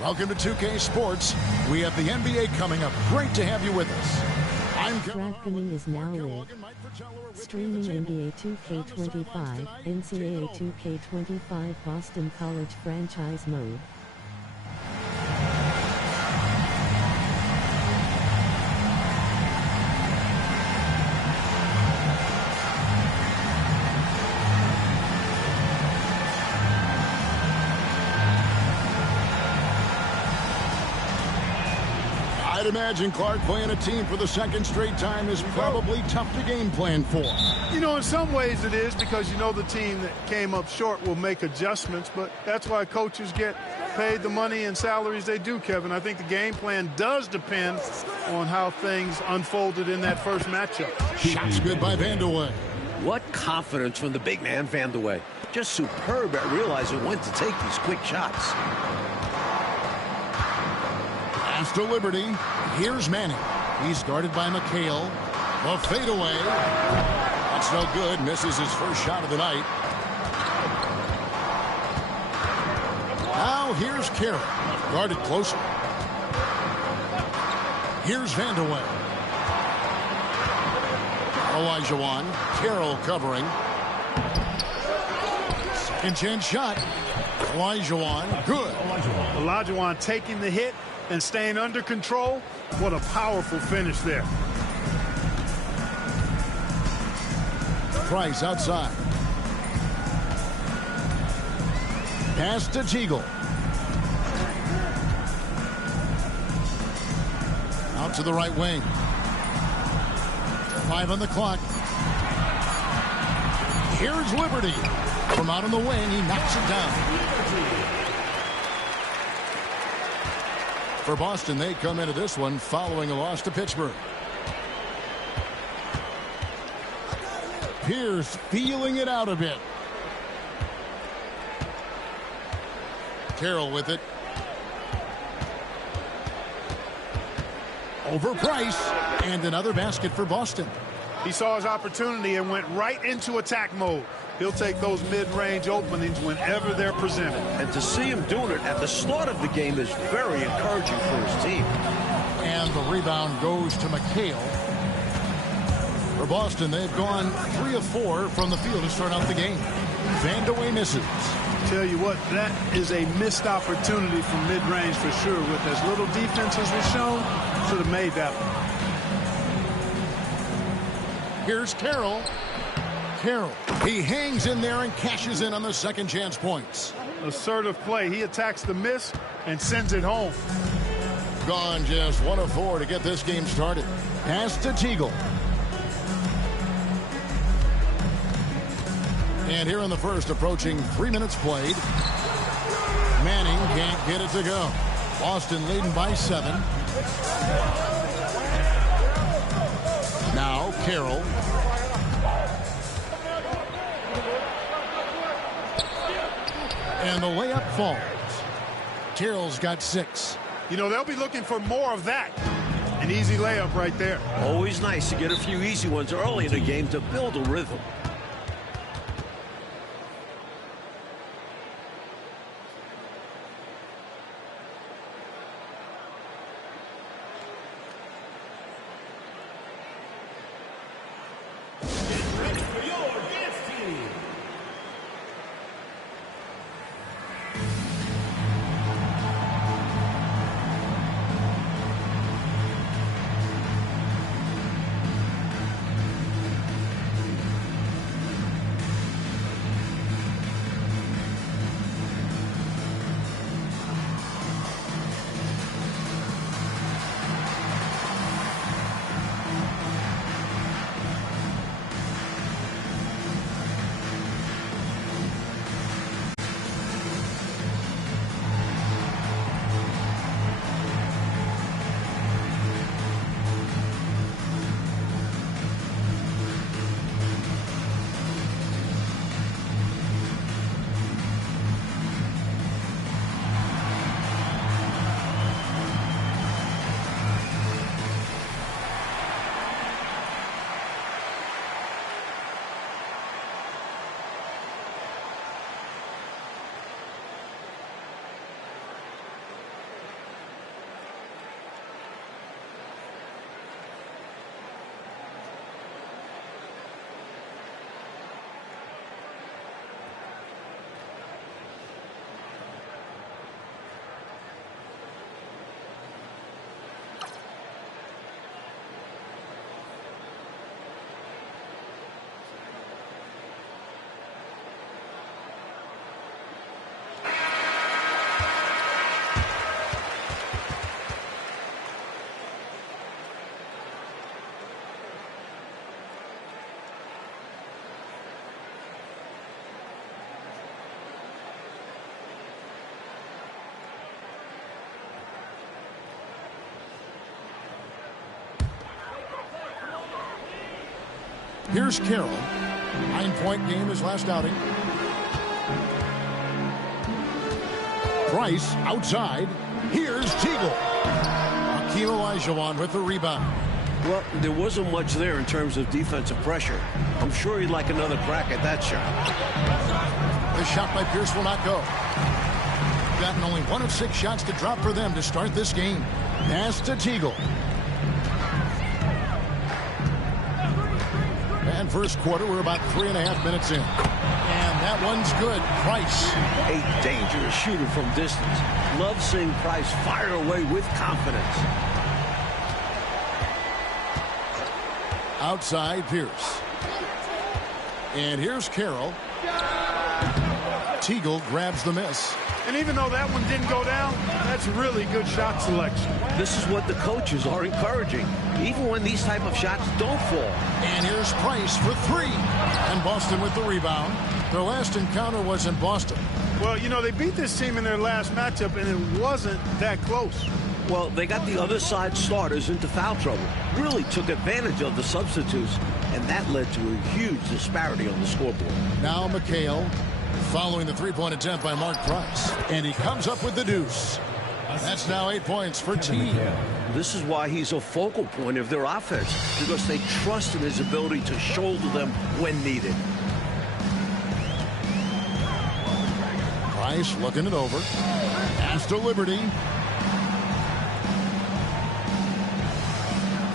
Welcome to 2K Sports. We have the NBA coming up. Great to have you with us. DraftKings is now live. Streaming NBA 2K25, NCAA 2K25 Boston College franchise mode. I'd imagine, Clark, playing a team for the second straight time is probably tough to game plan for. You know, in some ways it is, because you know the team that came up short will make adjustments, but that's why coaches get paid the money and salaries they do, Kevin. I think the game plan does depend on how things unfolded in that first matchup. Shots good by Vandeweghe. What confidence from the big man, Vandeweghe. Just superb at realizing when to take these quick shots. Pass to Liberty. Here's Manning. He's guarded by McHale. A fadeaway. That's no good. Misses his first shot of the night. Now here's Carroll. Guarded closer. Here's Vandeweghe. Olajuwon. Carroll covering. Second chance shot. Olajuwon. Good. Olajuwon taking the hit and staying under control. What a powerful finish there. Price outside. Pass to Teagle. Out to the right wing. 5 on the clock. Here's Liberty. From out on the wing, he knocks it down. For Boston, they come into this one following a loss to Pittsburgh. Pierce feeling it out a bit. Carroll with it. Over Price. And another basket for Boston. He saw his opportunity and went right into attack mode. He'll take those mid-range openings whenever they're presented. And to see him doing it at the start of the game is very encouraging for his team. And the rebound goes to McHale. For Boston, they've gone 3 of 4 from the field to start out the game. Vandeweghe misses. Tell you what, that is a missed opportunity from mid-range for sure. With as little defense as was shown, should have made that one. Here's Carroll. Carroll. He hangs in there and cashes in on the second chance points. Assertive play. He attacks the miss and sends it home. Gone just 1 of 4 to get this game started. Pass to Teagle. And here in the first, approaching 3 minutes played. Manning can't get it to go. Boston leading by 7. Now Carroll. And the layup falls. Carroll's got 6. You know, they'll be looking for more of that. An easy layup right there. Always nice to get a few easy ones early in the game to build a rhythm. Here's Carroll. 9-point game his last outing. Price outside. Here's Teagle. Hakeem Olajuwon with the rebound. Well, there wasn't much there in terms of defensive pressure. I'm sure he'd like another crack at that shot. The shot by Pierce will not go. Gotten only 1 of 6 shots to drop for them to start this game. Pass to Teagle. And first quarter, we're about 3.5 minutes in. And that one's good. Price. A dangerous shooter from distance. Love seeing Price fire away with confidence. Outside Pierce. And here's Carroll. Teagle grabs the miss. And even though that one didn't go down, that's really good shot selection. This is what the coaches are encouraging, even when these type of shots don't fall. And here's Price for 3. And Boston with the rebound. Their last encounter was in Boston. Well, you know, they beat this team in their last matchup, and it wasn't that close. Well, they got the other side starters into foul trouble. Really took advantage of the substitutes, and that led to a huge disparity on the scoreboard. Now McHale following the three-point attempt by Mark Price. And he comes up with the deuce. That's now 8 points for T. This is why he's a focal point of their offense, because they trust in his ability to shoulder them when needed. Price looking it over. Pass to Liberty.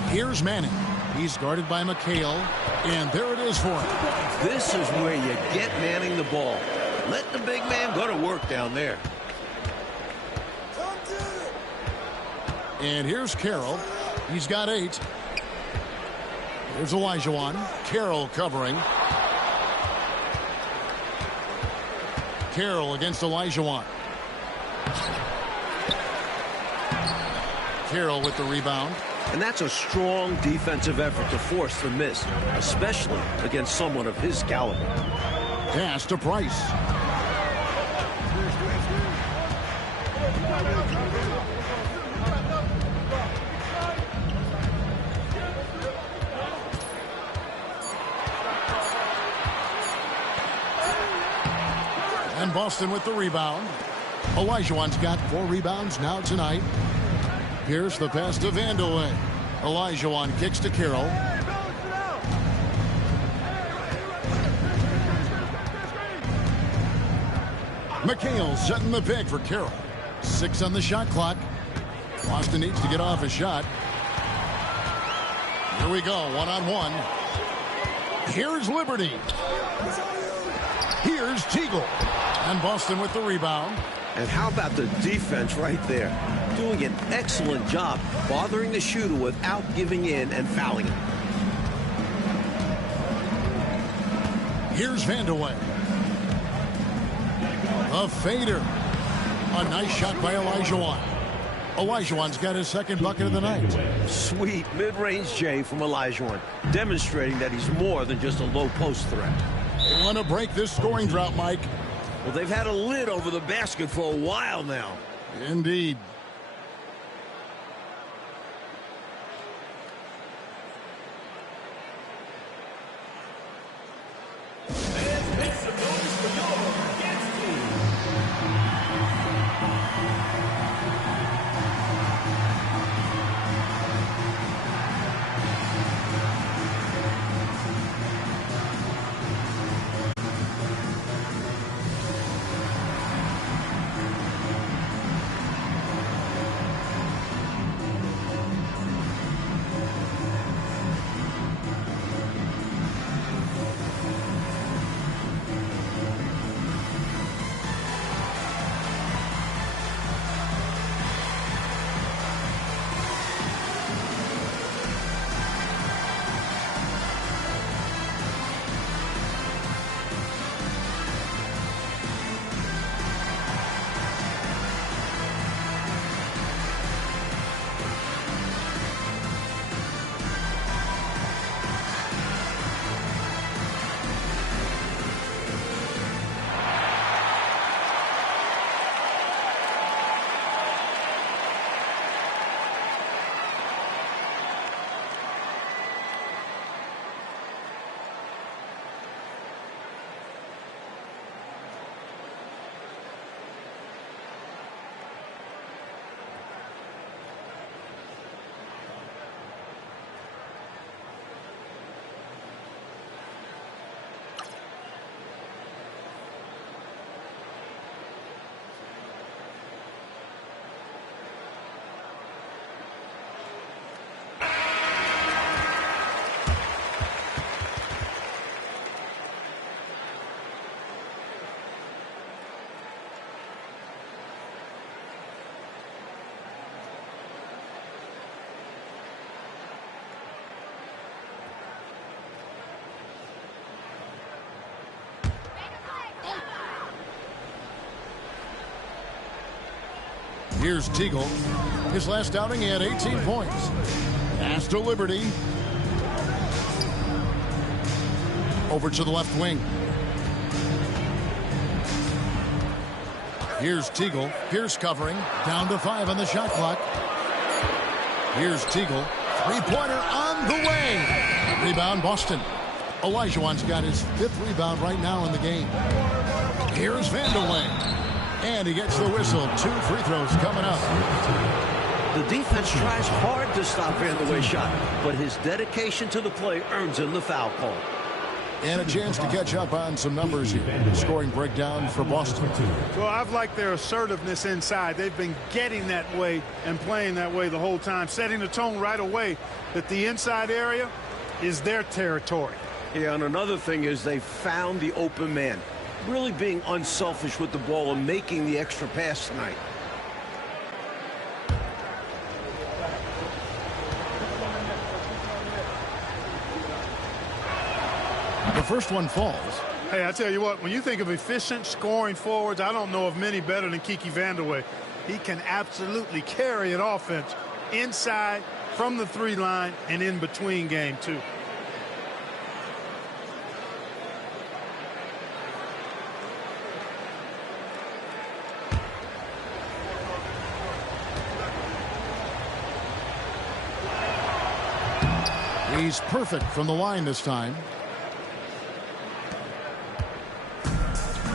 Here's Manning. He's guarded by McHale. And there it is for him. This is where you get Manning the ball. Let the big man go to work down there. And here's Carroll. He's got 8. Here's Olajuwon. Carroll covering. Carroll against Olajuwon. Carroll with the rebound. And that's a strong defensive effort to force the miss, especially against someone of his caliber. Pass to Price. And Boston with the rebound. Olajuwon's got 4 rebounds now tonight. Here's the pass to Vandeweghe. Olajuwon kicks to Carroll. McHale setting the pick for Carroll. 6 on the shot clock. Boston needs to get off a shot. Here we go, 1-on-1. Here's Liberty. Here's Teagle. And Boston with the rebound. And how about the defense right there? Doing an excellent job bothering the shooter without giving in and fouling him. Here's Vandeweghe. A fader. A nice shot by Olajuwon. Olajuwon's got his second bucket of the night. Sweet mid-range J from Olajuwon, demonstrating that he's more than just a low post threat. They want to break this scoring drought, Mike. Well, they've had a lid over the basket for a while now. Indeed. Here's Teagle. His last outing, he had 18 points. Pass to Liberty. Over to the left wing. Here's Teagle. Pierce covering. Down to 5 on the shot clock. Here's Teagle. Three-pointer on the way. Rebound, Boston. Olajuwon's got his 5th rebound right now in the game. Here's Vandeweghe. And he gets the whistle. 2 free throws coming up. The defense tries hard to stop Vandeweghe's shot, but his dedication to the play earns him the foul call. And a chance to catch up on some numbers here. Scoring breakdown for Boston. Well, I've liked their assertiveness inside. They've been getting that way and playing that way the whole time, setting the tone right away that the inside area is their territory. Yeah, and another thing is they found the open man. Really being unselfish with the ball and making the extra pass tonight. The first one falls. Hey, I tell you what, when you think of efficient scoring forwards, I don't know of many better than Kiki Vandeweghe. He can absolutely carry an offense inside, from the 3-line, and in between game, too. He's perfect from the line this time.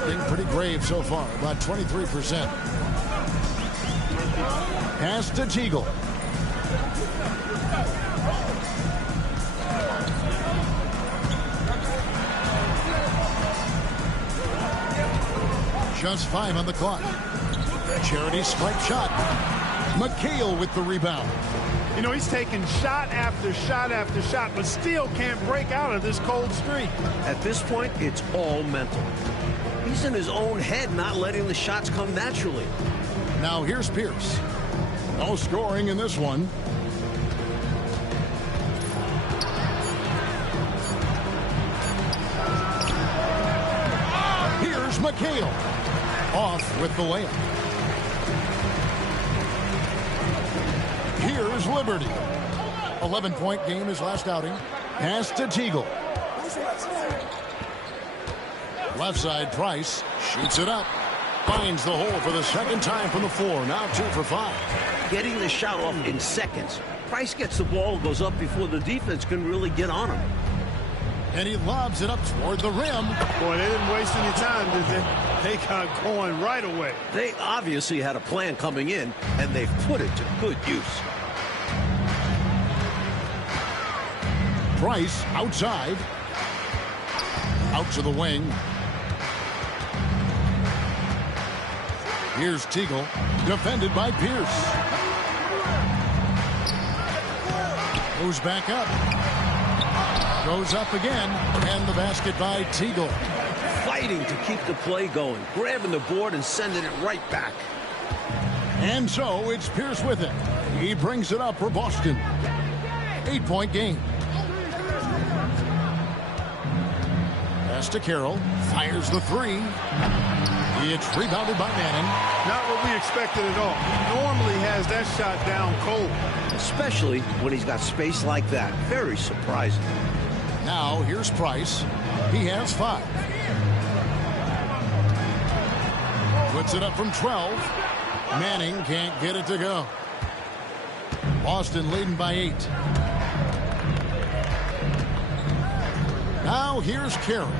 Being pretty grave so far, about 23%. Pass to Teagle. Just 5 on the clock. Charity stripe shot. McHale with the rebound. You know, he's taking shot after shot after shot, but still can't break out of this cold streak. At this point, it's all mental. He's in his own head, not letting the shots come naturally. Now here's Pierce. No scoring in this one. Here's McHale. Off with the layup. Here's Liberty. 11-point game his last outing. Pass to Teagle. Left side, Price shoots it up. Finds the hole for the second time from the floor. Now 2 for 5. Getting the shot off in seconds. Price gets the ball, goes up before the defense can really get on him. And he lobs it up toward the rim. Boy, they didn't waste any time, did they? They got going right away. They obviously had a plan coming in, and they've put it to good use. Price outside. Out to the wing. Here's Teagle. Defended by Pierce. Moves back up. Goes up again. And the basket by Teagle. Fighting to keep the play going. Grabbing the board and sending it right back. And so it's Pierce with it. He brings it up for Boston. 8-point game. Pass to Carroll. Fires the 3. It's rebounded by Manning. Not what we expected at all. He normally has that shot down cold. Especially when he's got space like that. Very surprising. Now here's Price. He has 5. Puts it up from 12. Manning can't get it to go. Boston leading by 8. Now here's Carroll.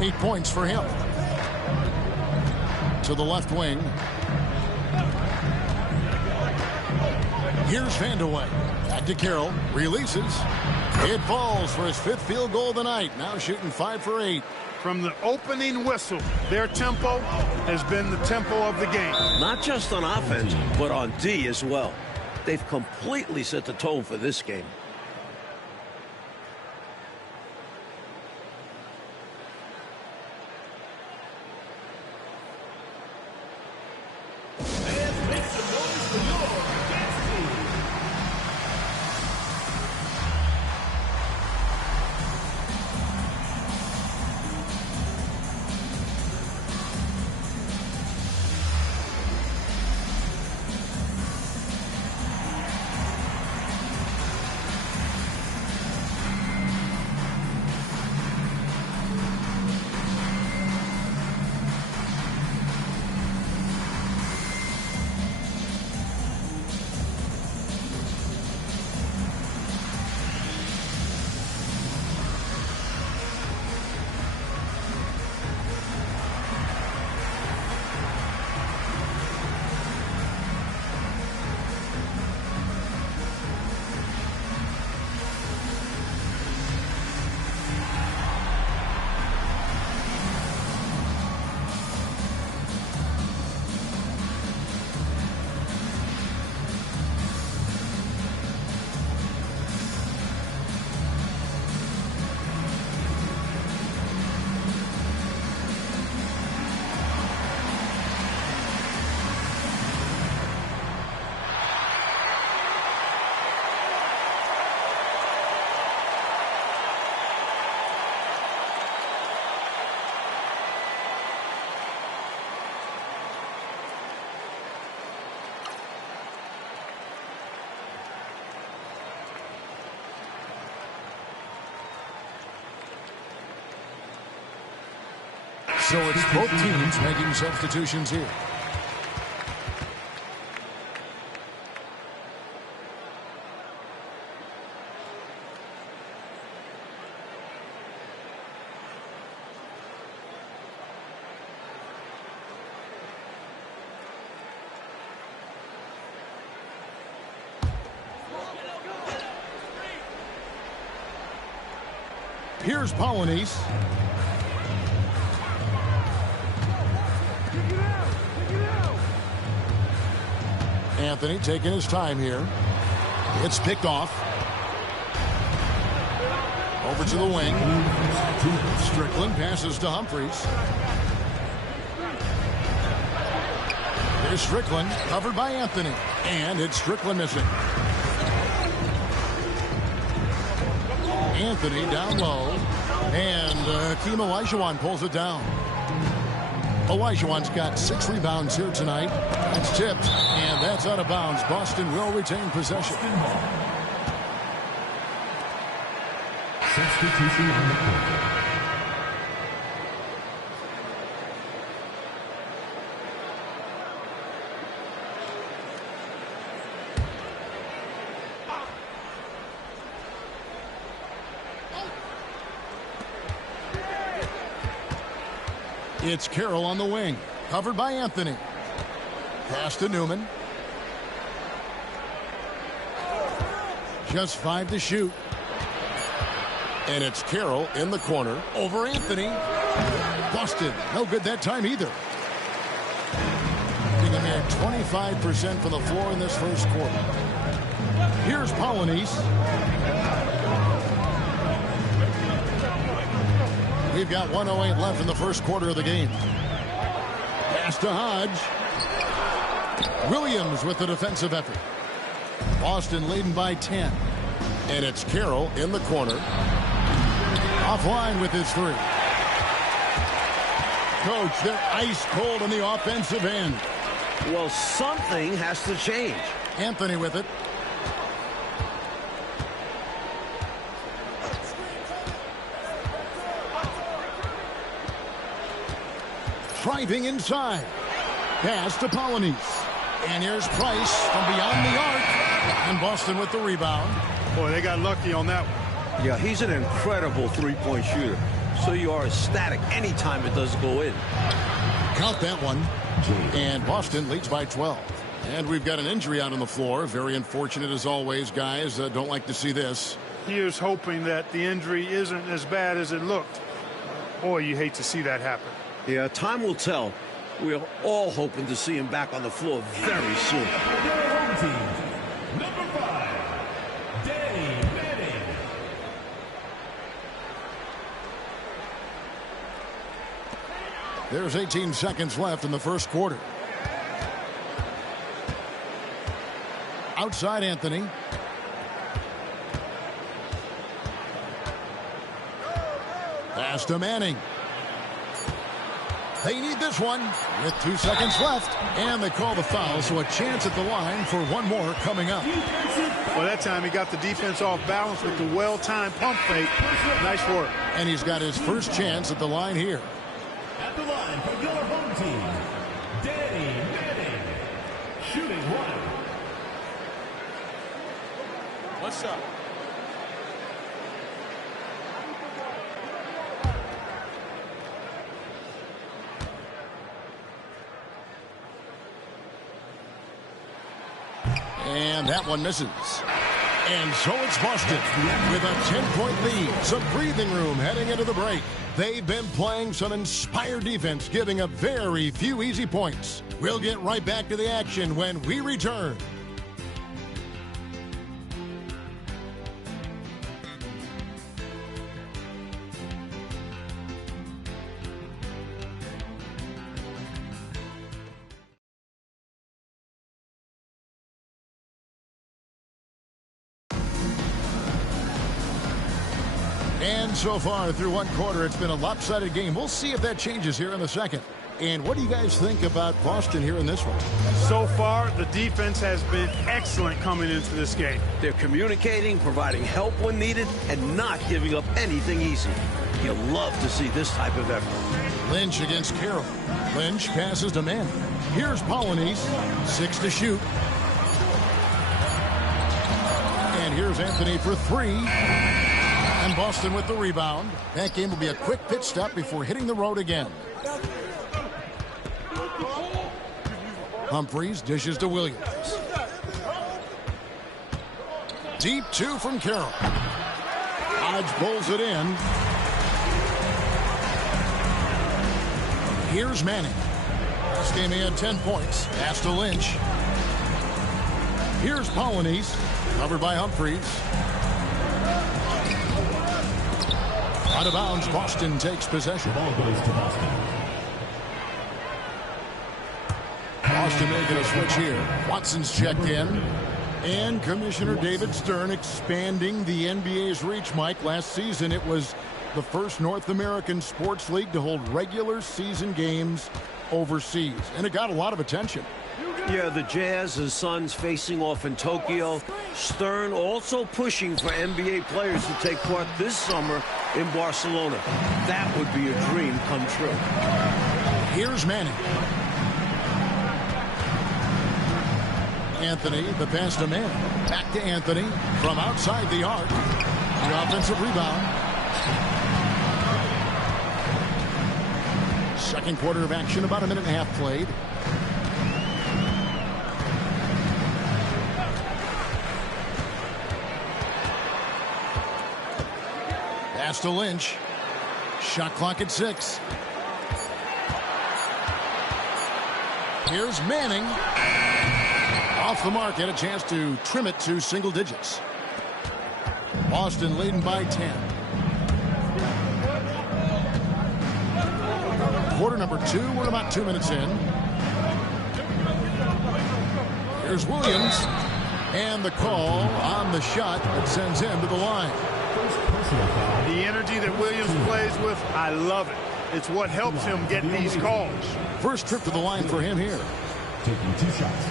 8 points for him. To the left wing. Here's Vandeweghe. Back to Carroll. Releases. It falls for his 5th field goal of the night. Now shooting 5 for 8. From the opening whistle, their tempo has been the tempo of the game. Not just on offense, but on D as well. They've completely set the tone for this game. So it's both teams making substitutions here. Here's Polonese. Anthony taking his time here. It's picked off. Over to the wing. Strickland passes to Humphries. Here's Strickland, covered by Anthony. And it's Strickland missing. Anthony down low. And Hakeem Olajuwon pulls it down. Olajuwon's got 6 rebounds here tonight. It's tipped, and that's out of bounds. Boston will retain possession. Substitution on the court. It's Carroll on the wing, covered by Anthony. Pass to Newman. Just 5 to shoot. And it's Carroll in the corner over Anthony. Boston, no good that time either. Getting a mere 25% from the floor in this first quarter. Here's Polonese. We've got 1:08 left in the first quarter of the game. Pass to Hodge. Williams with the defensive effort. Boston leading by 10. And it's Carroll in the corner. Offline with his 3. Coach, they're ice cold on the offensive end. Well, something has to change. Anthony with it. Driving inside. Pass to Polonese. And here's Price from beyond the arc. And Boston with the rebound. Boy, they got lucky on that one. Yeah, he's an incredible three-point shooter. So you are ecstatic anytime it doesn't go in. Count that one. And Boston leads by 12. And we've got an injury out on the floor. Very unfortunate as always, guys. Don't like to see this. Here's hoping that the injury isn't as bad as it looked. Boy, you hate to see that happen. Yeah, time will tell. We're all hoping to see him back on the floor very soon. Home team, number 5, Danny Manning. There's 18 seconds left in the first quarter. Outside Anthony. Pass to Manning. They need this one with 2 seconds left. And they call the foul, so a chance at the line for one more coming up. Well, that time he got the defense off balance with the well-timed pump fake. Nice work. And he's got his first chance at the line here. At the line for your home team, Danny Manning. Shooting 1. What's up? And that one misses. And so it's Boston with a 10-point lead. Some breathing room heading into the break. They've been playing some inspired defense, giving up very few easy points. We'll get right back to the action when we return. And so far through one quarter, it's been a lopsided game. We'll see if that changes here in the second. And what do you guys think about Boston here in this one? So far, the defense has been excellent coming into this game. They're communicating, providing help when needed, and not giving up anything easy. You love to see this type of effort. Lynch against Carroll. Lynch passes to Manning. Here's Polynice. 6 to shoot. And here's Anthony for 3. And Boston with the rebound. That game will be a quick pit stop before hitting the road again. Humphries dishes to Williams. Deep 2 from Carroll. Hodge pulls it in. Here's Manning. This game he had 10 points. Pass to Lynch. Here's Polynice. Covered by Humphries. Out of bounds, Boston takes possession. Ball goes to Boston. Boston making a switch here. Watson's checked in. And Commissioner David Stern expanding the NBA's reach, Mike. Last season, it was the first North American sports league to hold regular season games overseas. And it got a lot of attention. Yeah, the Jazz and Suns facing off in Tokyo. Stern also pushing for NBA players to take part this summer in Barcelona. That would be a dream come true. Here's Manning. Anthony, the pass to Manning. Back to Anthony from outside the arc. The offensive rebound. Second quarter of action, about a minute and a half played. Pass to Lynch. Shot clock at 6. Here's Manning. Off the mark, had a chance to trim it to single digits. Boston leading by 10. Quarter number 2, we're about 2 minutes in. Here's Williams. And the call on the shot that sends him to the line. The energy that Williams plays with, I love it. It's what helps him get these calls. First trip to the line for him here. Taking 2 shots.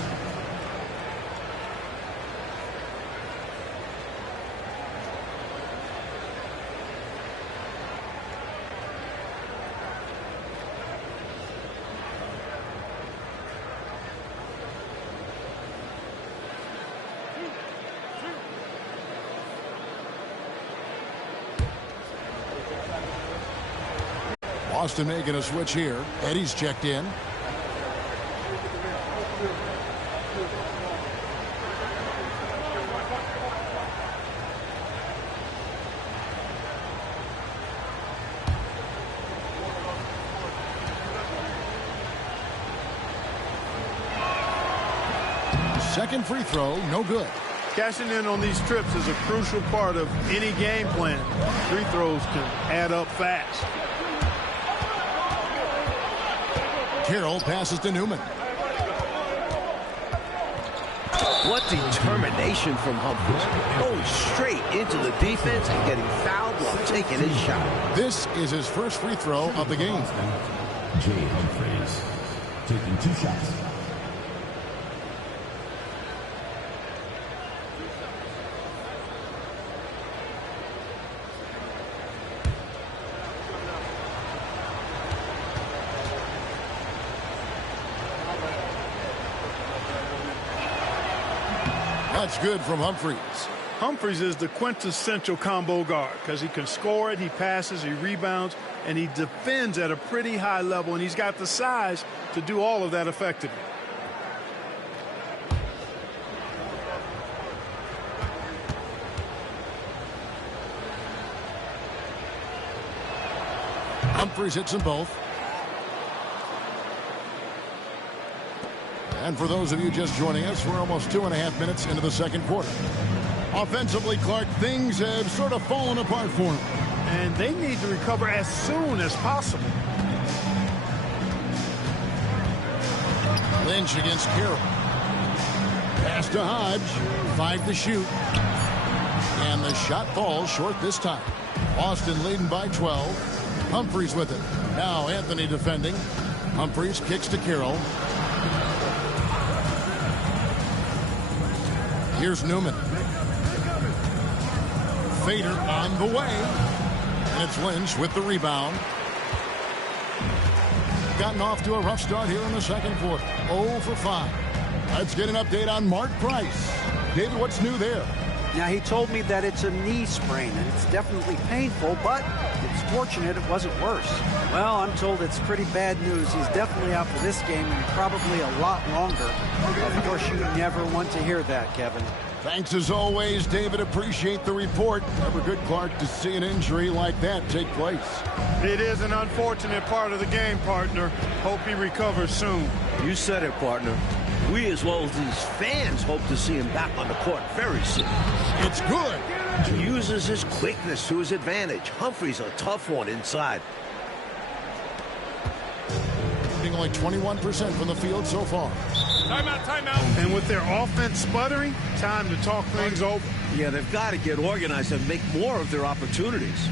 Boston making a switch here. Eddie's checked in. Second free throw, no good. Cashing in on these trips is a crucial part of any game plan. Free throws can add up fast. Carroll passes to Newman. What determination from Humphries. Going straight into the defense and getting fouled while taking his shot. This is his first free throw of the game. Jay Humphries taking 2 shots. That's good from Humphries. Humphries is the quintessential combo guard because he can score it, he passes, he rebounds, and he defends at a pretty high level, and he's got the size to do all of that effectively. Humphries hits them both. And for those of you just joining us, we're almost 2.5 minutes into the second quarter. Offensively, Clark, things have sort of fallen apart for him. And they need to recover as soon as possible. Lynch against Carroll. Pass to Hodge. 5 to shoot. And the shot falls short this time. Boston leading by 12. Humphries with it. Now Anthony defending. Humphries kicks to Carroll. Here's Newman. Fader on the way. And it's Lynch with the rebound. gotten off to a rough start here in the second quarter. 0 for 5. Let's get an update on Mark Price. David, what's new there? Now, he told me that it's a knee sprain, and it's definitely painful, but it's fortunate it wasn't worse. Well, I'm told it's pretty bad news. He's definitely out for this game and probably a lot longer. Of course, you never want to hear that, Kevin. Thanks as always, David. Appreciate the report. Never good, Clark, to see an injury like that take place. It is an unfortunate part of the game, partner. Hope he recovers soon. You said it, partner. We, as well as his fans, hope to see him back on the court very soon. It's good. He uses his quickness to his advantage. Humphrey's a tough one inside. Shooting only 21% from the field so far. Timeout, timeout. And with their offense sputtering, time to talk things over. Yeah, they've got to get organized and make more of their opportunities.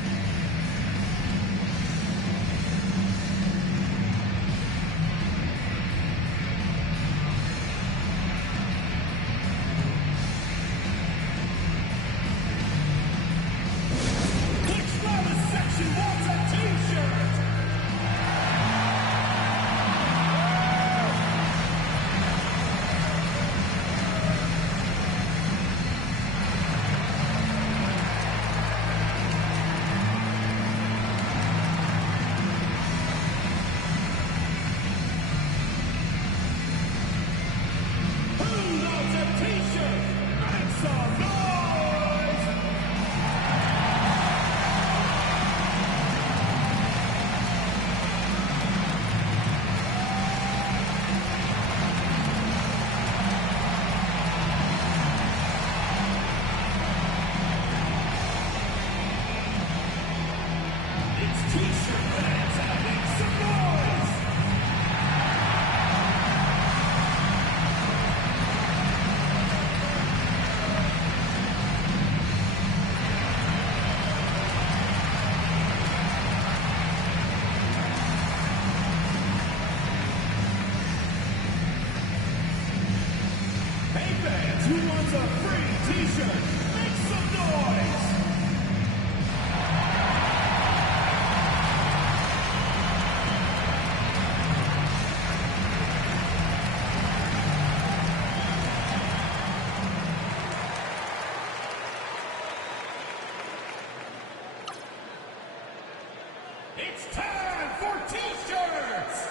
It's time for T-shirts!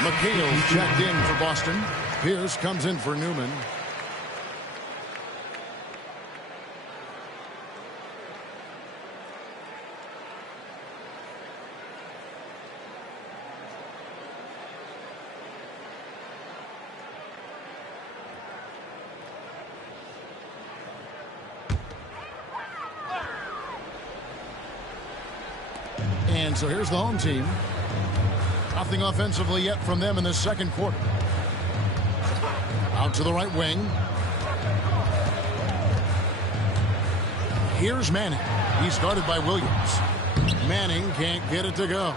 McHale's checked in for Boston. Pierce comes in for Newman. And so here's the home team. Nothing offensively yet from them in the second quarter. Out to the right wing. Here's Manning. He's guarded by Williams. Manning can't get it to go.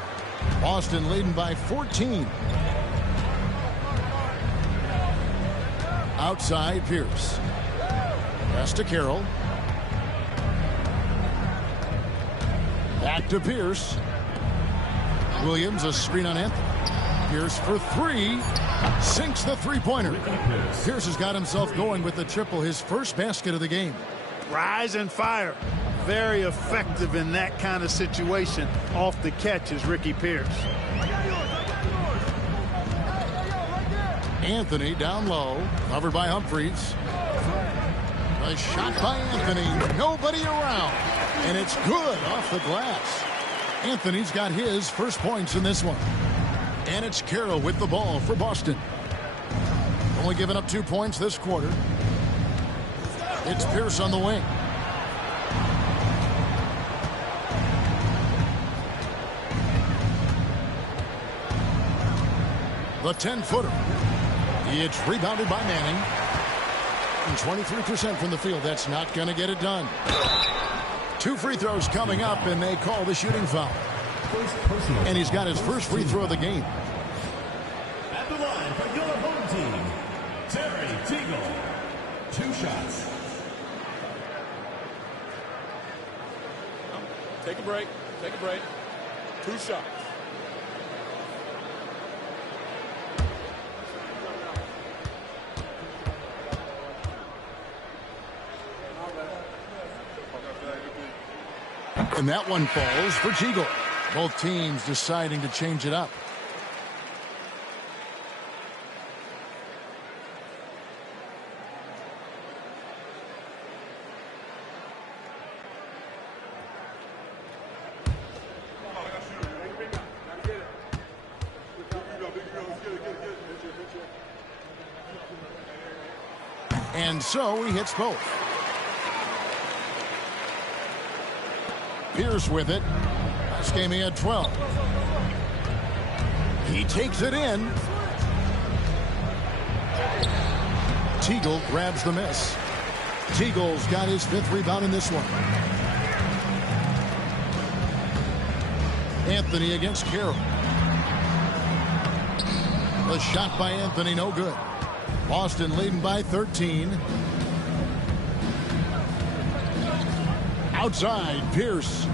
Boston leading by 14. Outside, Pierce. Pass to Carroll. Back to Pierce. Williams, a screen on Anthony. Pierce for three. Sinks the three-pointer. Pierce has got himself going with the triple, his first basket of the game. Rise and fire. Very effective in that kind of situation. Off the catch is Ricky Pierce. Anthony down low. Covered by Humphries. A shot by Anthony. Nobody around. And it's good off the glass. Anthony's got his first points in this one. And it's Carroll with the ball for Boston. Only giving up 2 points this quarter. It's Pierce on the wing. The 10-footer. It's rebounded by Manning. And 23% from the field. That's not going to get it done. 2 free throws coming up, and they call the shooting foul. And he's got his first free throw of the game. At the line for your home team, Terry Teagle. 2 shots. Take a break. Take a break. 2 shots. And that one falls for Teagle. Both teams deciding to change it up. And so he hits both. Pierce with it. Last game he had 12. He takes it in. Teagle grabs the miss. Teagle's got his 5th rebound in this one. Anthony against Carroll. The shot by Anthony, no good. Boston leading by 13. Outside, Pierce.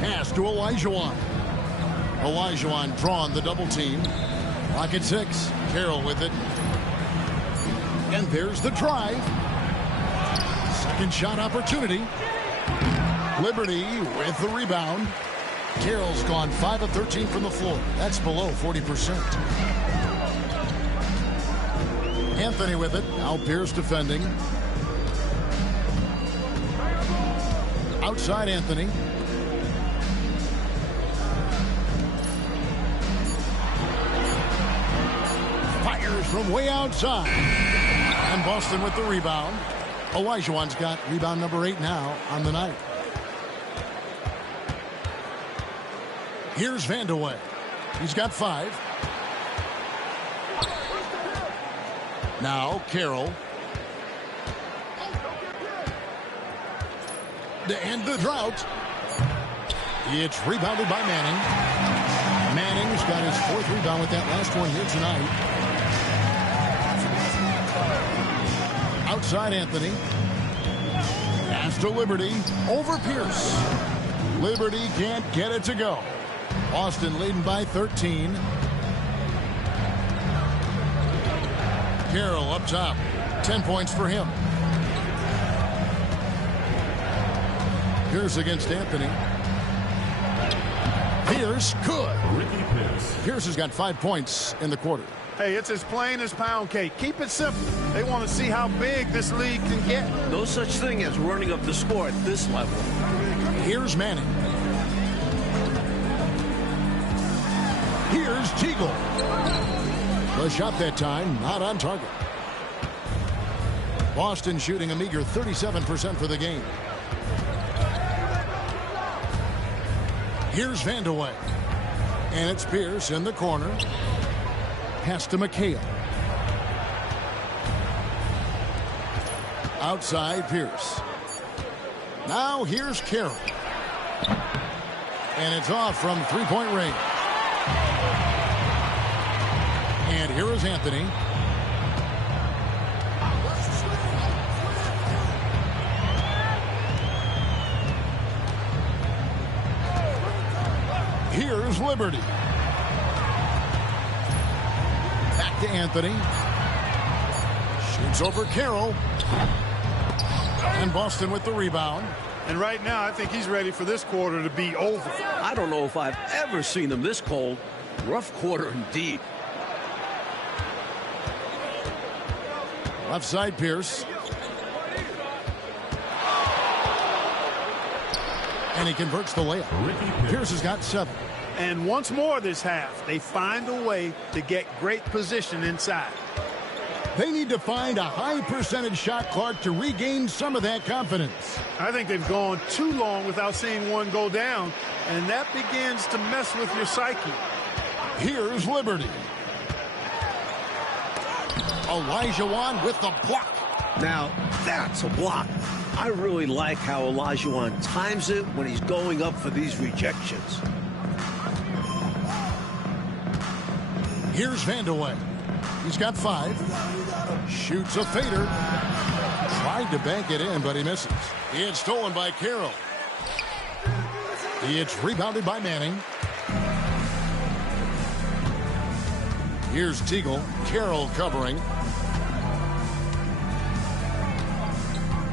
Pass to Olajuwon. Olajuwon drawn the double team. Rocket 6. Carroll with it. And there's the drive. Second shot opportunity. Liberty with the rebound. Carroll's gone 5 of 13 from the floor. That's below 40%. Anthony with it. Now Pierce defending. Outside Anthony. Fires from way outside. And Boston with the rebound. Olajuwon's got rebound number 8 now on the night. Here's Vandeweghe. He's got 5. Now Carroll. To end the drought. It's rebounded by Manning. Manning's got his 4th rebound with that last one here tonight. Outside Anthony. Pass to Liberty. Over Pierce. Liberty can't get it to go. Boston leading by 13. Carroll up top. 10 points for him. Pierce against Anthony. Pierce good. Pierce has got 5 points in the quarter. Hey, it's as plain as pound cake. Keep it simple. They want to see how big this league can get. No such thing as running up the score at this level. Here's Manning. Here's Teagle. The shot that time, not on target. Boston shooting a meager 37% for the game. Here's Vandeweghe. And it's Pierce in the corner. Pass to McHale. Outside Pierce. Now here's Carroll. And it's off from 3-point range. And here is Anthony. Here's Liberty. Back to Anthony. Shoots over Carroll. And Boston with the rebound. And right now, I think he's ready for this quarter to be over. I don't know if I've ever seen them this cold. Rough quarter indeed. Left side Pierce. And he converts the layup. Pierce has got 7. And once more this half, they find a way to get great position inside. They need to find a high percentage shot clock to regain some of that confidence. I think they've gone too long without seeing one go down, and that begins to mess with your psyche. Here's Liberty. Olajuwon with the block. Now, that's a block. I really like how Olajuwon times it when he's going up for these rejections. Here's Vandeweghe. He's got 5. Shoots a fader. Tried to bank it in, but he misses. It's stolen by Carroll. It's rebounded by Manning. Here's Teagle. Carroll covering.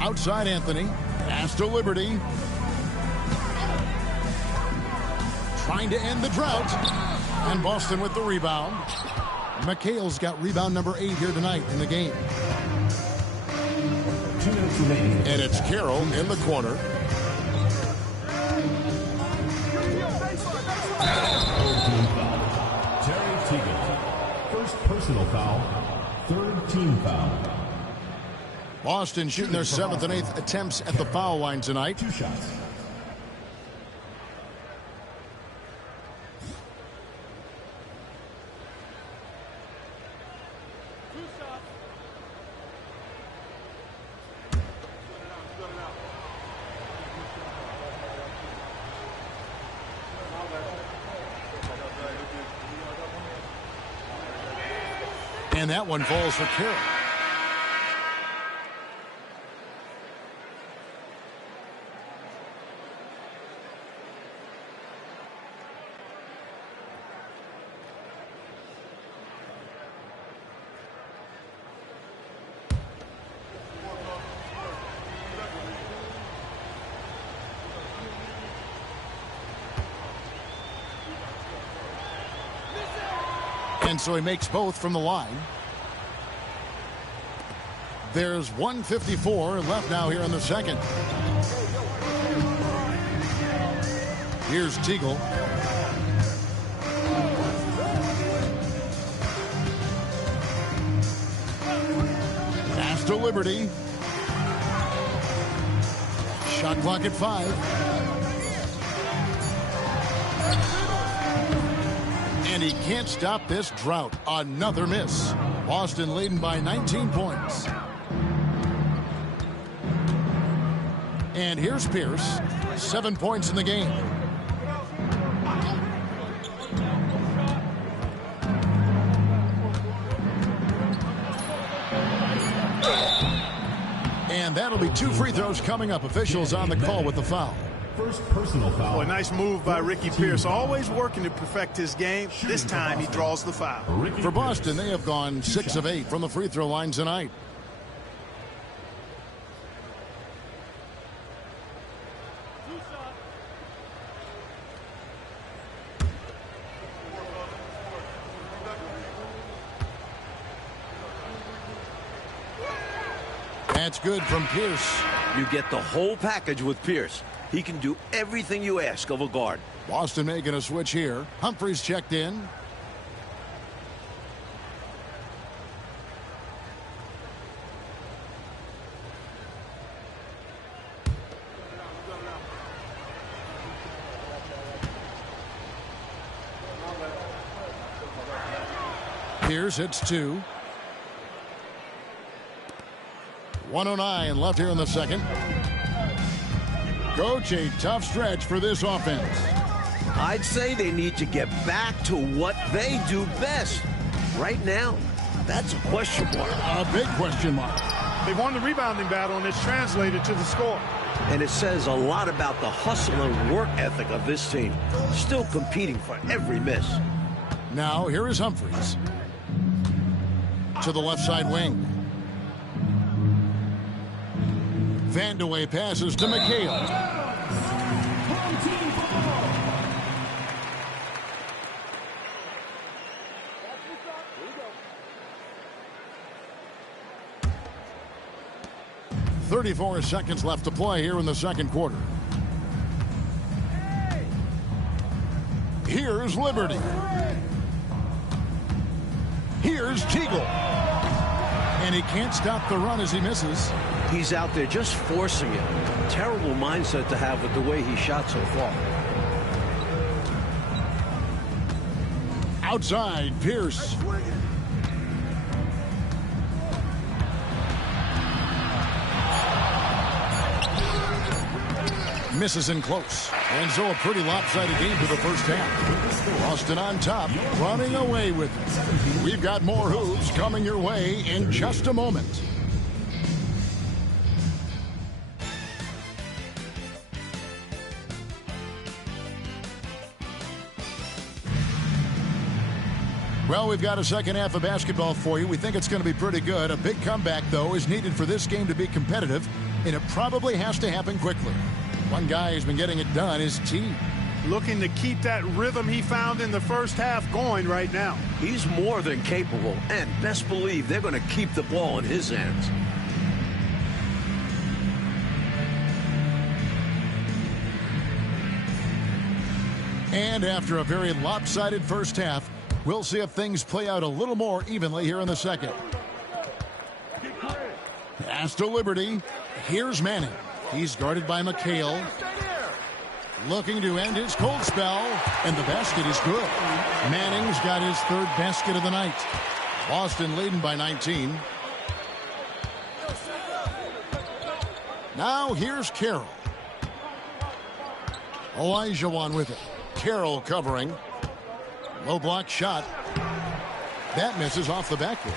Outside Anthony. Pass to Liberty. Trying to end the drought. And Boston with the rebound. McHale's got rebound number 8 here tonight in the game. 2 minutes remaining. And it's Carroll in the corner. Terry Teagle. First personal foul. 3rd team foul. Boston shooting their 7th and 8th attempts at the foul line tonight. 2 shots. And that one falls for Carroll. And so he makes both from the line. There's 1:54 left now here in the second. Here's Teagle. Pass to Liberty. Shot clock at 5. And he can't stop this drought. Another miss. Boston leading by 19 points. And here's Pierce. 7 points in the game. And that'll be 2 free throws coming up. Officials on the call with the foul. First personal foul. Boy, nice move by Ricky Pierce. Always working to perfect his game. This time he draws the foul. For Boston, they have gone 6 of 8 from the free throw line tonight. That's good from Pierce. You get the whole package with Pierce. He can do everything you ask of a guard. Boston making a switch here. Humphries checked in. Pierce hits 2. 1:09 left here in the second. Coach, a tough stretch for this offense. I'd say they need to get back to what they do best. Right now, that's a question mark. A big question mark. They won the rebounding battle, and it's translated to the score. And it says a lot about the hustle and work ethic of this team. Still competing for every miss. Now, here is Humphries. To the left side wing. Vandeweghe passes to McHale. 34 seconds left to play here in the second quarter. Here's Liberty. Here's Teagle. And he can't stop the run as he misses. He's out there just forcing it. Terrible mindset to have with the way he shot so far. Outside, Pierce. Misses in close. And so a pretty lopsided game for the first half. Boston on top, running away with it. We've got more hoops coming your way in just a moment. Well, we've got a second half of basketball for you. We think it's going to be pretty good. A big comeback, though, is needed for this game to be competitive, and it probably has to happen quickly. One guy who's been getting it done is T. Looking to keep that rhythm he found in the first half going right now. He's more than capable, and best believe they're going to keep the ball in his hands. And after a very lopsided first half, we'll see if things play out a little more evenly here in the second. Pass to Liberty. Here's Manning. He's guarded by McHale. Looking to end his cold spell, and the basket is good. Manning's got his third basket of the night. Boston leading by 19. Now here's Carroll. Olajuwon with it. Carroll covering. Low block shot. That misses off the backboard.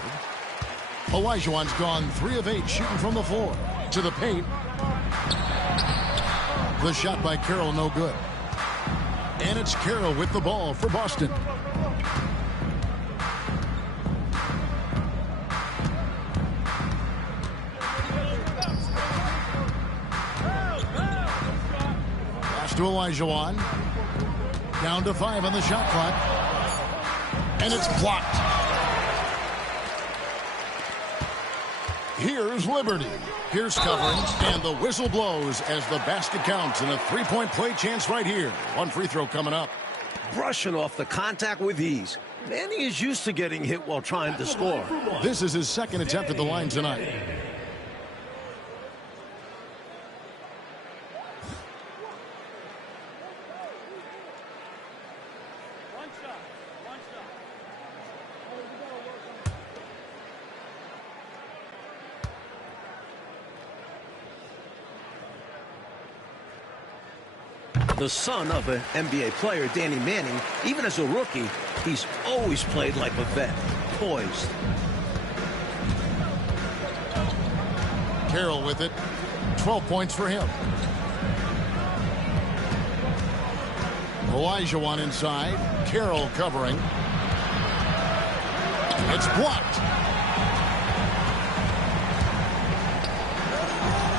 Olajuwon's gone 3 of 8 shooting from the floor. To the paint. The shot by Carroll no good. And it's Carroll with the ball for Boston. Pass to Olajuwon. Down to 5 on the shot clock. And it's blocked. Here's Liberty. Pierce covering, and the whistle blows as the basket counts, and a three-point play chance right here. One free throw coming up. Brushing off the contact with ease. Manny is used to getting hit while trying to score. This is his second attempt at the line tonight. The son of an NBA player, Danny Manning, even as a rookie, he's always played like a vet, poised. Carroll with it. 12 points for him. Olajuwon inside. Carroll covering. It's blocked.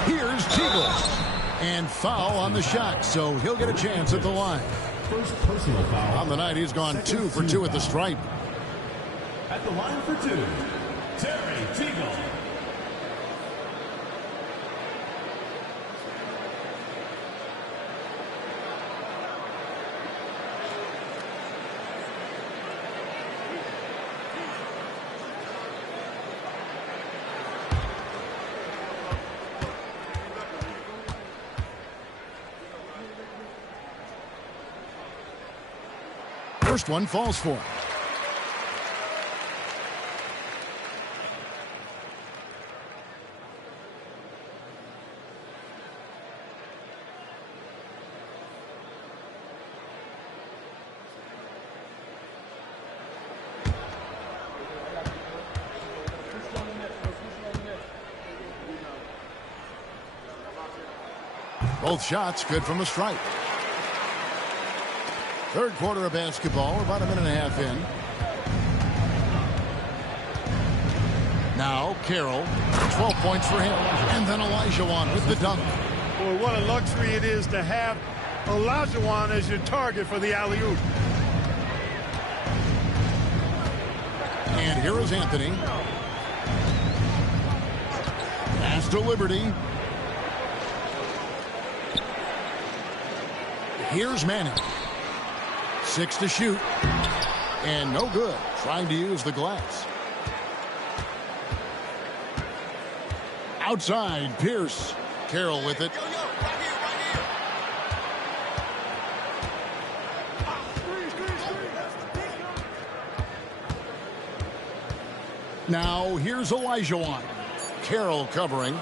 Here's Teagle. And foul on the shot, so he'll get a chance at the line. First personal foul. On the night, he's gone 2 for 2 at the stripe. At the line for 2, Terry Teagle. First one falls for him. Both shots good from the stripe. Third quarter of basketball, about a minute and a half in. Now Carroll, 12 points for him. And then Olajuwon with the dunk. Boy, what a luxury it is to have Olajuwon as your target for the alley-oop. And here is Anthony. Pass to Liberty. Here's Manning. 6 to shoot. And no good. Trying to use the glass. Outside, Pierce. Carroll with it. Now here's Olajuwon. Carroll covering.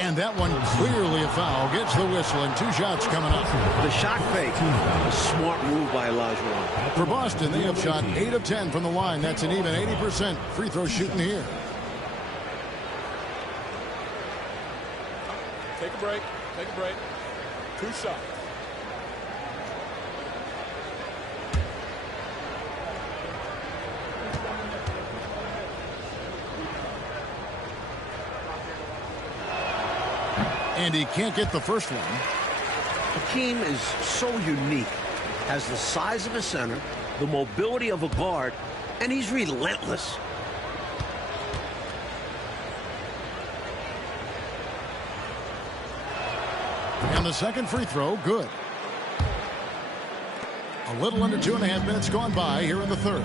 And that one clearly a foul. Gets the whistle, and 2 shots coming up. The shot fake. A smart move by Olajuwon. For Boston, they have shot 8 of 10 from the line. That's an even 80% free throw shooting here. Take a break. Take a break. 2 shots. And he can't get the first one. Hakeem is so unique. Has the size of a center, the mobility of a guard, and he's relentless. And the second free throw, good. A little under 2.5 minutes gone by here in the third.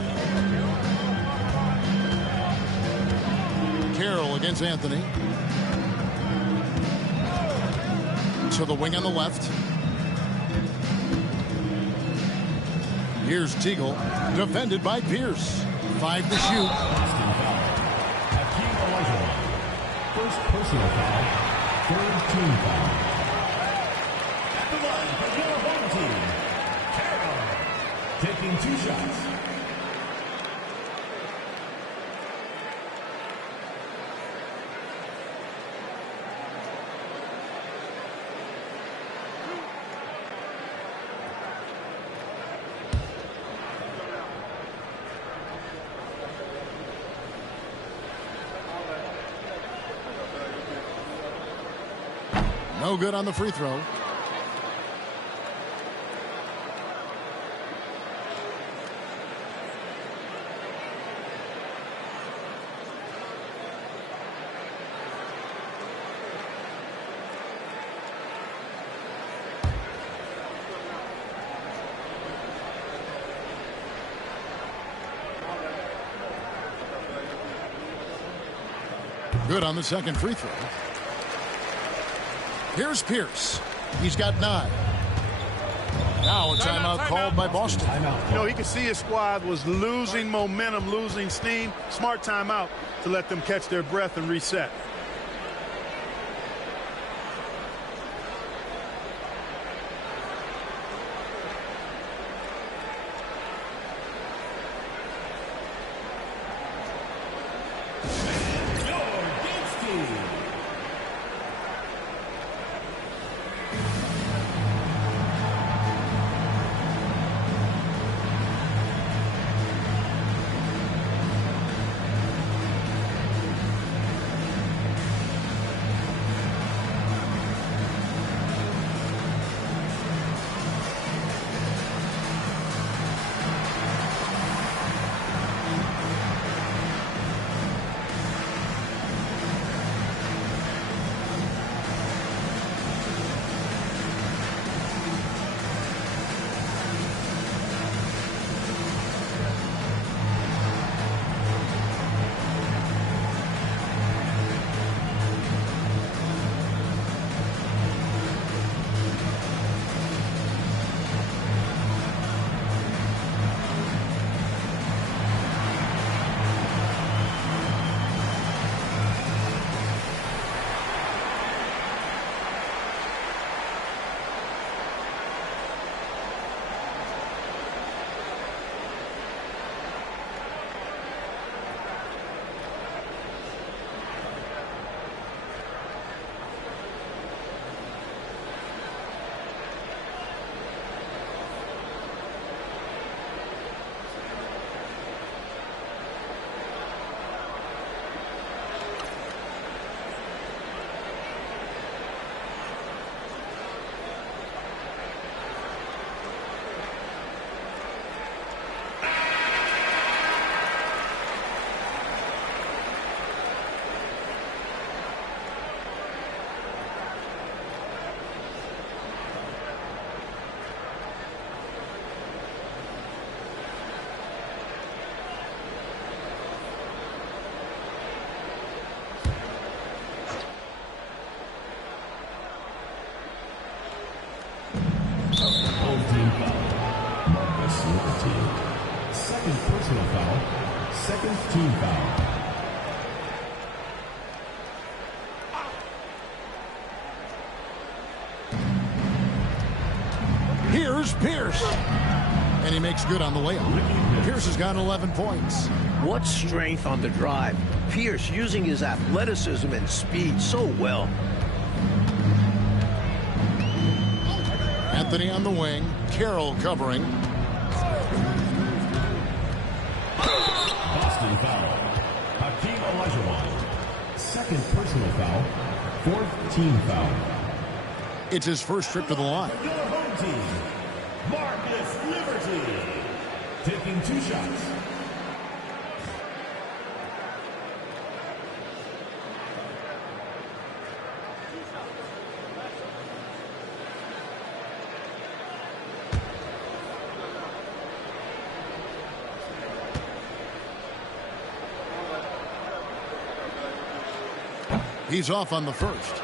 Carroll against Anthony. To the wing on the left. Here's Teagle, defended by Pierce. 5 to shoot. Hakeem Olajuwon. First personal foul. Third team foul. At the line for your home team, Carroll. Taking 2 shots. No good on the free throw. Good on the second free throw. Here's Pierce. He's got 9. Now a timeout called by Boston. You know, he could see his squad was losing momentum, losing steam. Smart timeout to let them catch their breath and reset. Second personal foul. Second team foul. Pierce. And he makes good on the layup. Pierce has got 11 points. What strength on the drive. Pierce using his athleticism and speed so well. Anthony on the wing. Carroll covering. Boston foul. Hakeem Olajuwon. Second personal foul. Fourth team foul. It's his first trip to the line. Your home team, Marcus Liberty, taking 2 shots. He's off on the first.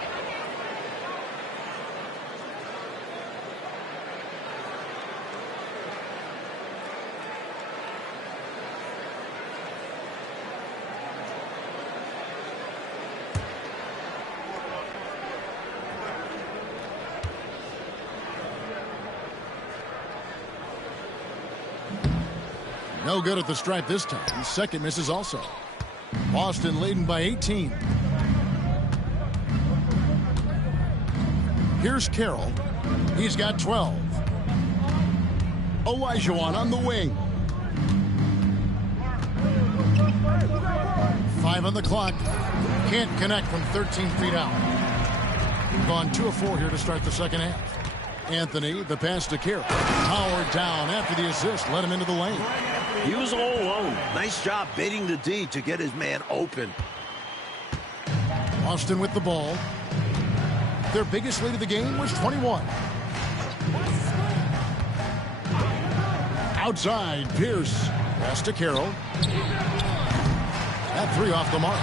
No good at the stripe this time. Second misses also. Boston leading by 18. Here's Carroll. He's got 12. Olajuwon on the wing. 5 on the clock. Can't connect from 13 feet out. Gone 2 of 4 here to start the second half. Anthony, the pass to Carroll. Powered down after the assist. Let him into the lane. He was all alone. Nice job baiting the D to get his man open. Boston with the ball. Their biggest lead of the game was 21. Outside, Pierce. Pass to Carroll. That 3 off the mark.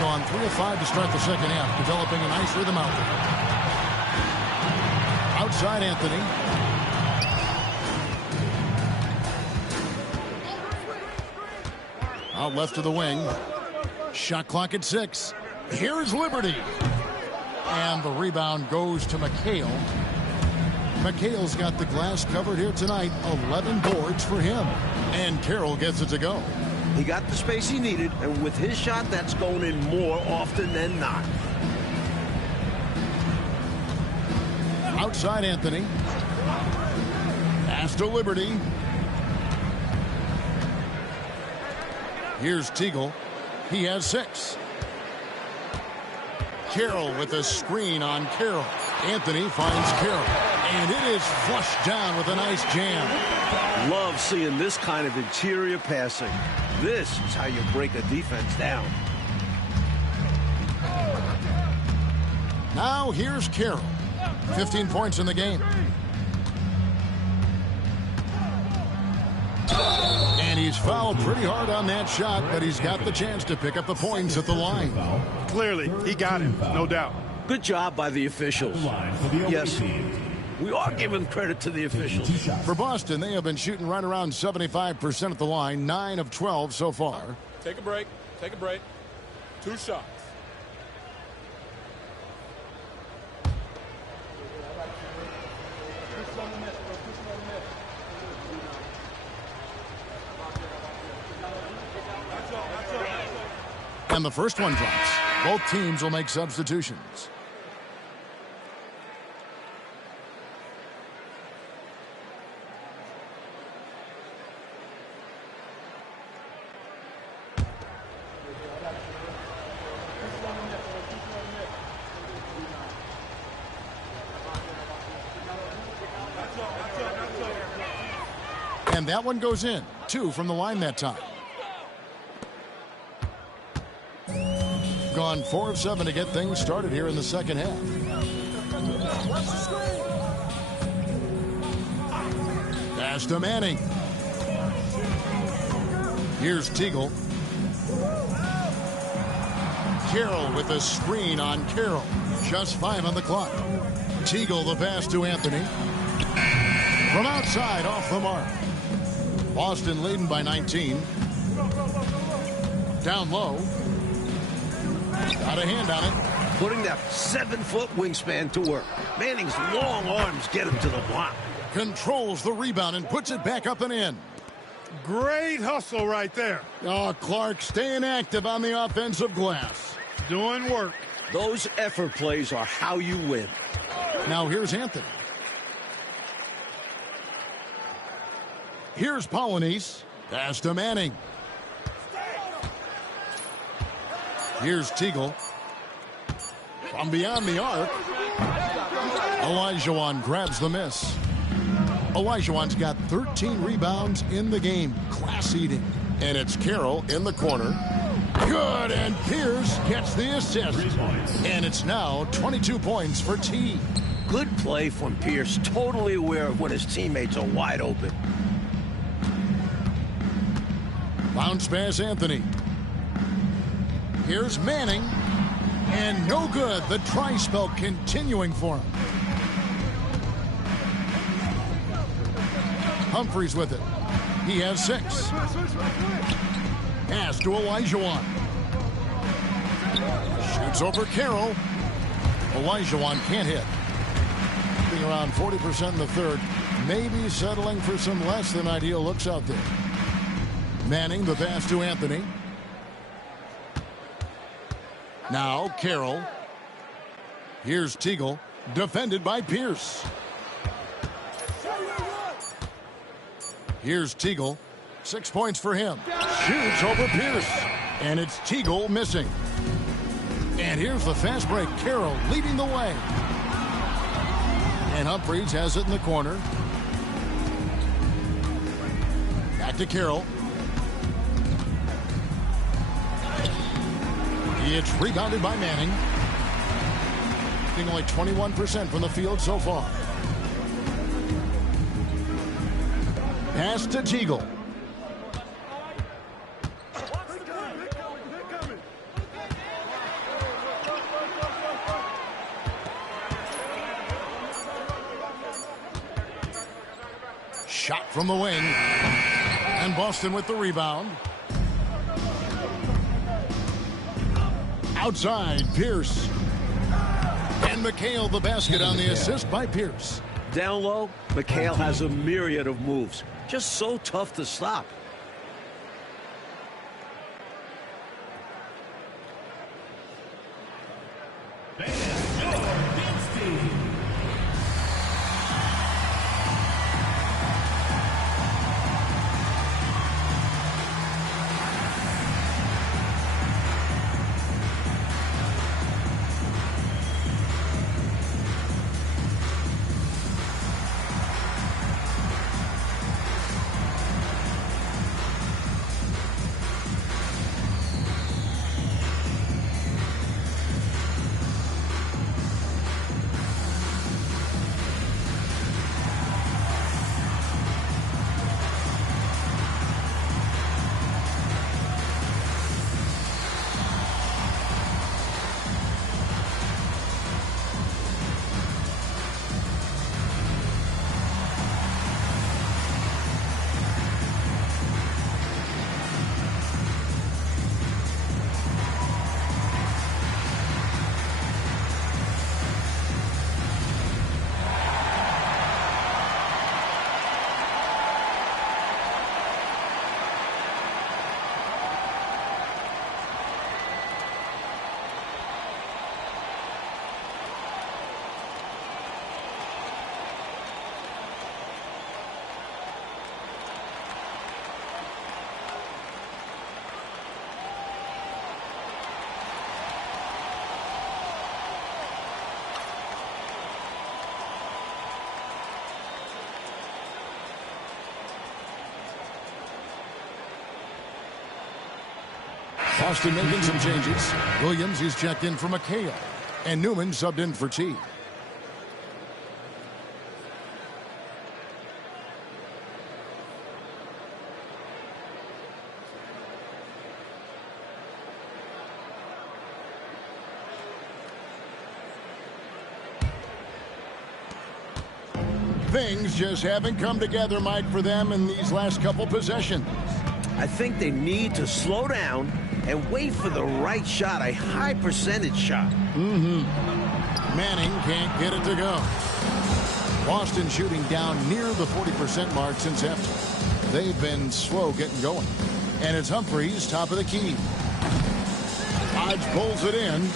Gone 3 of 5 to start the second half, developing a nice rhythm out there. Outside, Anthony. Out left to the wing. Shot clock at 6. Here's Liberty. And the rebound goes to McHale. McHale's got the glass covered here tonight. 11 boards for him. And Carroll gets it to go. He got the space he needed, and with his shot, that's going in more often than not. Outside, Anthony. Pass to Liberty. Here's Teagle. He has 6. Carroll with a screen on Carroll. Anthony finds Carroll. And it is flushed down with a nice jam. Love seeing this kind of interior passing. This is how you break a defense down. Now here's Carroll. 15 points in the game. And he's fouled pretty hard on that shot, but he's got the chance to pick up the points at the line. Clearly, he got it, no doubt. Good job by the officials. Yes, we are giving credit to the officials. For Boston, they have been shooting right around 75% at the line, 9 of 12 so far. Take a break. Take a break. 2 shots. And the first one drops. Both teams will make substitutions. And that one goes in. 2 from the line that time. Gone 4 of 7 to get things started here in the second half. Pass to Manning. Here's Teagle. Carroll with a screen on Carroll. Just 5 on the clock. Teagle the pass to Anthony. From outside, off the mark. Boston leading by 19. Down low. Got a hand on it. putting that 7-foot wingspan to work. Manning's long arms get him to the block. Controls the rebound and puts it back up and in. Great hustle right there. Oh, Clark staying active on the offensive glass. Doing work. Those effort plays are how you win. Now here's Anthony. Here's Polonese. Pass to Manning. Here's Teagle. From beyond the arc. Olajuwon grabs the miss. Olajuwon's got 13 rebounds in the game. Class eating. And it's Carroll in the corner. Good, and Pierce gets the assist. And it's now 22 points for T. Good play from Pierce, totally aware of when his teammates are wide open. Bounce pass Anthony. Here's Manning. And no good. The try spell continuing for him. Humphries with it. He has 6. Pass to Olajuwon. Shoots over Carroll. Olajuwon can't hit. Being around 40% in the third. Maybe settling for some less than ideal looks out there. Manning the pass to Anthony. Now Carroll. Here's Teagle. Defended by Pierce. Here's Teagle. 6 points for him. Shoots over Pierce. And it's Teagle missing. And here's the fast break. Carroll leading the way. And Humphries has it in the corner. Back to Carroll. It's rebounded by Manning. Being only 21% from the field so far. Pass to Teagle. Shot from the wing. And Boston with the rebound. Outside, Pierce. And McHale the basket on the assist by Pierce. Down low, McHale has a myriad of moves. Just so tough to stop. Boston making some changes. Williams is checked in for McHale. And Newman subbed in for T. Things just haven't come together, Mike, for them in these last couple possessions. I think they need to slow down and wait for the right shot, a high percentage shot. Manning can't get it to go. Boston shooting down near the 40% mark since halftime. They've been slow getting going. And it's Humphries, top of the key. Hodge pulls it in.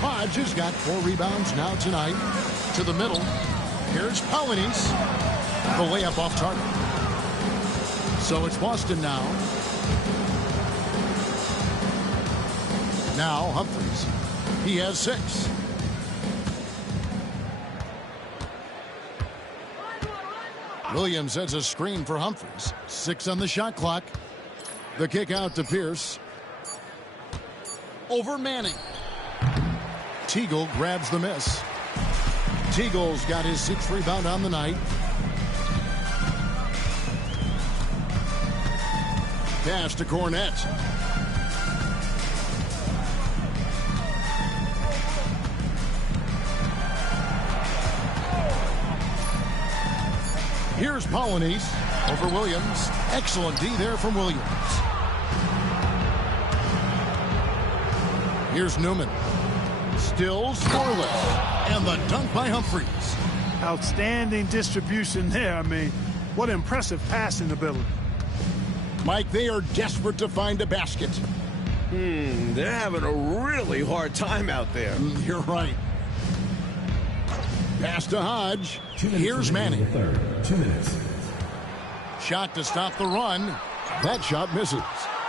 Hodge has got 4 rebounds now tonight. To the middle. Here's Polynice. The layup off target. So it's Boston now. Now Humphries. He has 6. Williams sets a screen for Humphries. 6 on the shot clock. The kick out to Pierce. Over Manning. Teagle grabs the miss. Teagle's got his 6th rebound on the night. Pass to Cornette. Here's Polynice over Williams. Excellent D there from Williams. Here's Newman. Still scoreless. And the dunk by Humphries. Outstanding distribution there. I mean, what impressive passing ability. Mike, they are desperate to find a basket. They're having a really hard time out there. You're right. Pass to Hodge. Here's Manning. 2 minutes. Shot to stop the run. That shot misses.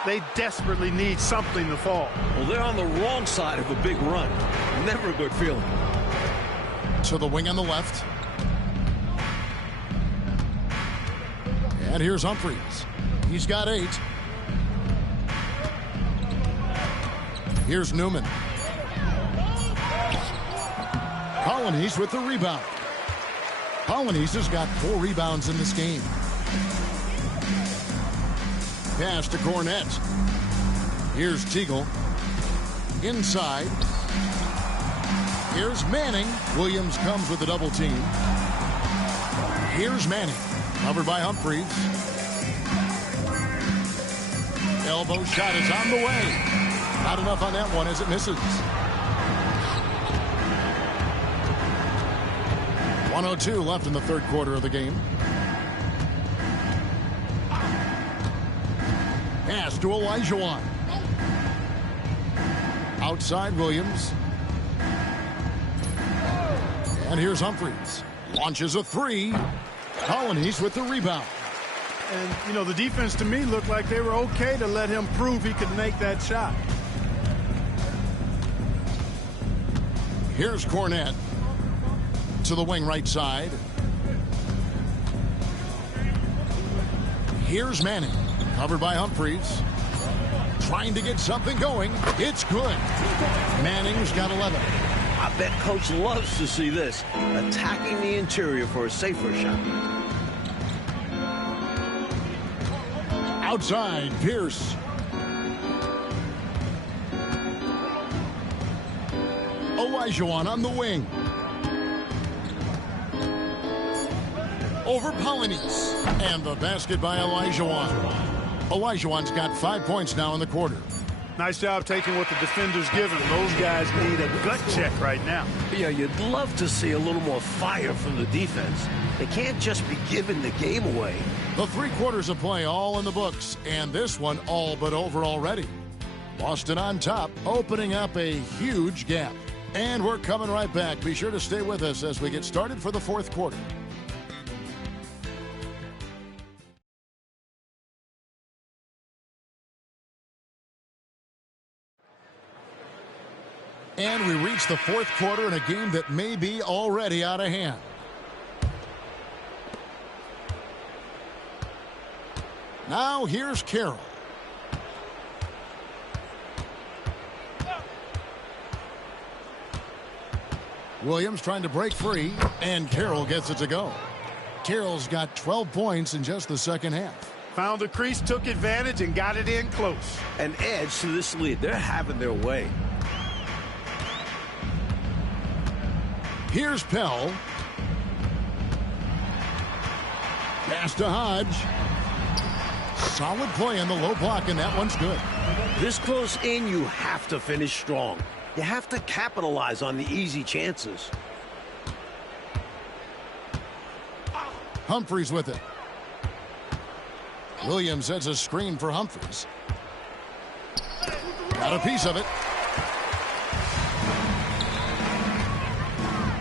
They desperately need something to fall. Well, they're on the wrong side of a big run. Never a good feeling. To the wing on the left. And here's Humphries. He's got 8. Here's Newman. Polynice with the rebound. Polynice has got 4 rebounds in this game. Pass to Cornette. Here's Teagle. Inside. Here's Manning. Williams comes with a double team. Here's Manning. Covered by Humphries. Elbow shot is on the way. Not enough on that one as it misses. 1:02 left in the 3rd quarter of the game. Pass to Olajuwon. Outside Williams. And here's Humphries. Launches a 3. Polynice with the rebound. And, you know, the defense to me looked like they were okay to let him prove he could make that shot. Here's Cornette. To the wing right side. Here's Manning. Covered by Humphries. Trying to get something going. It's good. Manning's got 11. I bet Coach loves to see this. Attacking the interior for a safer shot. Outside, Pierce. Olajuwon on the wing. Over Polynice. And the basket by Olajuwon. Olajuwon's got 5 points now in the quarter. Nice job taking what the defender's given. Those guys need a gut check right now. Yeah, you'd love to see a little more fire from the defense. They can't just be giving the game away. The 3 quarters of play all in the books, and this one all but over already. Boston on top, opening up a huge gap. And we're coming right back. Be sure to stay with us as we get started for the 4th quarter. And we reach the 4th quarter in a game that may be already out of hand. Now here's Carroll. Williams trying to break free, and Carroll gets it to go. Carroll's got 12 points in just the second half. Found the crease, took advantage, and got it in close. An edge to this lead. They're having their way. Here's Pell. Pass to Hodge. Solid play in the low block, and that one's good. This close in, you have to finish strong. You have to capitalize on the easy chances. Humphries with it. Williams sets a screen for Humphries. Got a piece of it.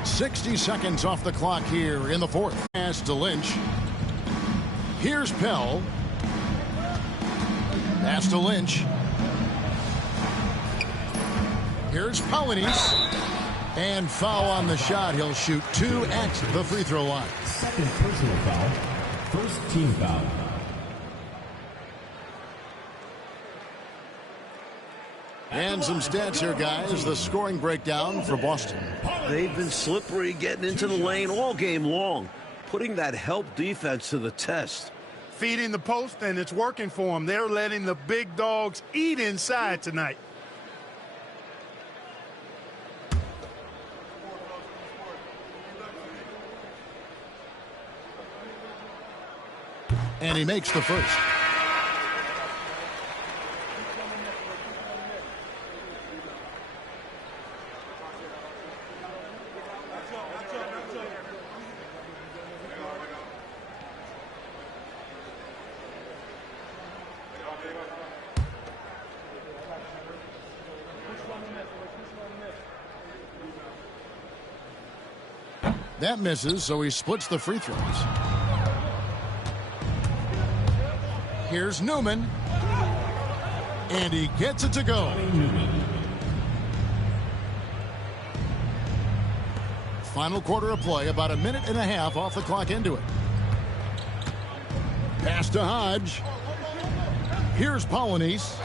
60 seconds off the clock here in the fourth. Pass to Lynch. Here's Pell. Pass to Lynch. Here's Polynice. And foul on the shot. He'll shoot 2 at the free throw line. Second personal foul. First team foul. And some stats here, guys. The scoring breakdown for Boston. They've been slippery getting into the lane all game long, putting that help defense to the test. Feeding the post, and it's working for them. They're letting the big dogs eat inside tonight. And he makes the first. That misses, so he splits the free throws. Here's Newman. And he gets it to go. Final quarter of play, about a minute and a half off the clock into it. Pass to Hodge. Here's Polynice.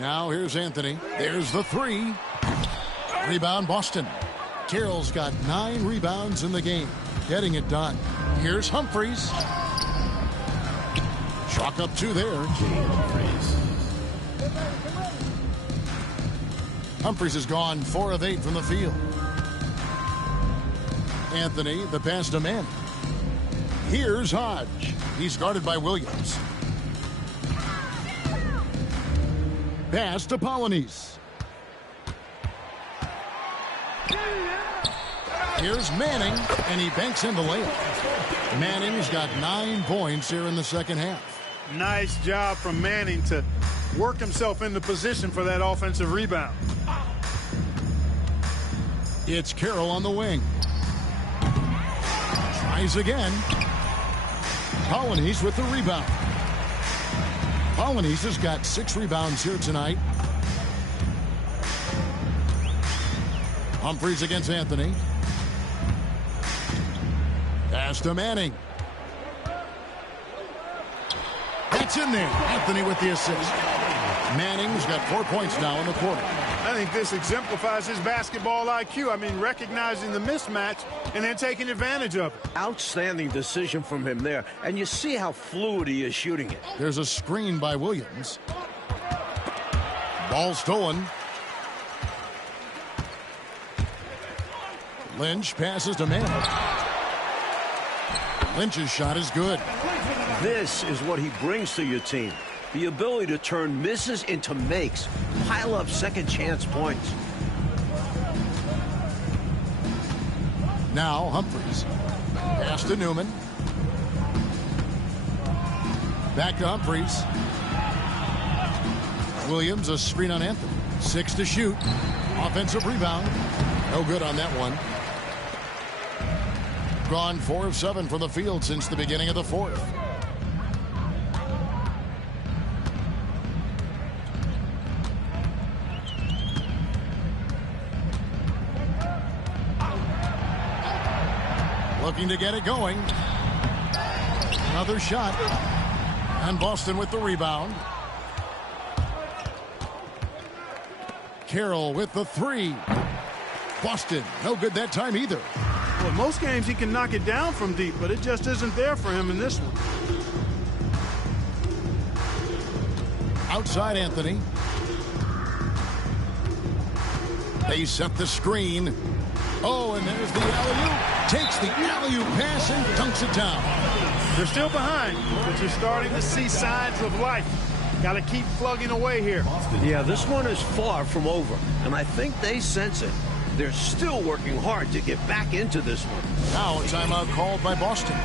Now here's Anthony. There's the three. Rebound Boston. Carroll's got 9 rebounds in the game. Getting it done. Here's Humphries. Chalk up 2 there. Humphries has gone 4 of 8 from the field. Anthony, the pass to Manning. Here's Hodge. He's guarded by Williams. Pass to Polynice. Here's Manning, and he banks in the layup. Manning's got 9 points here in the second half. Nice job from Manning to work himself into position for that offensive rebound. It's Carroll on the wing. Tries again. Polynice with the rebound. Polynice has got 6 rebounds here tonight. Humphries against Anthony. Pass to Manning. That's in there. Anthony with the assist. Manning's got 4 points now in the quarter. I think this exemplifies his basketball IQ. I mean, recognizing the mismatch and then taking advantage of it. Outstanding decision from him there. And you see how fluid he is shooting it. There's a screen by Williams. Ball stolen. Lynch passes to Manning. Lynch's shot is good. This is what he brings to your team. The ability to turn misses into makes. Pile up second chance points. Now Humphries. Pass to Newman. Back to Humphries. Williams, a screen on Anthony. 6 to shoot. Offensive rebound. No good on that one. Gone 4 of 7 from the field since the beginning of the fourth. Looking to get it going. Another shot. And Boston with the rebound. Carroll with the 3. Boston, no good that time either. Well, most games he can knock it down from deep, but it just isn't there for him in this one. Outside Anthony. They set the screen. Oh, and there's the alley-oop. Takes the alley-oop pass and dunks it down. They're still behind, but you're starting to see signs of life. Got to keep plugging away here. Yeah, this one is far from over, and I think they sense it. They're still working hard to get back into this one. Now a timeout called by Boston.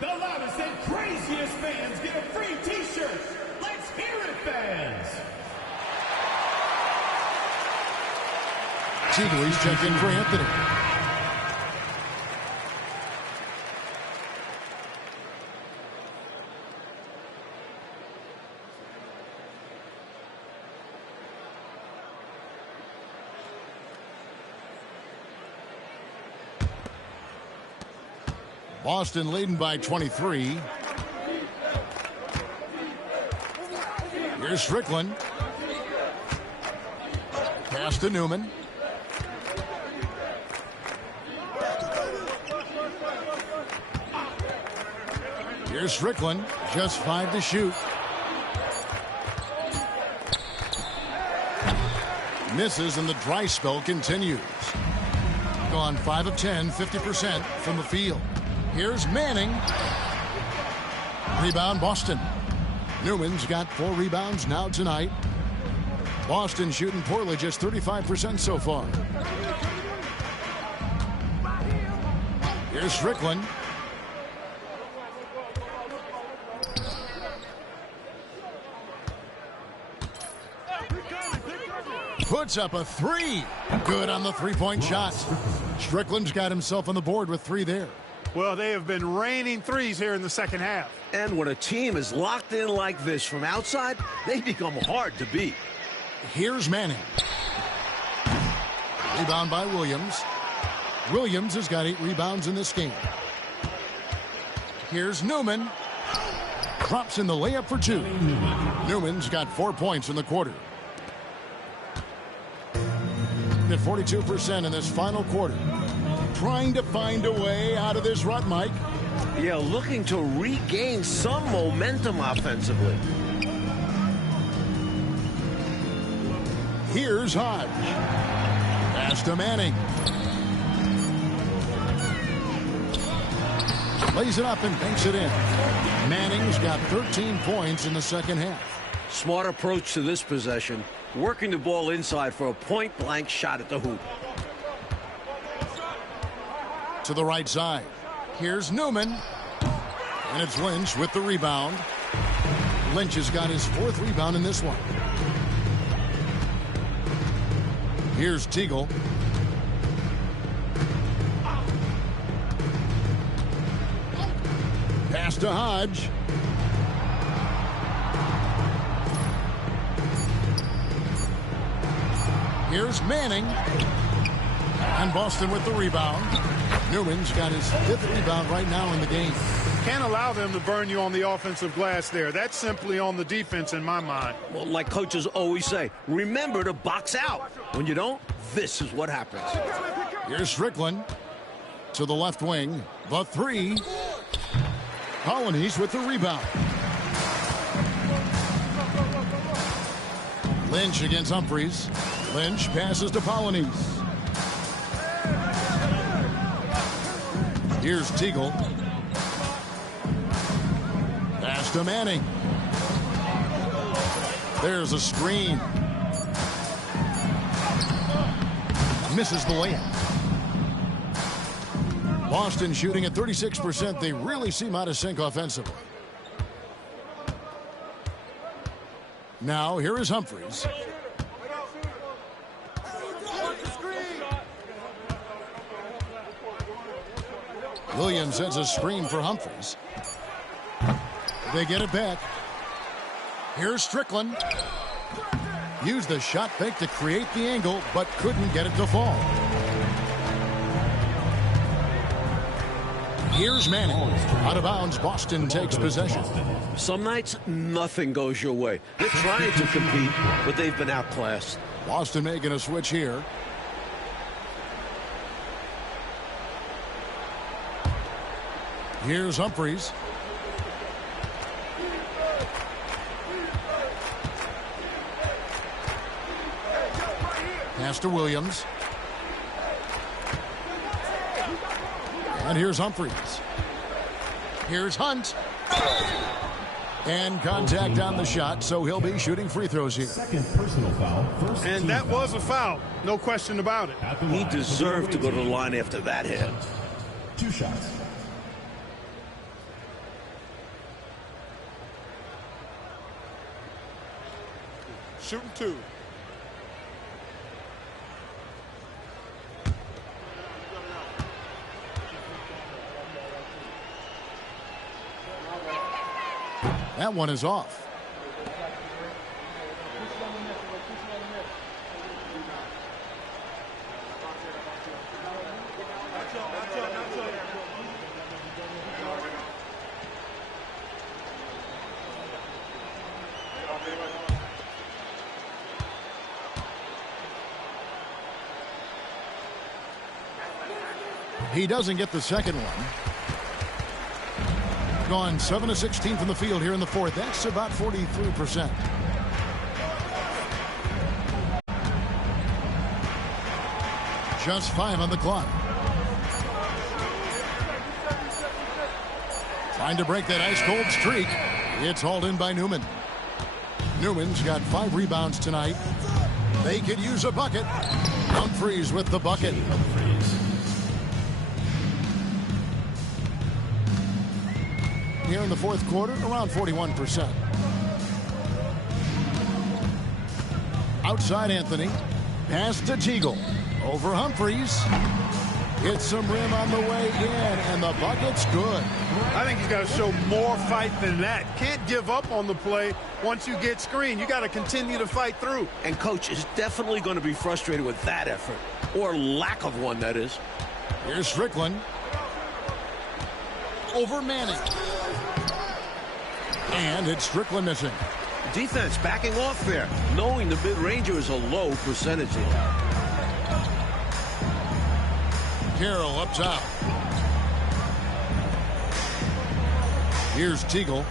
The loudest and craziest fans get a free t-shirt. Let's hear it, fans. Teagley's checked in for Anthony. Boston leading by 23. Here's Strickland. Pass to Newman. Here's Strickland. Just 5 to shoot. Misses, and the dry spell continues. Gone 5 of 10, 50% from the field. Here's Manning. Rebound, Boston. Newman's got 4 rebounds now tonight. Boston shooting poorly, just 35% so far. Here's Strickland. Puts up a 3. Good on the three-point shot. Strickland's got himself on the board with 3 there. Well, they have been raining threes here in the second half. And when a team is locked in like this from outside, they become hard to beat. Here's Manning. Rebound by Williams. Williams has got 8 rebounds in this game. Here's Newman. Drops in the layup for 2. Newman's got 4 points in the quarter. At 42% in this final quarter. Trying to find a way out of this rut, Mike. Yeah, looking to regain some momentum offensively. Here's Hodge. Pass to Manning. Lays it up and banks it in. Manning's got 13 points in the second half. Smart approach to this possession. Working the ball inside for a point-blank shot at the hoop. To the right side. Here's Newman. And it's Lynch with the rebound. Lynch has got his 4th rebound in this one. Here's Teagle. Pass to Hodge. Here's Manning. And Boston with the rebound. Newman's got his 5th rebound right now in the game. Can't allow them to burn you on the offensive glass there. That's simply on the defense in my mind. Well, like coaches always say, remember to box out. When you don't, this is what happens. Here's Strickland to the left wing. The 3. Colonies with the rebound. Lynch against Humphries. Lynch passes to Polynice. Here's Teagle. Pass to Manning. There's a screen. Misses the layup. Boston shooting at 36%. They really seem out of sync offensively. Now, here is Humphries. Williams sends a screen for Humphries. They get it back. Here's Strickland. Used the shot fake to create the angle, but couldn't get it to fall. Here's Manning. Out of bounds, Boston takes possession. Some nights, nothing goes your way. They're trying to compete, but they've been outclassed. Boston making a switch here. Here's Humphries. Pass to Williams. And here's Humphries. Here's Hunt. And contact on the shot, so he'll be shooting free throws here. Second personal foul. First And that was a foul. No question about it. He deserved to go to the line after that hit. 2 shots. Shooting 2. That one is off. He doesn't get the second one. Gone 7 of 16 from the field here in the fourth. That's about 43%. Just 5 on the clock. Trying to break that ice-cold streak. It's hauled in by Newman. Newman's got 5 rebounds tonight. They could use a bucket. Humphries with the bucket. Here in the fourth quarter, around 41%. Outside Anthony. Pass to Teagle. Over Humphries. Hits some rim on the way in, and the bucket's good. I think he's got to show more fight than that. Can't give up on the play once you get screened. You got to continue to fight through. And Coach is definitely going to be frustrated with that effort, or lack of one, that is. Here's Strickland. Over Manning. And it's Strickland missing. Defense backing off there, knowing the mid-ranger is a low percentage. Carroll up top. Here's Teagle.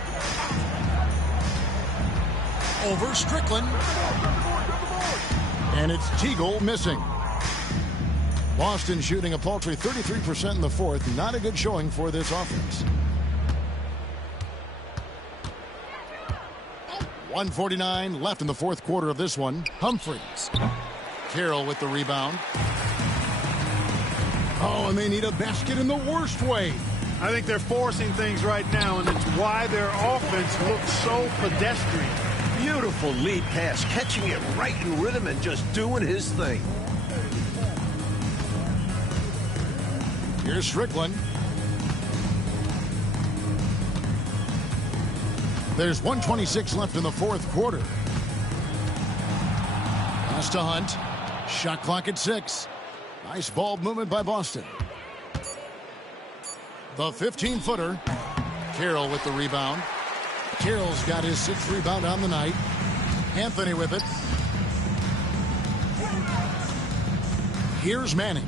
Over Strickland. And it's Teagle missing. Boston shooting a paltry 33% in the fourth. Not a good showing for this offense. 1:49 left in the fourth quarter of this one. Humphries. Carroll with the rebound. Oh, and they need a basket in the worst way. I think they're forcing things right now, and it's why their offense looks so pedestrian. Beautiful lead pass, catching it right in rhythm and just doing his thing. Here's Strickland. There's 1:26 left in the fourth quarter. Pass to Hunt. Shot clock at 6. Nice ball movement by Boston. The 15-footer. Carroll with the rebound. Carroll's got his 6th rebound on the night. Anthony with it. Here's Manning.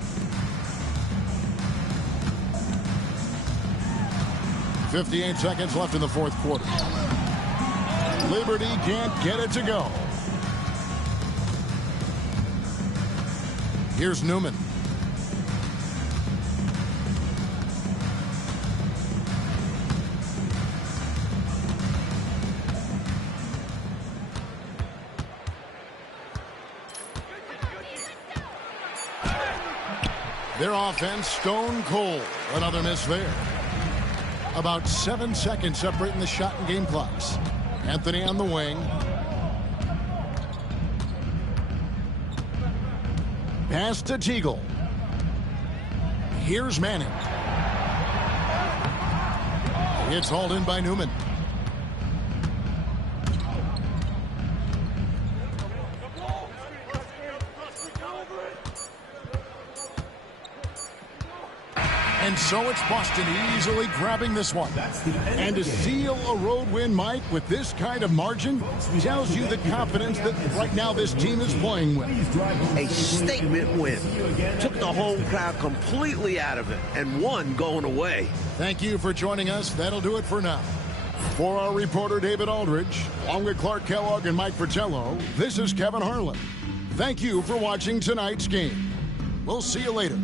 58 seconds left in the fourth quarter. Liberty can't get it to go. Here's Newman. Their offense stone cold. Another miss there. About 7 seconds separating the shot and game clocks. Anthony on the wing. Pass to Teagle. Here's Manning. It's hauled in by Newman. And so it's Boston easily grabbing this one. And to seal a road win, Mike, with this kind of margin, tells you the confidence that right now this team is playing with. A statement win. Took the home crowd completely out of it and won going away. Thank you for joining us. That'll do it for now. For our reporter, David Aldridge, along with Clark Kellogg and Mike Fratello, this is Kevin Harlan. Thank you for watching tonight's game. We'll see you later.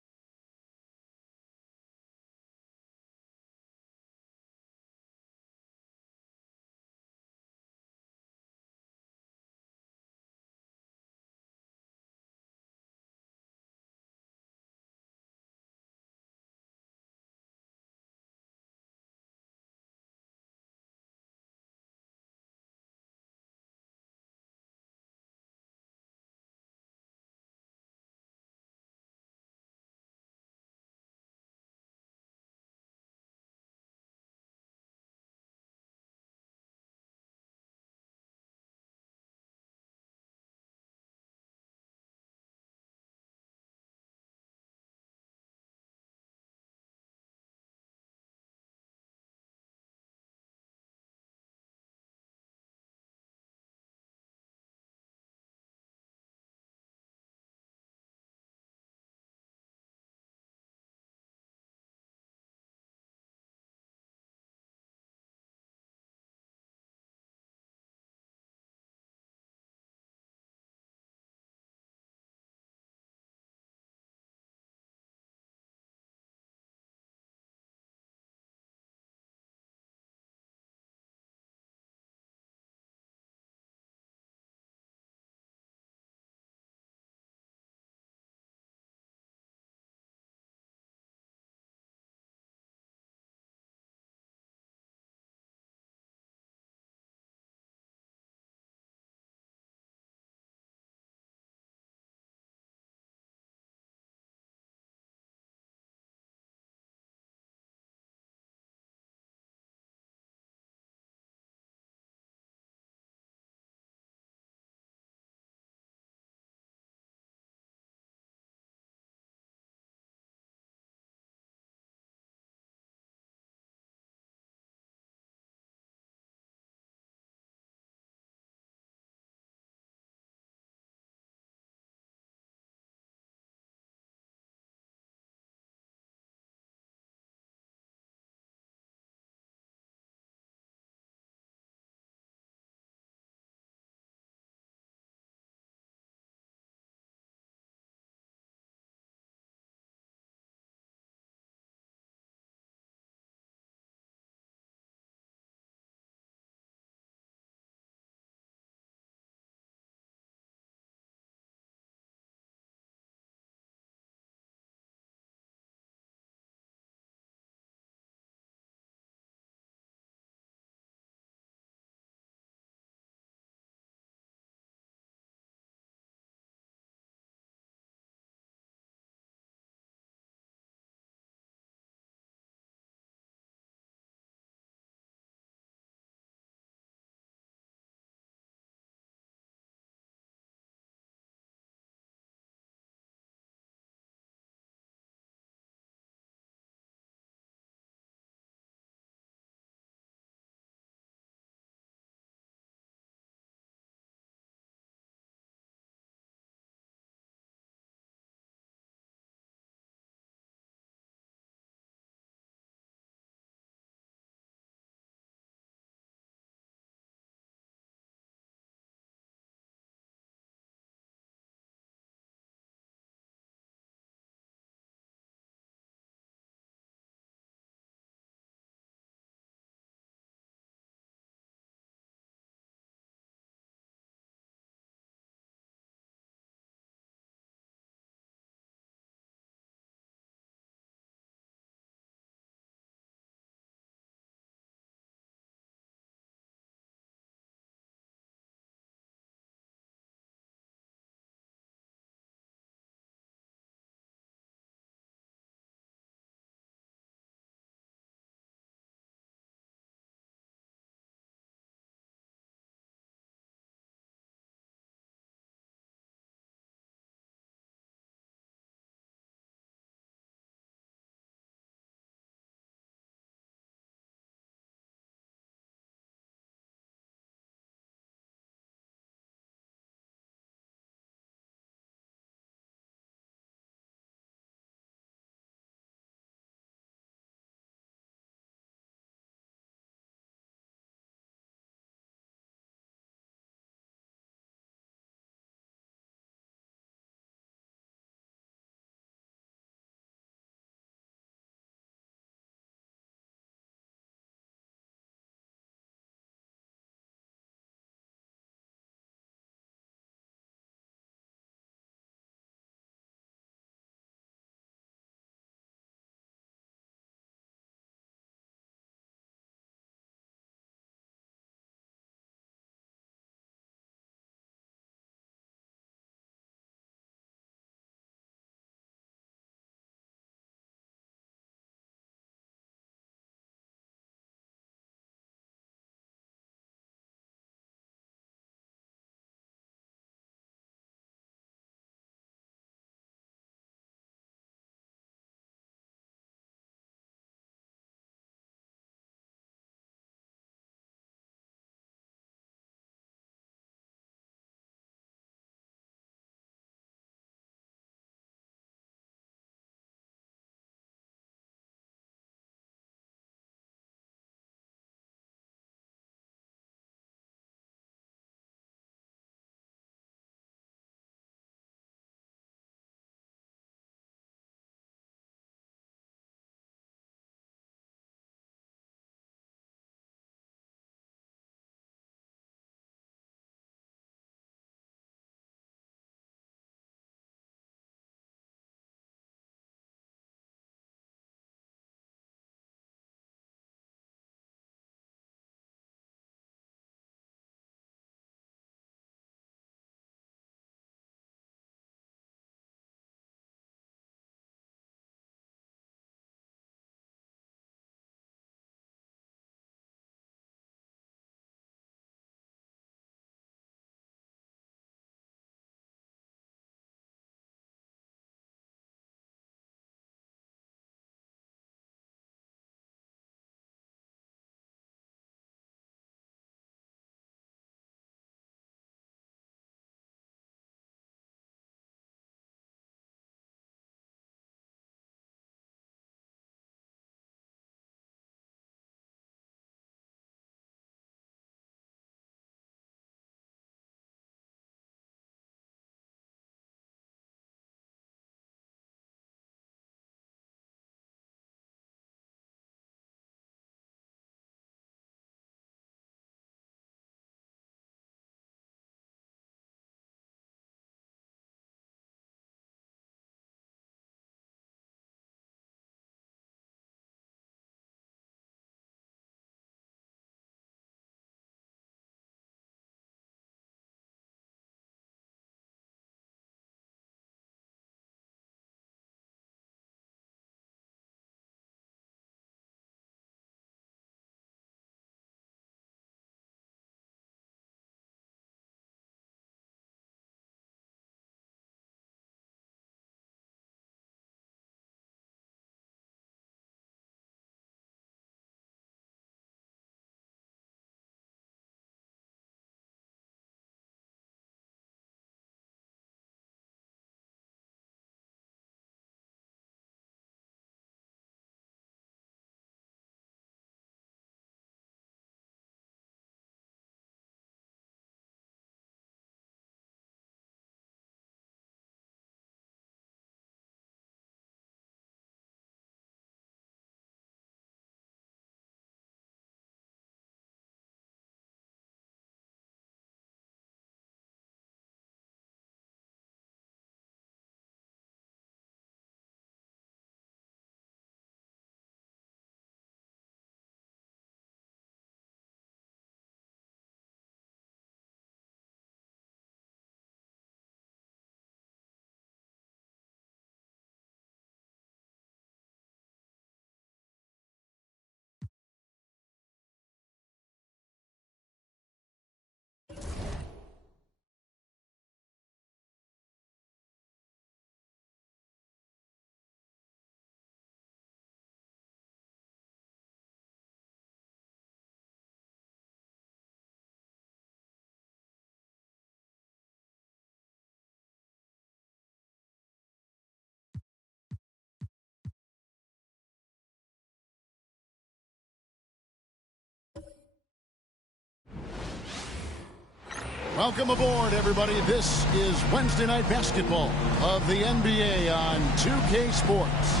Welcome aboard, everybody. This is Wednesday Night Basketball of the NBA on 2K Sports.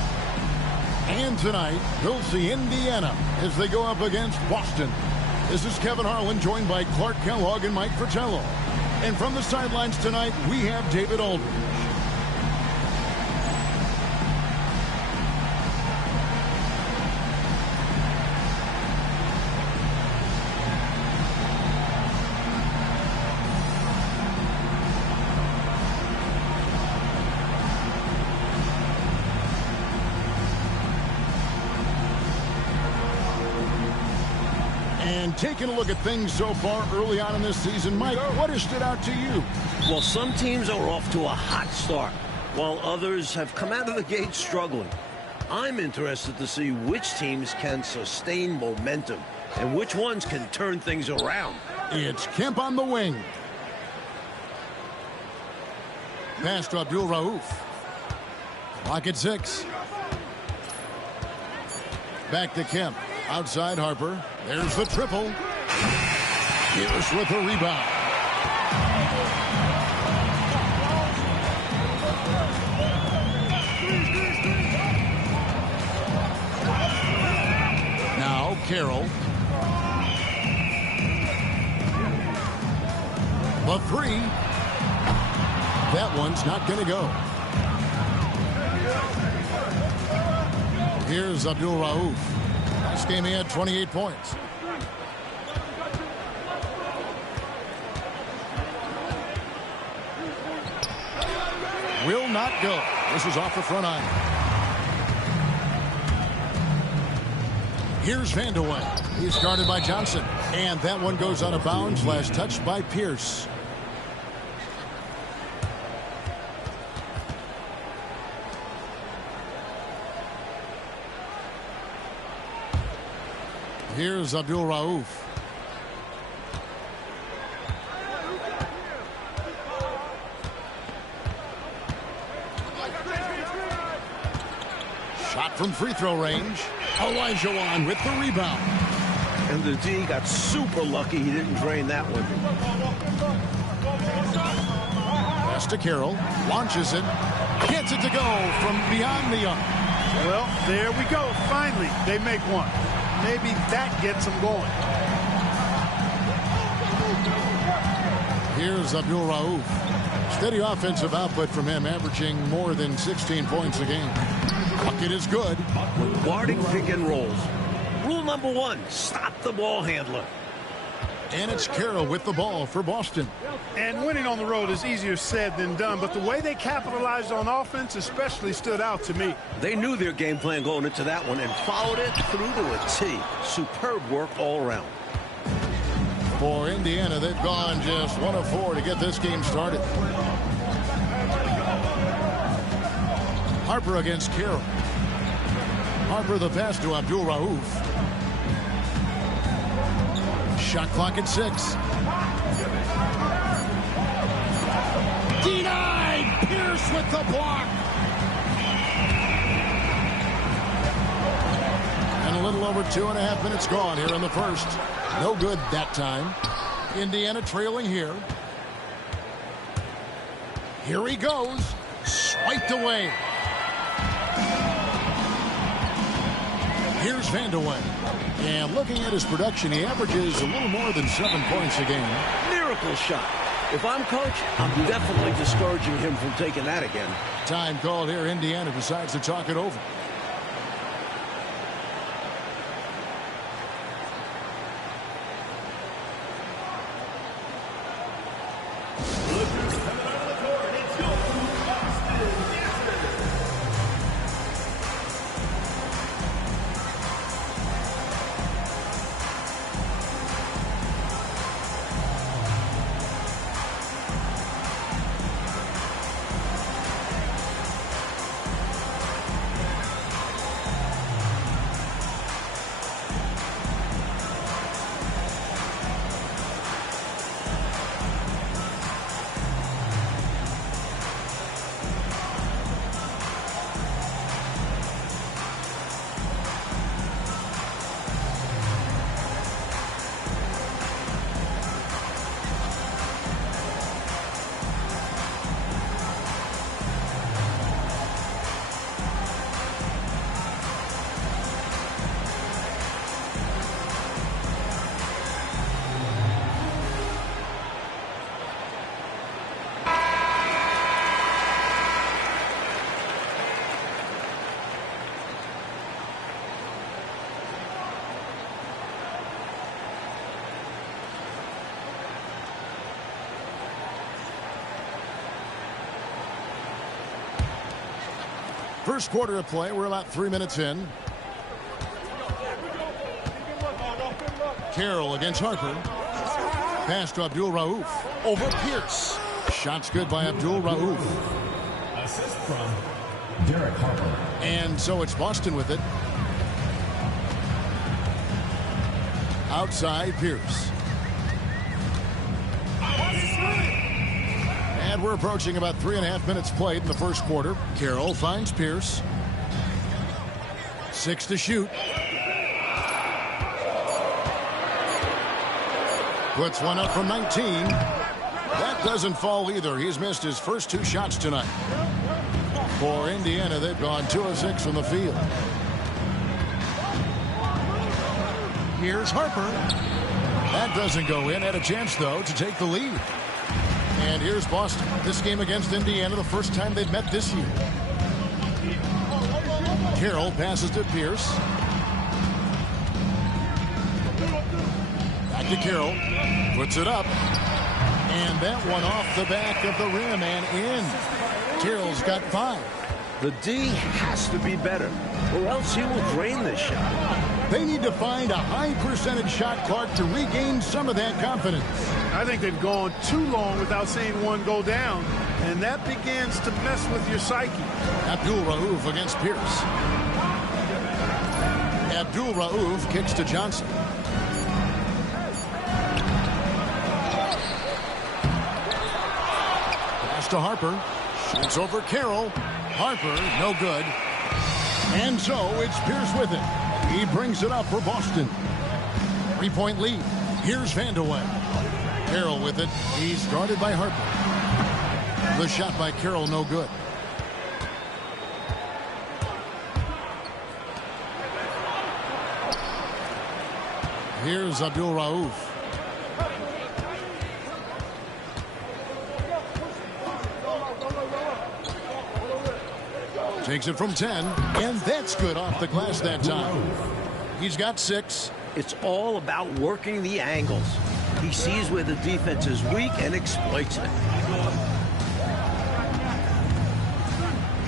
And tonight, we'll see Indiana as they go up against Boston. This is Kevin Harlan, joined by Clark Kellogg and Mike Fratello. And from the sidelines tonight, we have David Aldridge. And taking a look at things so far early on in this season, Mike, what has stood out to you? Well, some teams are off to a hot start, while others have come out of the gate struggling. I'm interested to see which teams can sustain momentum and which ones can turn things around. It's Kemp on the wing. Pass to Abdul Rauf. Clock at 6. Back to Kemp. Outside Harper. There's the triple. Pierce with the rebound. Now Carroll. The three. That one's not going to go. Here's Abdul Rauf. Last game he had 28 points. Will not go. This is off the front iron. Here's Vandeweghe. He's guarded by Johnson. And that one goes out of bounds. Last touched by Pierce. Here's Abdul Rauf. Shot from free throw range. Olajuwon with the rebound. And the D got super lucky he didn't drain that one. Pass to Carroll. Launches it. Gets it to go from beyond the arc. Well, there we go. Finally, they make one. Maybe that gets them going. Here's Abdul Rauf. Steady offensive output from him, averaging more than 16 points a game. Bucket is good. Guarding pick and rolls. Rule number 1, stop the ball handler. And it's Carroll with the ball for Boston. And winning on the road is easier said than done, but the way they capitalized on offense especially stood out to me. They knew their game plan going into that one and followed it through to a T. Superb work all around. For Indiana, they've gone just 1 of 4 to get this game started. Harper against Carroll. Harper the pass to Abdul Rauf. Shot clock at 6. Denied! Pierce with the block. And a little over 2.5 minutes gone here in the first. No good that time. Indiana trailing here. Here he goes. Swiped away. Here's Vandeweghe. And looking at his production, he averages a little more than 7 points a game. Miracle shot. If I'm coach, I'm definitely discouraging him from taking that again. Time called here. Indiana decides to talk it over. First quarter of play. We're about 3 minutes in. Carroll against Harper. Pass to Abdul-Rauf. Over Pierce. Shot's good by Abdul-Rauf. Assist from Derek Harper. And so it's Boston with it. Outside Pierce. And we're approaching about 3.5 minutes played in the first quarter. Carroll finds Pierce. 6 to shoot. Puts one up from 19. That doesn't fall either. He's missed his first 2 shots tonight. For Indiana, they've gone 2 of 6 from the field. Here's Harper. That doesn't go in. Had a chance, though, to take the lead. And here's Boston. This game against Indiana, the first time they've met this year. Carroll passes to Pierce. Back to Carroll. Puts it up. And that one off the back of the rim and in. Carroll's got 5. The D has to be better, or else he will drain this shot. They need to find a high percentage shot, Clark, to regain some of that confidence. I think they've gone too long without seeing one go down, and that begins to mess with your psyche. Abdul-Rauf against Pierce. Abdul-Rauf kicks to Johnson. Pass to Harper. Shoots over Carroll. Harper, no good. And so it's Pierce with it. He brings it up for Boston. 3-point lead. Here's Vandeweghe. Carroll with it. He's guarded by Harper. The shot by Carroll, no good. Here's Abdul-Rauf. Takes it from 10, and that's good off the glass that time. He's got 6. It's all about working the angles. He sees where the defense is weak and exploits it.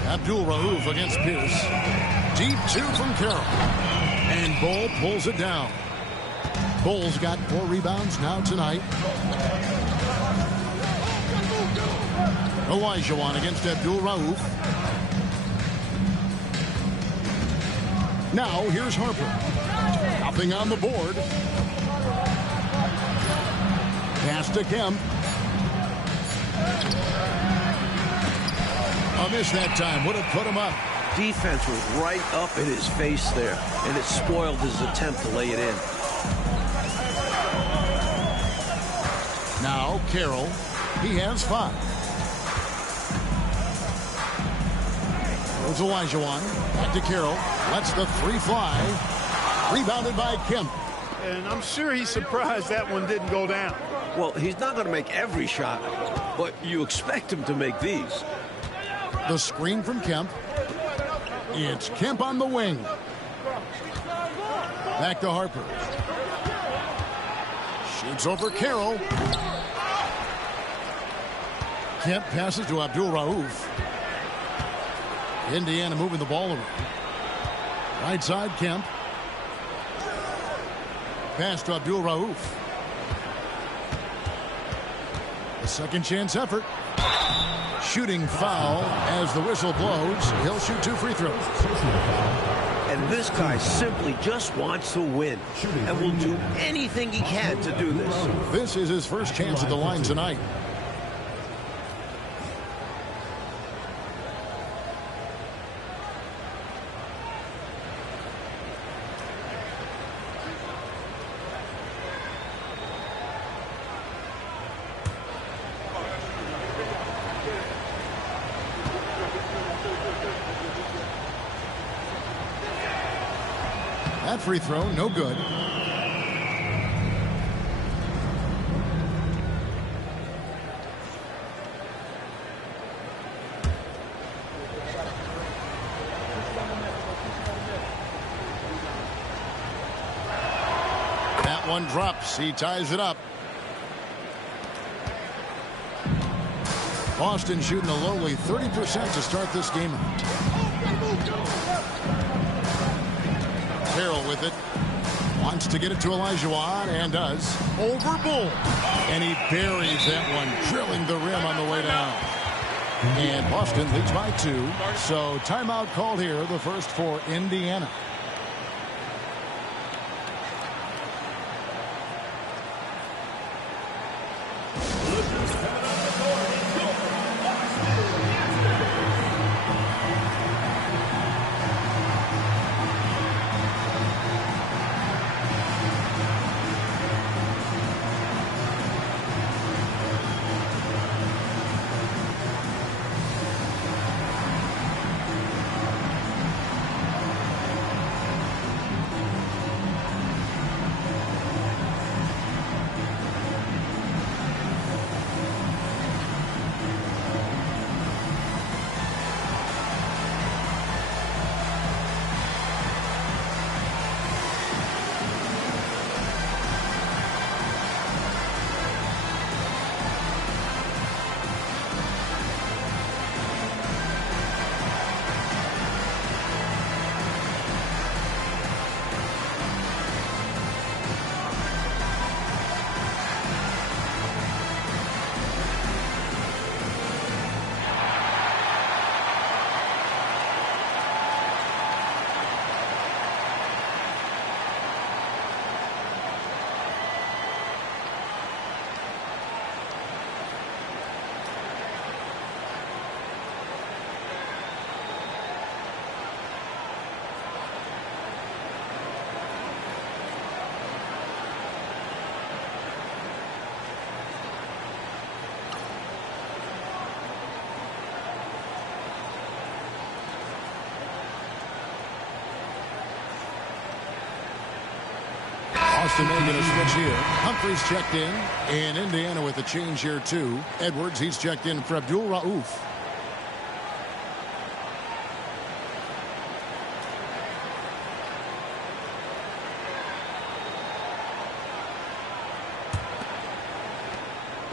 Abdul-Rauf against Pierce. Deep 2 from Carroll. And Bull pulls it down. Bull's got 4 rebounds now tonight. Olajuwon against Abdul-Rauf. Now here's Harper. Nothing on the board. Pass to Kemp. A miss that time. Would have put him up. Defense was right up in his face there, and it spoiled his attempt to lay it in. Now Carroll. He has 5. Goes Olajuwon. Back to Carroll. Lets the 3 fly. Rebounded by Kemp. And I'm sure he's surprised that one didn't go down. Well, he's not going to make every shot, but you expect him to make these. The screen from Kemp. It's Kemp on the wing. Back to Harper. Shoots over Carroll. Kemp passes to Abdul-Rauf. Indiana moving the ball around. Right side, Kemp. Pass to Abdul-Rauf. A second chance effort. Shooting foul as the whistle blows. He'll shoot 2 free throws. And this guy simply just wants to win and will do anything he can to do this. This is his first chance at the line tonight. That free throw, no good. That one drops. He ties it up. Boston shooting a lowly 30% to start this game. it. Wants to get it to Olajuwon, and does. Over Bull. And he buries that one, drilling the rim on the way down. And Boston leads by 2. So timeout called here, the first for Indiana. Boston making a switch here. Humphries checked in. And Indiana with a change here, too. Edwards, he's checked in for Abdul Rauf.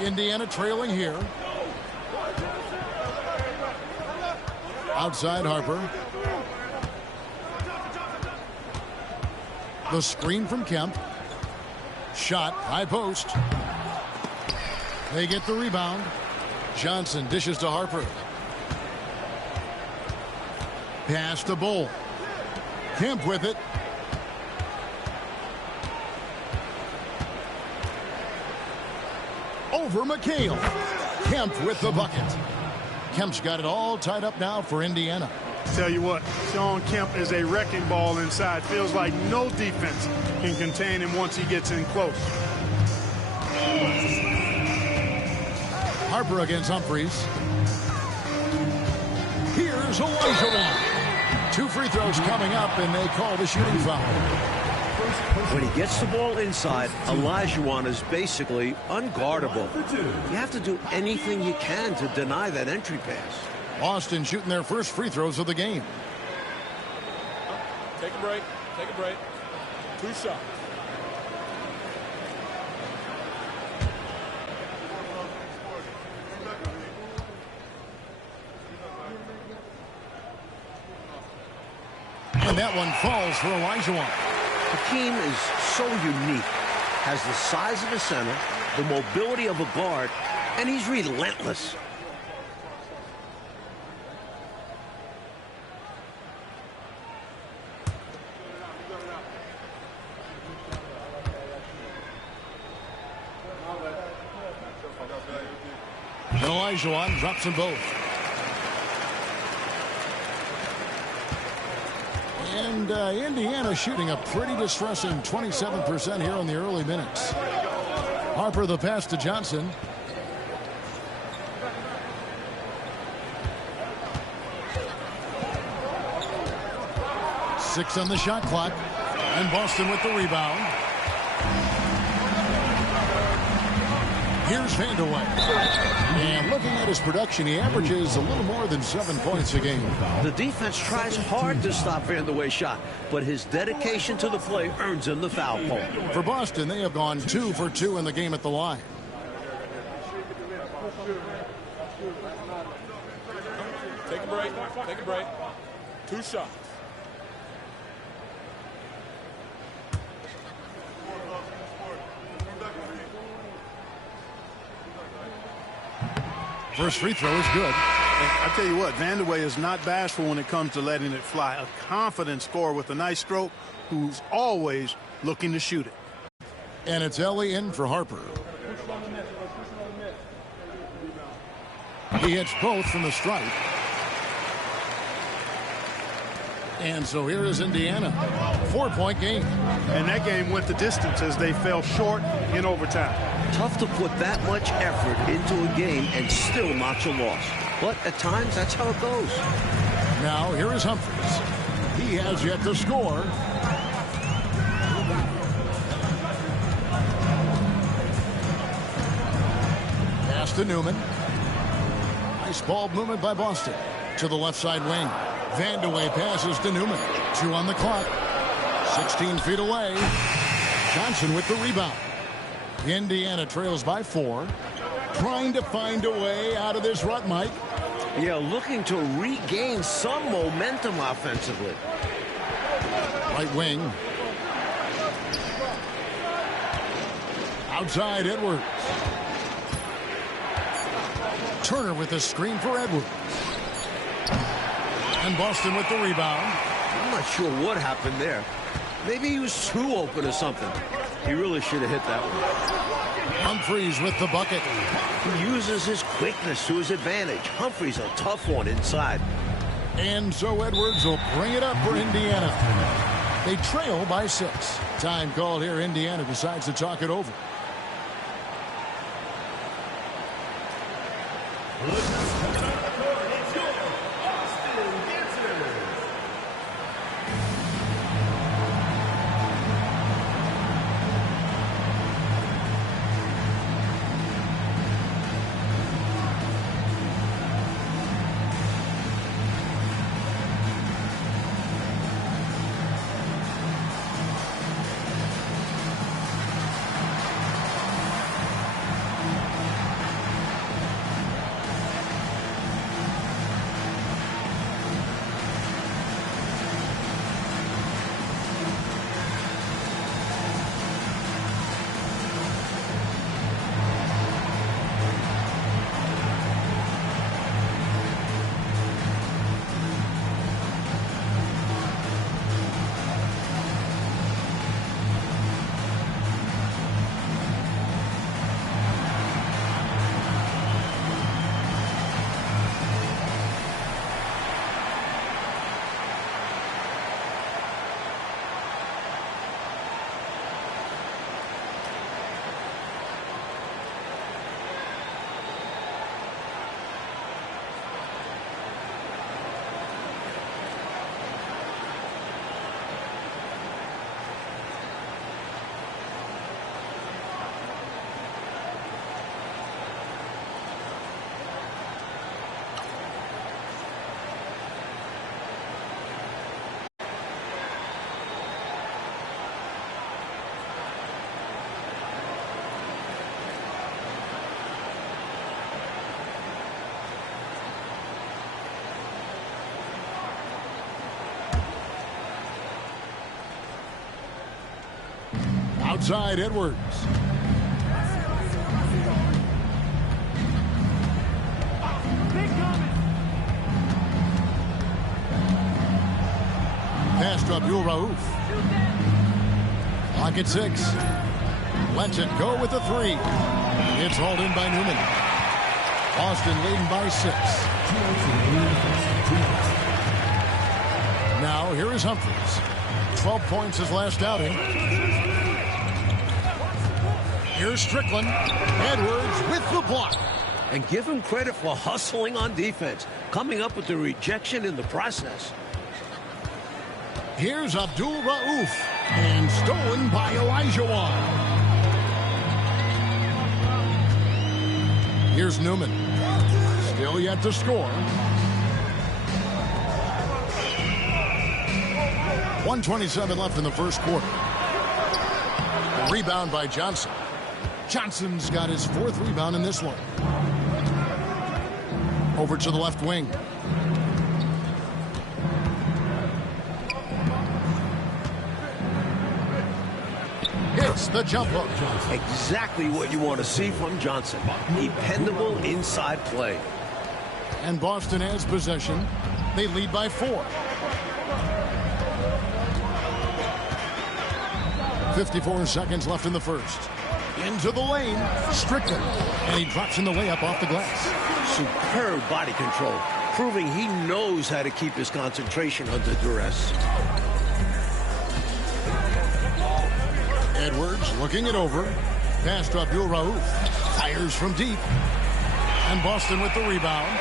Indiana trailing here. Outside Harper. The screen from Kemp. Shot, high post. They get the rebound. Johnson dishes to Harper. Pass to Bull. Kemp with it. Over McHale. Kemp with the bucket. Kemp's got it all tied up now for Indiana. Tell you what, Shawn Kemp is a wrecking ball inside. Feels like no defense can contain him once he gets in close. Harper against Humphries. Here's Olajuwon. 2 free throws coming up, and they call the shooting foul. When he gets the ball inside, Olajuwon is basically unguardable. You have to do anything you can to deny that entry pass. Boston shooting their first free throws of the game. Take a break. Take a break. 2 shots. And that one falls for Olajuwon. Hakeem is so unique. Has the size of a center, the mobility of a guard, and he's relentless. And Olajuwon drops them both. And Indiana shooting a pretty distressing 27% here in the early minutes. Harper the pass to Johnson. Six on the shot clock. And Boston with the rebound. Here's Vandeweghe. And looking at his production, he averages a little more than 7 points a game. The defense tries hard to stop Vandeweghe's shot, but his dedication to the play earns him the foul call. For Boston, they have gone 2 for 2 in the game at the line. Take a break. Take a break. 2 shots. First free throw is good. I tell you what, Vandeweghe is not bashful when it comes to letting it fly. A confident scorer with a nice stroke who's always looking to shoot it. And it's Ellie in for Harper. He hits both from the stripe. And so here is Indiana. 4-point game. And that game went the distance as they fell short in overtime. Tough to put that much effort into a game and still notch a loss. But at times, that's how it goes. Now, here is Humphries. He has yet to score. Pass to Newman. Nice ball movement by Boston. To the left side wing. Vandeweghe passes to Newman. 2 on the clock. 16 feet away. Johnson with the rebound. Indiana trails by 4. Trying to find a way out of this rut, Mike. Yeah, looking to regain some momentum offensively. Right wing. Outside Edwards. Turner with a screen for Edwards. And Boston with the rebound. I'm not sure what happened there. Maybe he was too open or something. He really should have hit that one. Humphries with the bucket. He uses his quickness to his advantage. Humphries a tough one inside. And so Edwards will bring it up for Indiana. They trail by 6. Time called here. Indiana decides to talk it over. Outside Edwards. Pass to Abdul Rauf. Clock at 6. Lets it go with a 3. It's hauled in by Newman. Boston leading by 6. Now here is Humphries. 12 points his last outing. Here's Strickland. Edwards with the block. And give him credit for hustling on defense, coming up with the rejection in the process. Here's Abdul Rauf. And stolen by Olajuwon. Here's Newman. Still yet to score. 1:27 left in the first quarter. A rebound by Johnson. Johnson's got his 4th rebound in this one. Over to the left wing. Hits. hits the jump hook. Exactly what you want to see from Johnson. Dependable inside play. And Boston has possession. They lead by 4. 54 seconds left in the first. Into the lane, Strickland, and he drops in the layup off the glass. Superb body control, proving he knows how to keep his concentration under duress. Edwards looking it over. Pass to Abdul Rauf. Fires from deep. And Boston with the rebound.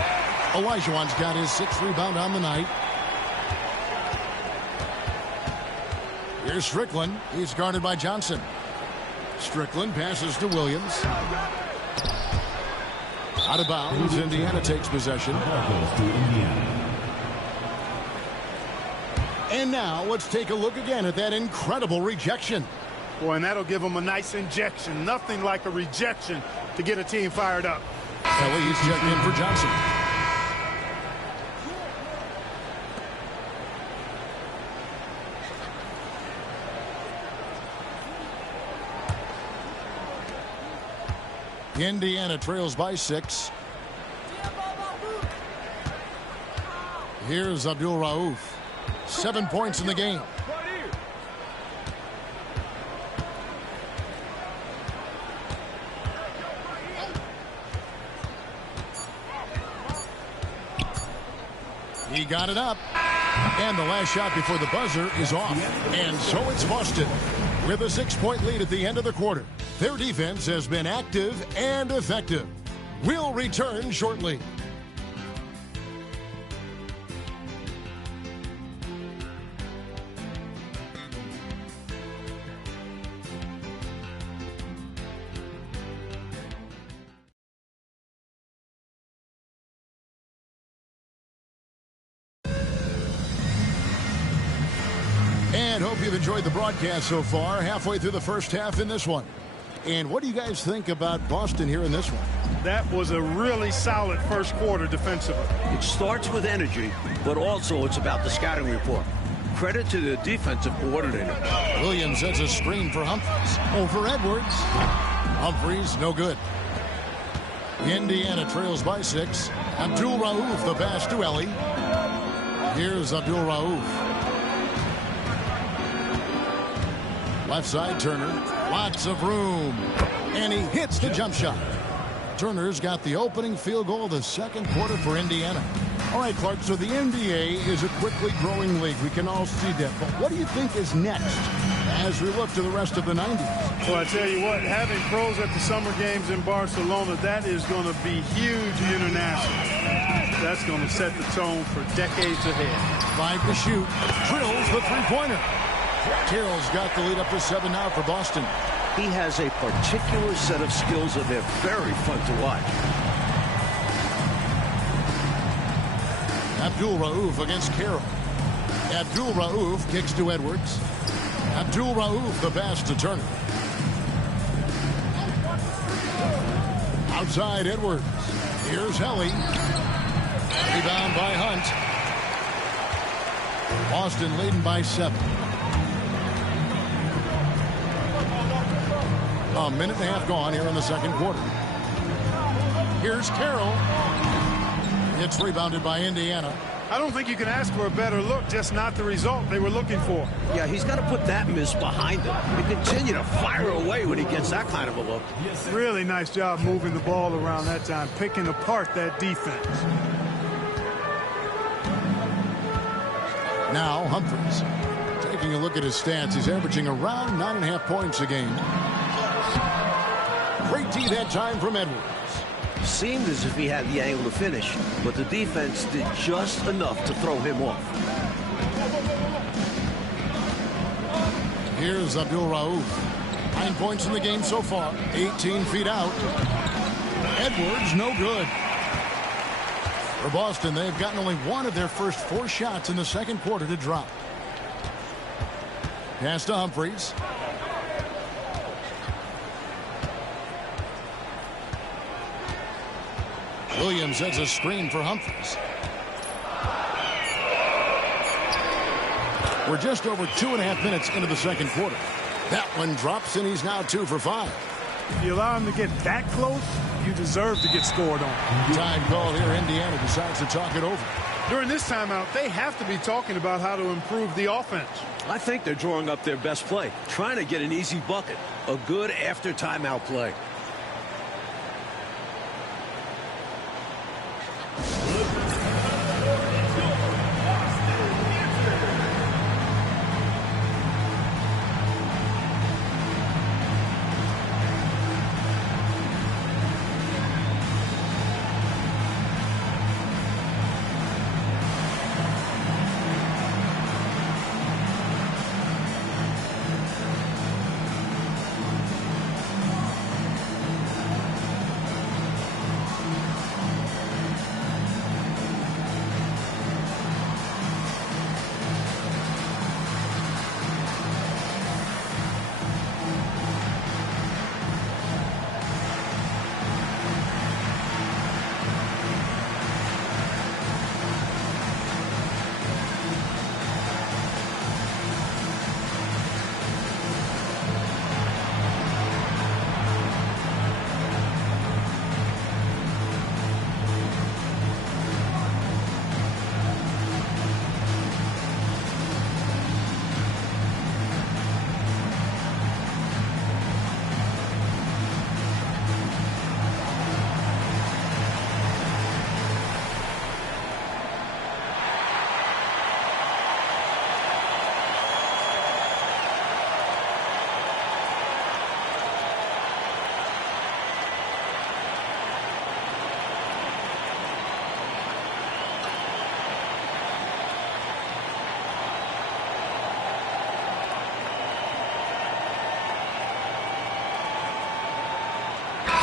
Olajuwon's got his 6th rebound on the night. Here's Strickland. He's guarded by Johnson. Strickland passes to Williams. Out of bounds. Indiana takes possession. And now let's take a look again at that incredible rejection. Boy, and that'll give them a nice injection. Nothing like a rejection to get a team fired up. Kelly is checked in for Johnson. Indiana trails by 6. Here's Abdul Rauf. 7 points in the game. He got it up. And the last shot before the buzzer is off. And so it's Boston with a 6-point lead at the end of the quarter. Their defense has been active and effective. We'll return shortly. And hope you've enjoyed the broadcast so far. Halfway through the first half in this one. And what do you guys think about Boston here in this one? That was a really solid first quarter defensively. It starts with energy, but also it's about the scouting report. Credit to the defensive coordinator. Williams sets a screen for Humphries. Over Edwards. Humphries, no good. Indiana trails by 6. Abdul Rauf, the pass to Ellie. Here's Abdul Rauf. Left side, Turner. Lots of room. And he hits the jump shot. Turner's got the opening field goal of the second quarter for Indiana. All right, Clark, so the NBA is a quickly growing league. We can all see that. But what do you think is next as we look to the rest of the 90s? Well, I tell you what, having pros at the summer games in Barcelona, that is going to be huge internationally. That's going to set the tone for decades ahead. 5 to shoot. Drills the three-pointer. Carroll's got the lead up to 7 now for Boston. He has a particular set of skills that they're very fun to watch. Abdul Rauf against Carroll. Abdul Rauf kicks to Edwards. Abdul Rauf, the pass to Turner. Outside Edwards. Here's Helly. Rebound by Hunt. Boston leading by 7. A minute and a half gone here in the second quarter. Here's Carroll. It's rebounded by Indiana. I don't think you can ask for a better look, just not the result they were looking for. Yeah, he's got to put that miss behind him and continue to fire away when he gets that kind of a look. Really nice job moving the ball around that time, picking apart that defense. Now Humphries. Taking a look at his stats, he's averaging around 9.5 points a game. Great D that time from Edwards. Seemed as if he had the angle to finish, but the defense did just enough to throw him off. Here's Abdul Rauf. 9 points in the game so far. 18 feet out. Edwards, no good. For Boston, they've gotten only one of their first 4 shots in the second quarter to drop. Pass to Humphries. Williams sets a screen for Humphries. We're just over 2.5 minutes into the second quarter. That one drops, and he's now 2 for 5. If you allow him to get that close, you deserve to get scored on. Time call here. Indiana decides to talk it over. During this timeout, they have to be talking about how to improve the offense. I think they're drawing up their best play, trying to get an easy bucket. A good after timeout play.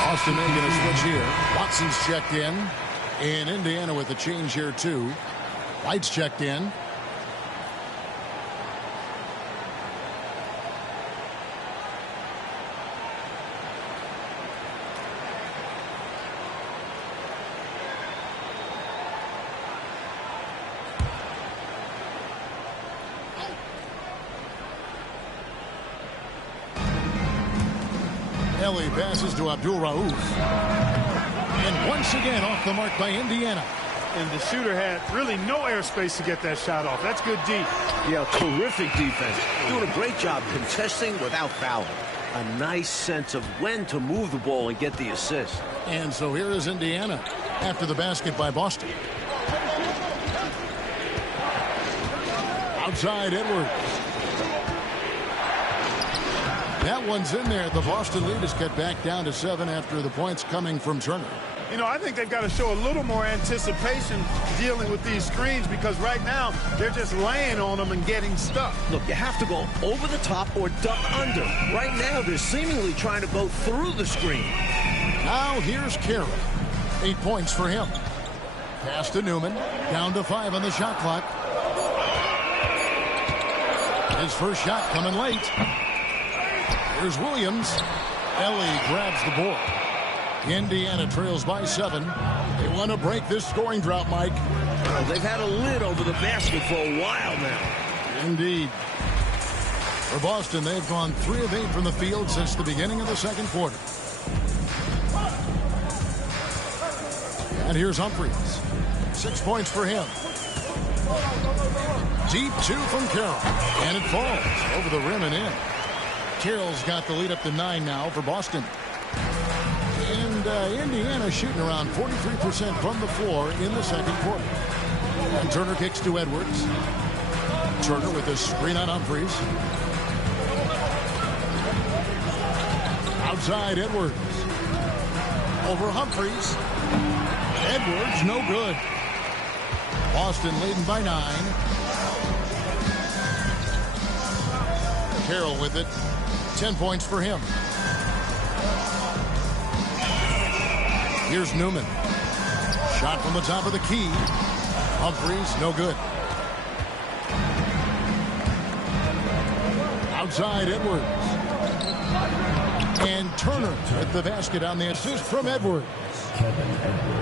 Boston may going to switch here. Watson's checked in. And Indiana with a change here, too. White's checked in. Ellie passes to Abdul-Rauf. And once again off the mark by Indiana. And the shooter had really no airspace to get that shot off. That's good deep. Yeah, terrific defense. Doing a great job contesting without fouling. A nice sense of when to move the ball and get the assist. And so here is Indiana after the basket by Boston. Outside Edwards. That one's in there. The Boston lead is cut back down to 7 after the points coming from Turner. You know, I think they've got to show a little more anticipation dealing with these screens because right now they're just laying on them and getting stuck. Look, you have to go over the top or duck under. Right now they're seemingly trying to go through the screen. Now here's Carroll. 8 points for him. Pass to Newman. Down to 5 on the shot clock. His first shot coming late. Here's Williams. Ellie grabs the board. Indiana trails by 7. They want to break this scoring drought, Mike. Well, they've had a lid over the basket for a while now. Indeed. For Boston, they've gone 3 of 8 from the field since the beginning of the second quarter. And here's Humphries. 6 points for him. Deep 2 from Carroll. And it falls over the rim and in. Carroll's got the lead up to 9 now for Boston. And Indiana shooting around 43% from the floor in the second quarter. And Turner kicks to Edwards. Turner with a screen on Humphries. Outside Edwards. Over Humphries. Edwards, no good. Boston leading by 9. Carroll with it. 10 points for him. Here's Newman. Shot from the top of the key. Humphries, no good. Outside Edwards. And Turner at the basket on the assist from Edwards.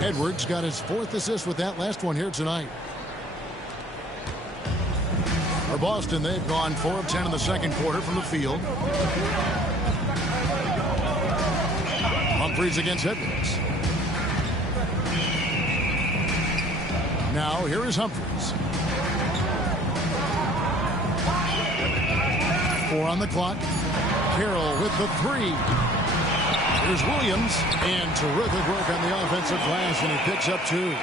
Edwards got his 4th assist with that last one here tonight. For Boston, they've gone 4 of 10 in the second quarter from the field. Humphries against Edwards. Now, here is Humphries. 4 on the clock. Carroll with the 3. Here's Williams, and terrific work on the offensive glass, and he picks up 2.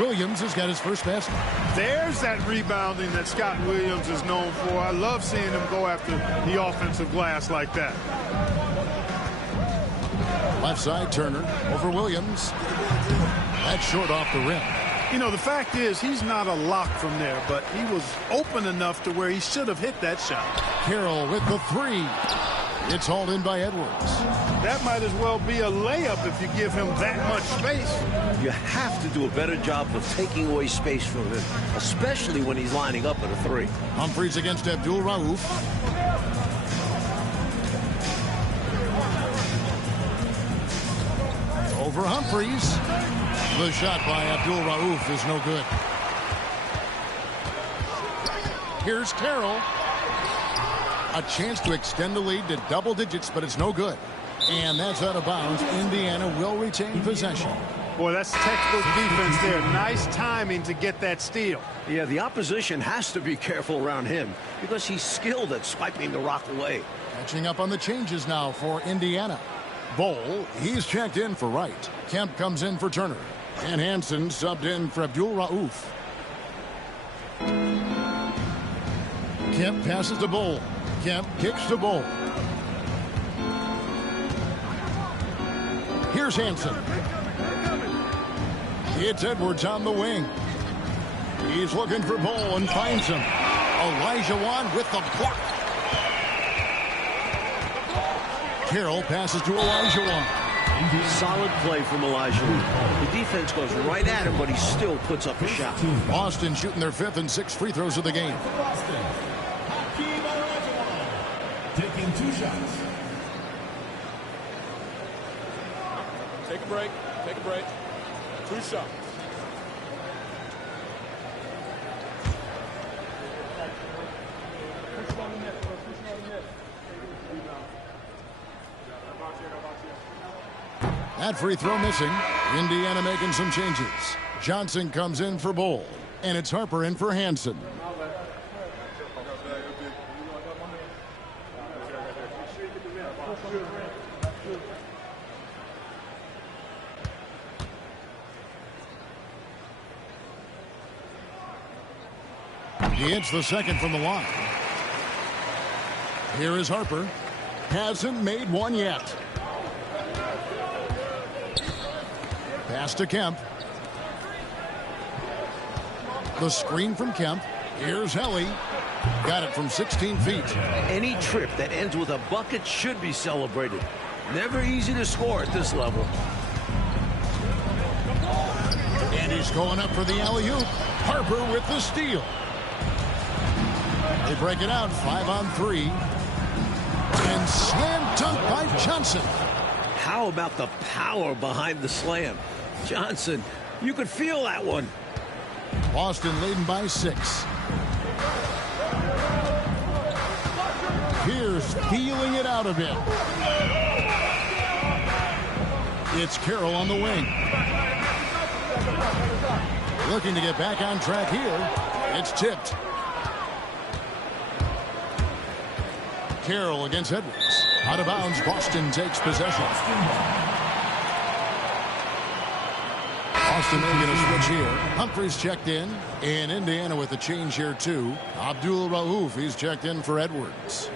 Williams has got his first basket. There's that rebounding that Scott Williams is known for. I love seeing him go after the offensive glass like that. Left side, Turner over Williams. That's short off the rim. You know, the fact is he's not a lock from there, but he was open enough to where he should have hit that shot. Carroll with the 3. It's hauled in by Edwards. That might as well be a layup if you give him that much space. You have to do a better job of taking away space from him, especially when he's lining up at a 3. Humphries against Abdul Rauf. Over Humphries. The shot by Abdul Rauf is no good. Here's Carroll. A chance to extend the lead to double digits, but it's no good. And that's out of bounds. Indiana will retain possession. Boy, that's textbook defense there. Nice timing to get that steal. Yeah, the opposition has to be careful around him because he's skilled at swiping the rock away. Catching up on the changes now for Indiana. Bowl, he's checked in for Wright. Kemp comes in for Turner. And Hansen subbed in for Abdul Rauf. Kemp passes to Bowl. Kemp kicks to Bowl. Here's Hansen. It's Edwards on the wing. He's looking for Bowl and finds him. Olajuwon with the block. Carroll passes to Olajuwon. Solid play from Olajuwon. The defense goes right at him, but he still puts up a shot. Boston shooting their 5th and 6th free throws of the game. Taking 2 shots. Take a break. Take a break. 2 shots. That free throw missing. Indiana making some changes. Johnson comes in for Bowl. And it's Harper in for Hansen. He hits the second from the line. Here is Harper. Hasn't made one yet. Pass to Kemp. The screen from Kemp. Here's Helly. Got it from 16 feet. Any trip that ends with a bucket should be celebrated. Never easy to score at this level. And he's going up for the alley-oop. Harper with the steal. They break it out 5 on 3. And slam dunk by Johnson. How about the power behind the slam? Johnson, you could feel that one. Boston leading by 6. Pierce feeling it out a bit. It's Carroll on the wing. Looking to get back on track here. It's tipped. Carroll against Edwards. Out of bounds, Boston takes possession. Boston making a switch here. Humphries checked in. And Indiana with a change here too. Abdul Rauf, he's checked in for Edwards.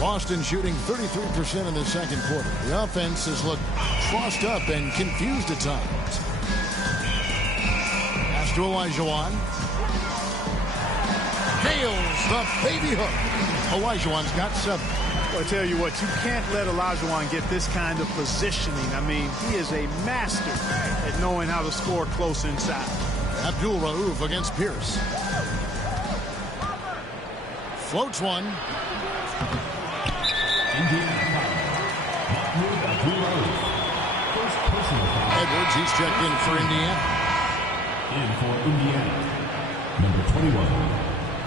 Boston shooting 33% in the second quarter. The offense has looked crossed up and confused at times. Pass to Olajuwon. Nails the baby hook. Olajuwon's got 7. Well, I tell you what, you can't let Olajuwon get this kind of positioning. I mean, he is a master at knowing how to score close inside. Abdul Rauf against Pierce. Floats one. Indiana foul. Not with Abdul Rauf. First Edwards, he's checked in for Indiana. And for Indiana, number 21,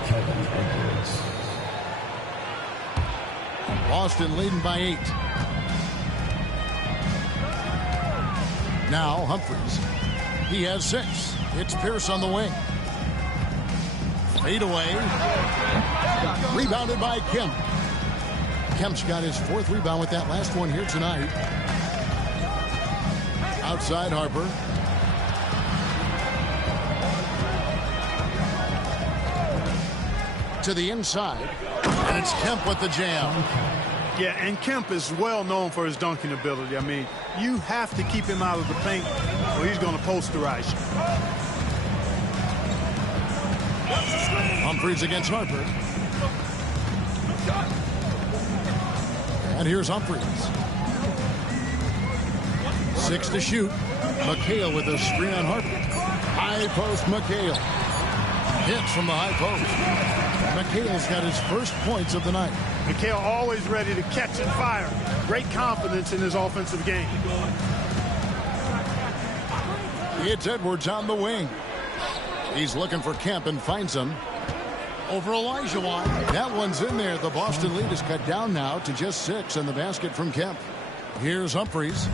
Kevin Edwards. Boston leading by 8. Now Humphries. He has 6. It's Pierce on the wing. Fade away. Rebounded by Kemp. Kemp's got his 4th rebound with that last one here tonight. Outside Harper. To the inside. And it's Kemp with the jam. Yeah, and Kemp is well known for his dunking ability. I mean, you have to keep him out of the paint or he's going to posterize you. Humphries against Harper. And here's Humphries. 6 to shoot. McHale with a screen on Harper. High post McHale. Hits from the high post. McHale's got his first points of the night. McHale always ready to catch and fire. Great confidence in his offensive game. It's Edwards on the wing. He's looking for Kemp and finds him. Over Olajuwon. That one's in there. The Boston lead is cut down now to just 6 and the basket from Kemp. Here's Humphries.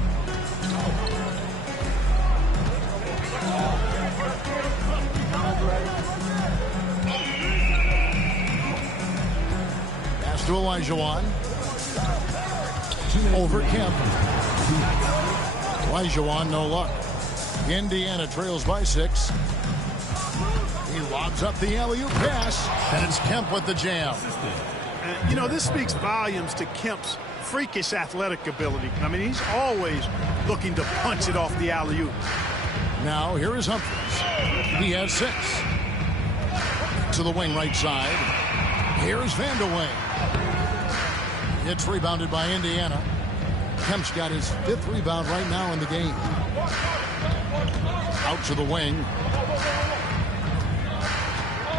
Pass to Olajuwon. Over Kemp. Olajuwon, no luck. Indiana trails by 6. He lobs up the alley-oop pass, and it's Kemp with the jam. You know, this speaks volumes to Kemp's freakish athletic ability. I mean, he's always looking to punch it off the alley-oop. Now, here is Humphries. He has 6. To the wing right side. Here's Vandeweghe. It's rebounded by Indiana. Kemp's got his 5th rebound right now in the game. Out to the wing.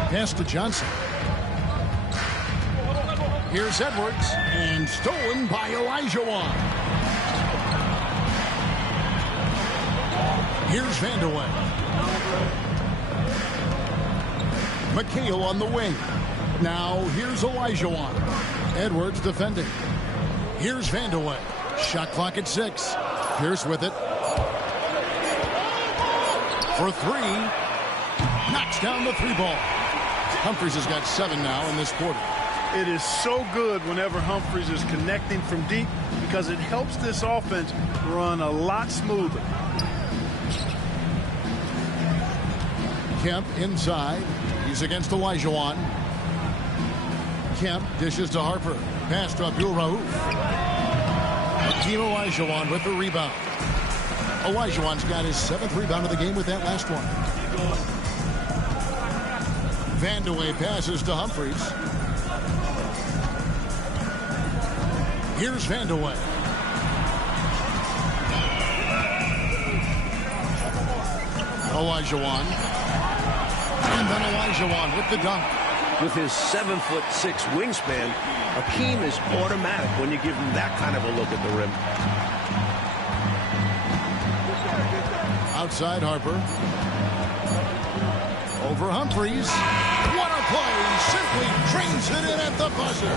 Pass to Johnson. Here's Edwards. And stolen by Olajuwon. Here's Vandeweghe. McHale on the wing. Now here's Olajuwon. Edwards defending. Here's Vandeweghe. Shot clock at 6. Pierce with it. For 3. Knocks down the 3 ball. Humphries has got 7 now in this quarter. It is so good whenever Humphries is connecting from deep because it helps this offense run a lot smoother. Kemp inside. He's against Olajuwon. Kemp dishes to Harper. Pass to Abdul Rauf. Hakeem Olajuwon with the rebound. Olajuwon's got his 7th rebound of the game with that last one. Vandeweghe passes to Humphries. Here's Vandeweghe. Olajuwon. And then Olajuwon with the dunk. With his 7'6" wingspan, Hakeem is automatic when you give him that kind of a look at the rim. Outside Harper. Over Humphries. What a play. Simply trains it in at the buzzer.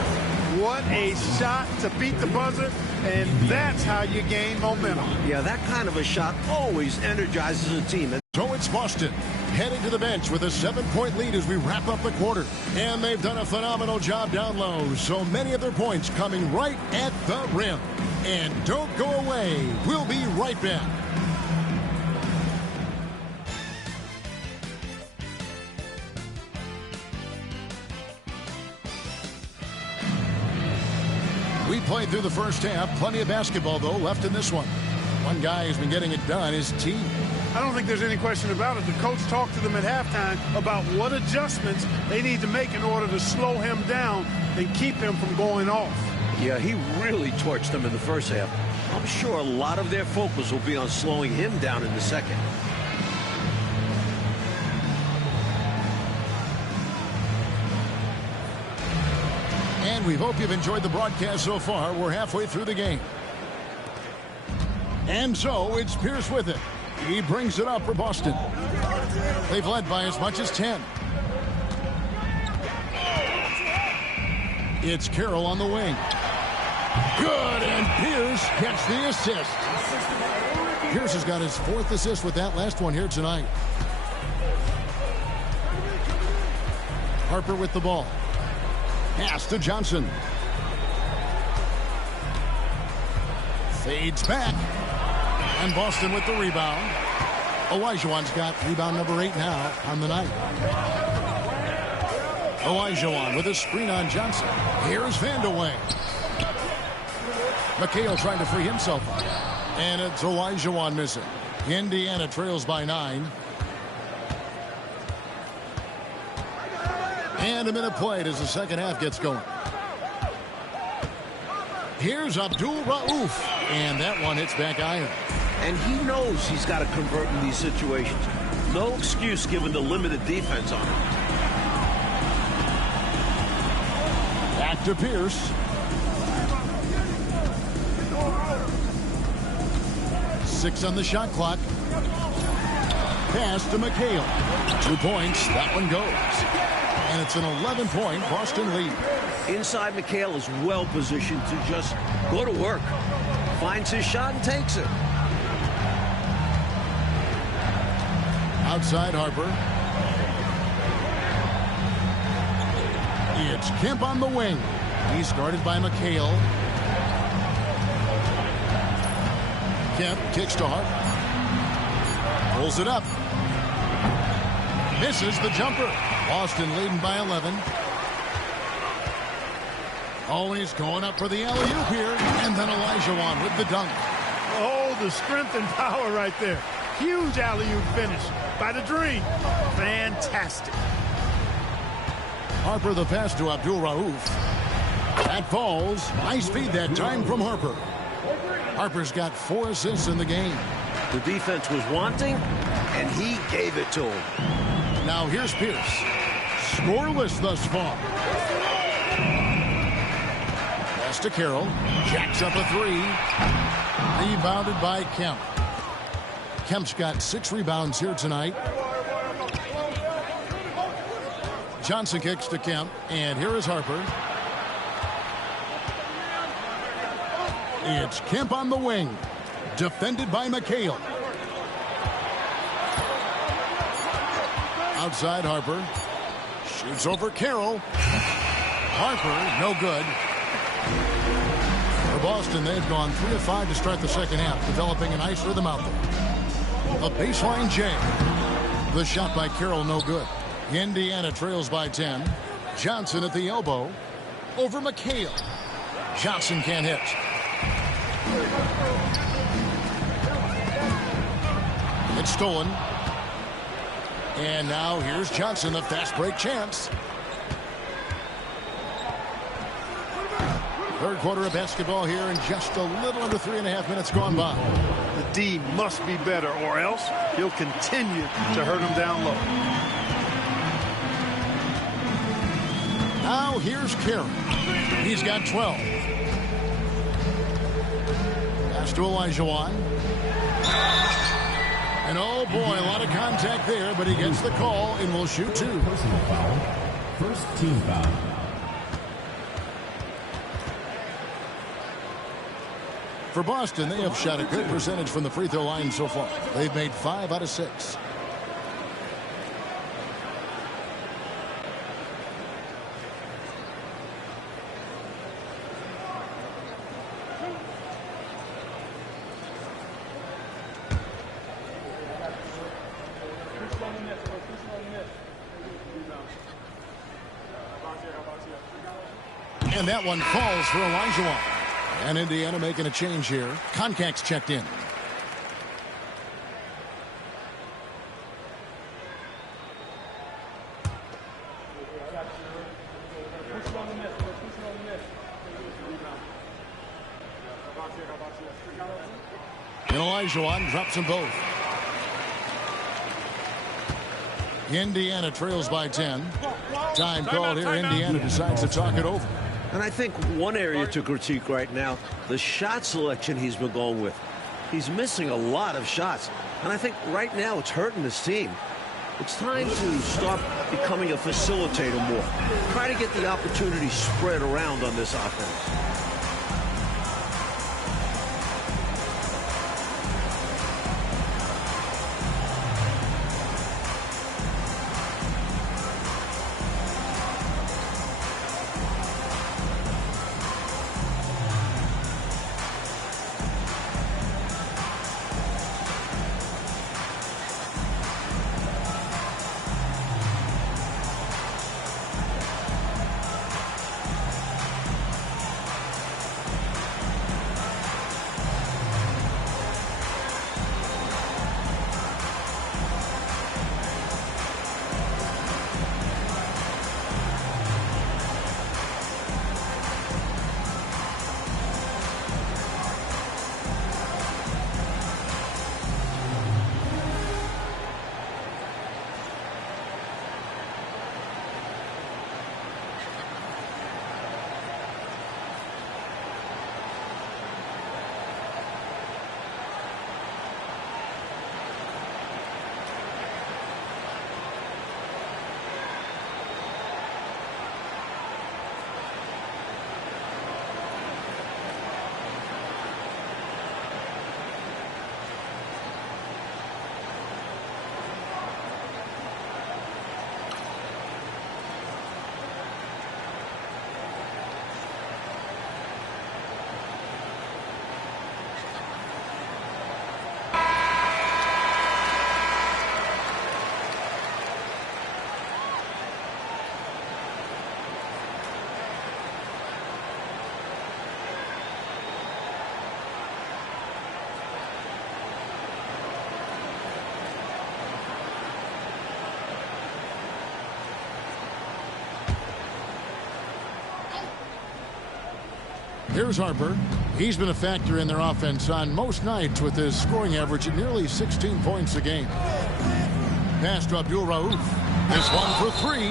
What a shot to beat the buzzer, and that's how you gain momentum. Yeah, that kind of a shot always energizes a team. So it's Boston heading to the bench with a 7-point lead as we wrap up the quarter. And they've done a phenomenal job down low. So many of their points coming right at the rim. And don't go away. We'll be right back. We played through the first half. Plenty of basketball, though, left in this one. One guy who's been getting it done is T. I don't think there's any question about it. The coach talked to them at halftime about what adjustments they need to make in order to slow him down and keep him from going off. Yeah, he really torched them in the first half. I'm sure a lot of their focus will be on slowing him down in the second. And we hope you've enjoyed the broadcast so far. We're halfway through the game. And so it's Pierce with it. He brings it up for Boston. They've led by as much as 10. It's Carroll on the wing. Good, and Pierce gets the assist. Pierce has got his 4th assist with that last one here tonight. Harper with the ball. Pass to Johnson. Fades back. And Boston with the rebound. Olajuwon's got rebound number 8 now on the night. Olajuwon with a screen on Johnson. Here's Vandeweghe. McHale trying to free himself up. And it's Olajuwon missing. Indiana trails by 9. And a minute played as the second half gets going. Here's Abdul-Rauf. And that one hits back iron. And he knows he's got to convert in these situations. No excuse given the limited defense on him. Back to Pierce. Six on the shot clock. Pass to McHale. 2 points. That one goes. And it's an 11-point Boston lead. Inside, McHale is well positioned to just go to work. Finds his shot and takes it. Outside Harper. It's Kemp on the wing. He's guarded by McHale. Kemp kicks to Harper. Pulls it up. Misses the jumper. Boston leading by 11. Always going up for the alley-oop here. And then Olajuwon with the dunk. Oh, the strength and power right there. Huge alley-oop finish by the Dream. Fantastic. Harper the pass to Abdul-Rauf. That falls. Nice feed that time from Harper. Harper's got 4 assists in the game. The defense was wanting, and he gave it to him. Now here's Pierce. Scoreless thus far. Pass to Carroll. Jacks up a 3. Rebounded by Kemp. Kemp's got 6 rebounds here tonight. Johnson kicks to Kemp, and here is Harper. It's Kemp on the wing. Defended by McHale. Outside Harper. Shoots over Carroll. Harper, no good. For Boston, they've gone 3 of 5 to start the second half, developing a nice rhythm out there. A baseline J. The shot by Carroll, no good. Indiana trails by 10. Johnson at the elbow. Over McHale. Johnson can't hit. It's stolen. And now here's Johnson, the fast break chance. Third quarter of basketball here, and just a little under 3.5 minutes gone by. The D must be better, or else he'll continue to hurt him down low. Now here's Carroll. He's got 12. Pass to Olajuwon. And oh boy, a lot of contact there, but he gets the call and will shoot 2. Personal foul. First team foul. For Boston, they have shot a good percentage from the free throw line so far. They've made 5 out of 6. And that one falls for Olajuwon. And Indiana making a change here. Concac's checked in. And Olajuwon drops them both. Indiana trails by 10. Time called here. Indiana decides to talk it over. And I think one area to critique right now, the shot selection he's been going with. He's missing a lot of shots, and I think right now it's hurting his team. It's time to start becoming a facilitator more. Try to get the opportunity spread around on this offense. Here's Harper. He's been a factor in their offense on most nights with his scoring average at nearly 16 points a game. Pass to Abdul Rauf. This one for three.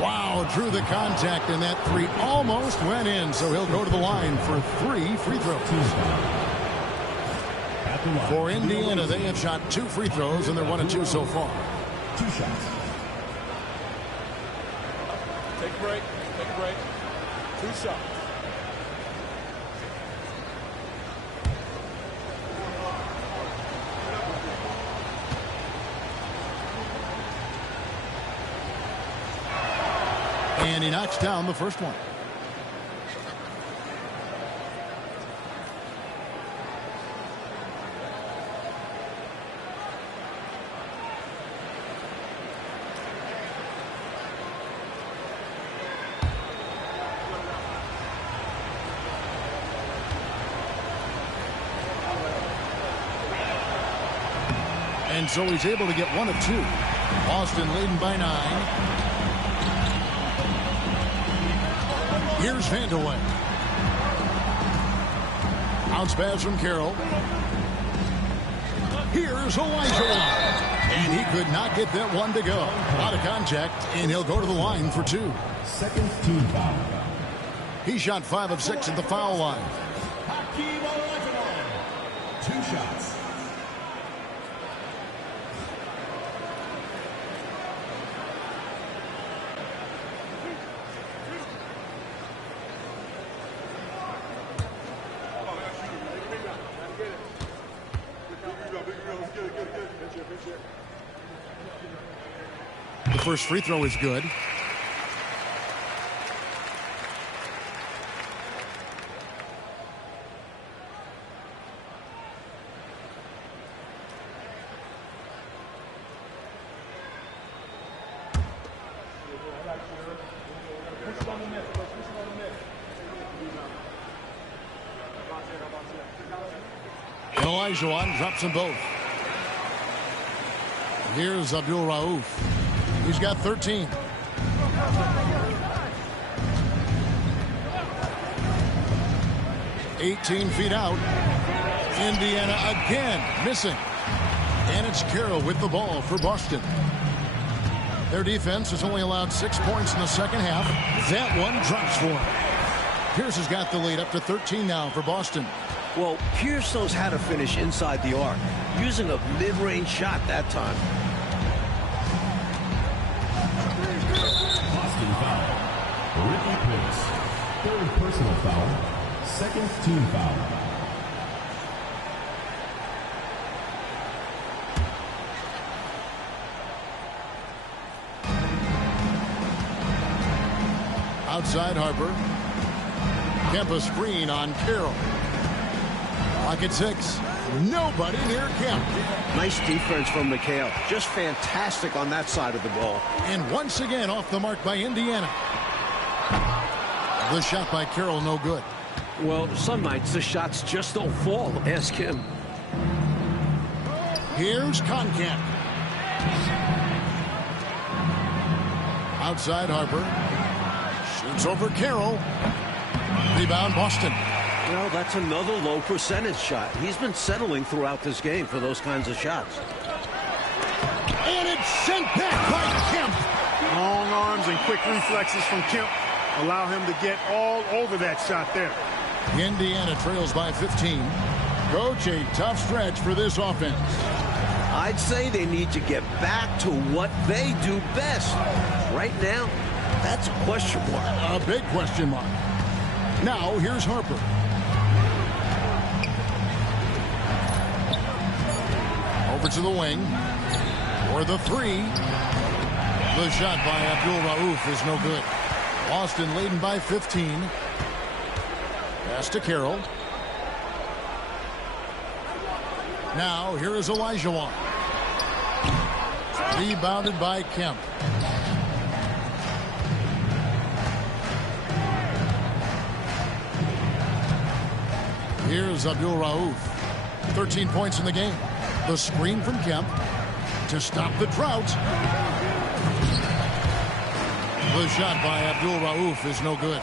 Wow, drew the contact, and that three almost went in, so he'll go to the line for 3 free throws. For Indiana, they have shot 2 free throws, and they're 1 of 2 so far. 2 shots. Take a break. Take a break. 2 shots. And he knocks down the first one. And so he's able to get 1 of 2. Boston leading by 9. Here's Vandeweghe. Bounce pass from Carroll. Here's Elijah. And he could not get that one to go. A lot of contact, and he'll go to the line for 2. Second team foul. He shot 5 of 6 at the foul line. 2 shots. The first free throw is good. Elijah drops them both. Here's Abdul Rauf. He's got 13. "18 feet out. Indiana again missing. And it's Carroll with the ball for Boston. Their defense has only allowed 6 points in the second half. That one drops for him. Pierce has got the lead up to 13 now for Boston. Well, Pierce knows how to finish inside the arc, using a mid-range shot that time. Boston foul. Ricky Pierce. Third personal foul. Second team foul. Outside Harper. Kemp a screen on Carroll. Clock at 6. Nobody near Kemp. Nice defense from Ncaa. Just fantastic on that side of the ball. And once again off the mark by Indiana. The shot by Carroll no good. Well, some nights the shots just don't fall. Ask him. Here's Ncaa. Outside Harper. Shoots over Carroll. Rebound Boston. Well, that's another low percentage shot. He's been settling throughout this game for those kinds of shots. And it's sent back by Kemp. Long arms and quick reflexes from Kemp allow him to get all over that shot there. Indiana trails by 15. Coach, a tough stretch for this offense. I'd say they need to get back to what they do best. Right now, that's a question mark. A big question mark. Now, here's Harper. Over to the wing. For the 3. The shot by Abdul-Rauf is no good. Boston leading by 15. Pass to Carroll. Now, here is Olajuwon. Rebounded by Kemp. Here's Abdul-Rauf. 13 points in the game. The screen from Kemp to stop the drought. The shot by Abdul-Rauf is no good.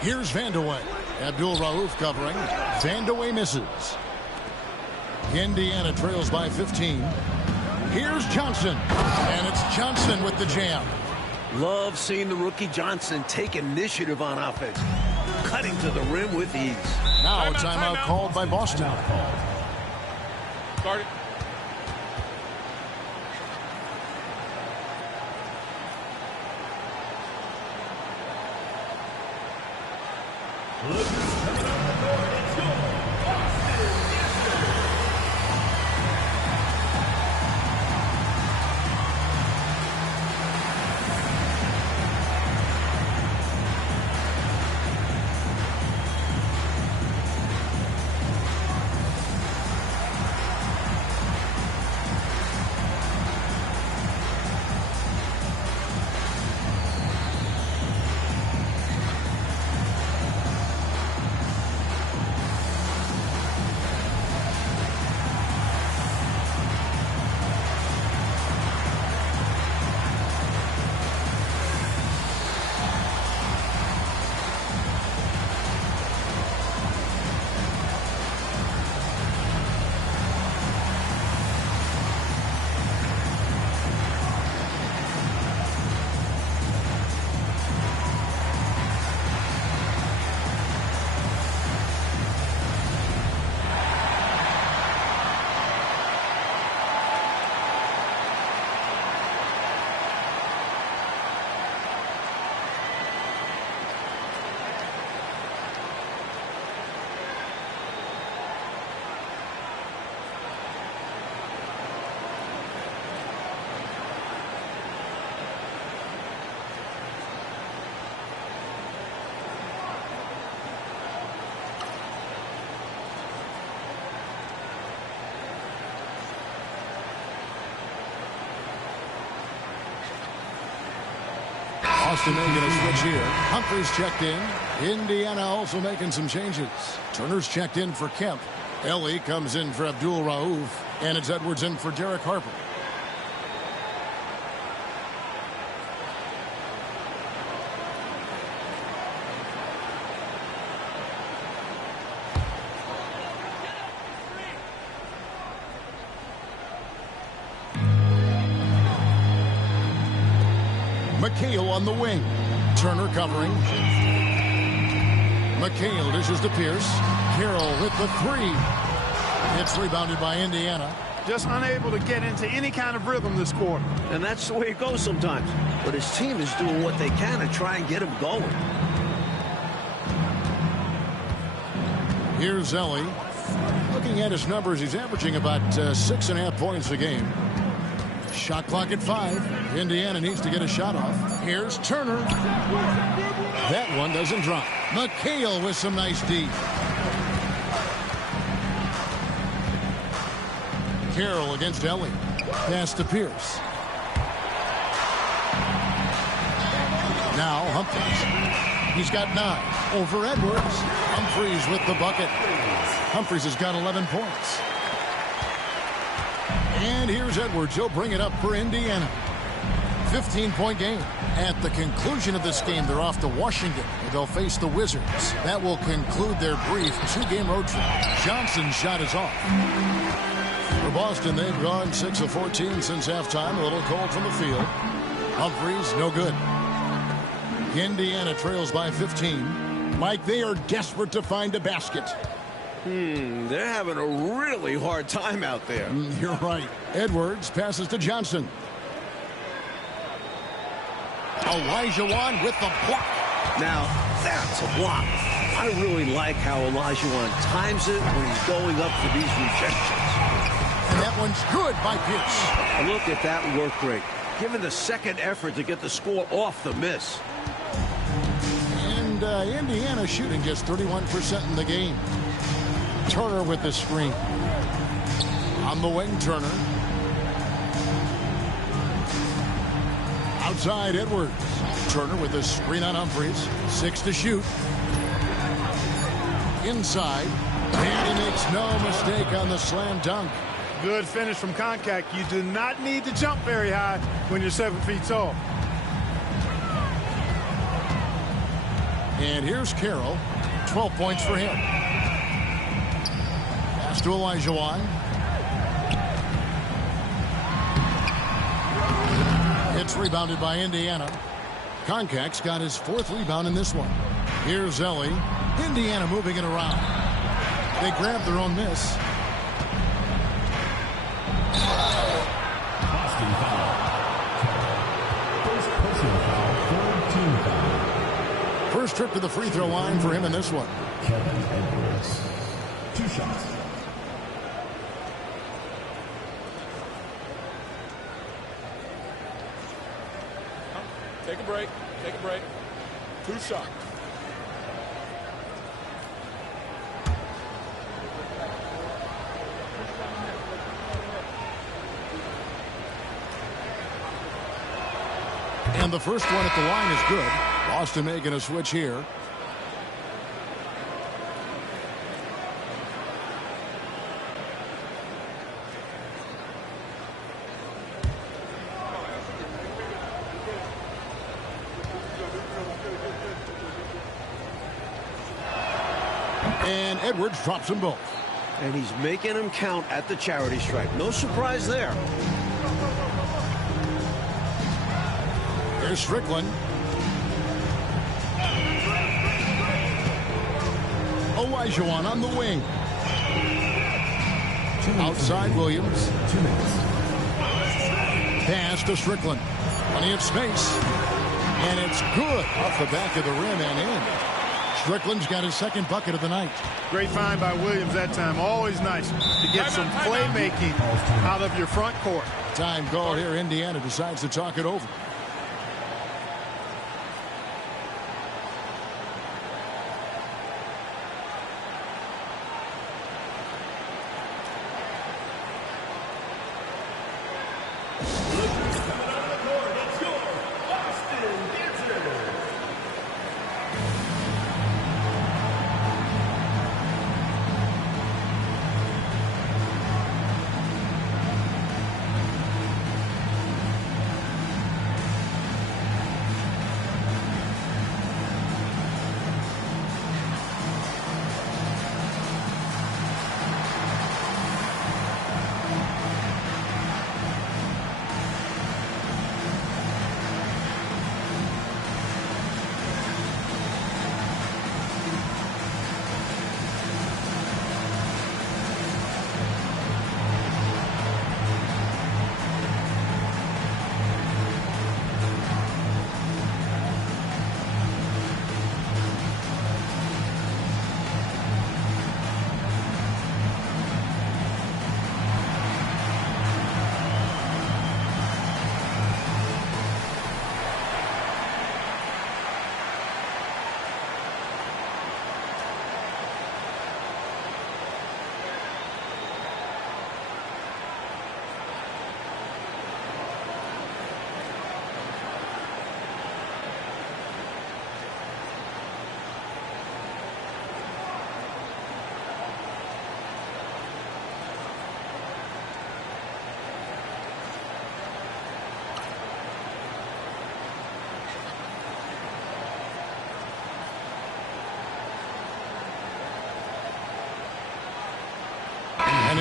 Here's Vandeweghe. Abdul-Rauf covering. Vandeweghe misses. Indiana trails by 15. Here's Johnson. And it's Johnson with the jam. Love seeing the rookie Johnson take initiative on offense. Cutting to the rim with ease. Now a timeout called by Boston. Start it. Boston making a switch here. Humphries checked in. Indiana also making some changes. Turner's checked in for Kemp. Ellie comes in for Abdul-Rauf. And it's Edwards in for Derek Harper. McHale on the wing. Turner covering. McHale dishes to Pierce. Carroll with the three. It's rebounded by Indiana. Just unable to get into any kind of rhythm this quarter. And that's the way it goes sometimes. But his team is doing what they can to try and get him going. Here's Ellie. Looking at his numbers, he's averaging about 6.5 points a game. Shot clock at 5. Indiana needs to get a shot off. Here's Turner. That one doesn't drop. McHale with some nice D. Carroll against Ellie. Pass to Pierce. Now Humphries. He's got 9. Over Edwards. Humphries with the bucket. Humphries has got 11 points. And here's Edwards. He'll bring it up for Indiana. 15-point game. At the conclusion of this game, they're off to Washington, where they'll face the Wizards. That will conclude their brief 2-game road trip. Johnson's shot is off. For Boston, they've gone 6 of 14 since halftime. A little cold from the field. Humphries, no good. Indiana trails by 15. Mike, they are desperate to find a basket. They're having a really hard time out there. You're right. Edwards passes to Johnson. Olajuwon with the block. Now, that's a block. I really like how Olajuwon times it when he's going up for these rejections. And that one's good by Pierce. Look at that work rate. Given the second effort to get the score off the miss. And Indiana shooting just 31% in the game. Turner with the screen. On the wing, Turner. Outside, Edwards. Turner with the screen on Humphries. 6 to shoot. Inside. And he makes no mistake on the slam dunk. Good finish from Ncaa. You do not need to jump very high when you're 7 feet tall. And here's Carroll. 12 points for him. Pass to Olajuwon. It's rebounded by Indiana. Concax's got his 4th rebound in this one. Here's Ellie. Indiana moving it around. They grab their own miss. Boston foul. First personal foul, 3rd team foul. First trip to the free throw line for him in this one. Kevin Edwards. 2 shots. Take a break. Take a break. 2 shots. And the first one at the line is good. Boston making a switch here. And Edwards drops them both. And he's making them count at the charity stripe. No surprise there. There's Strickland. Olajuwon on the wing. Outside Williams. 2 minutes. Pass to Strickland. Plenty of space. And it's good off the back of the rim and in. Strickland's got his 2nd bucket of the night. Great find by Williams that time. Always nice to get some playmaking out of your front court. Time call here. Indiana decides to talk it over.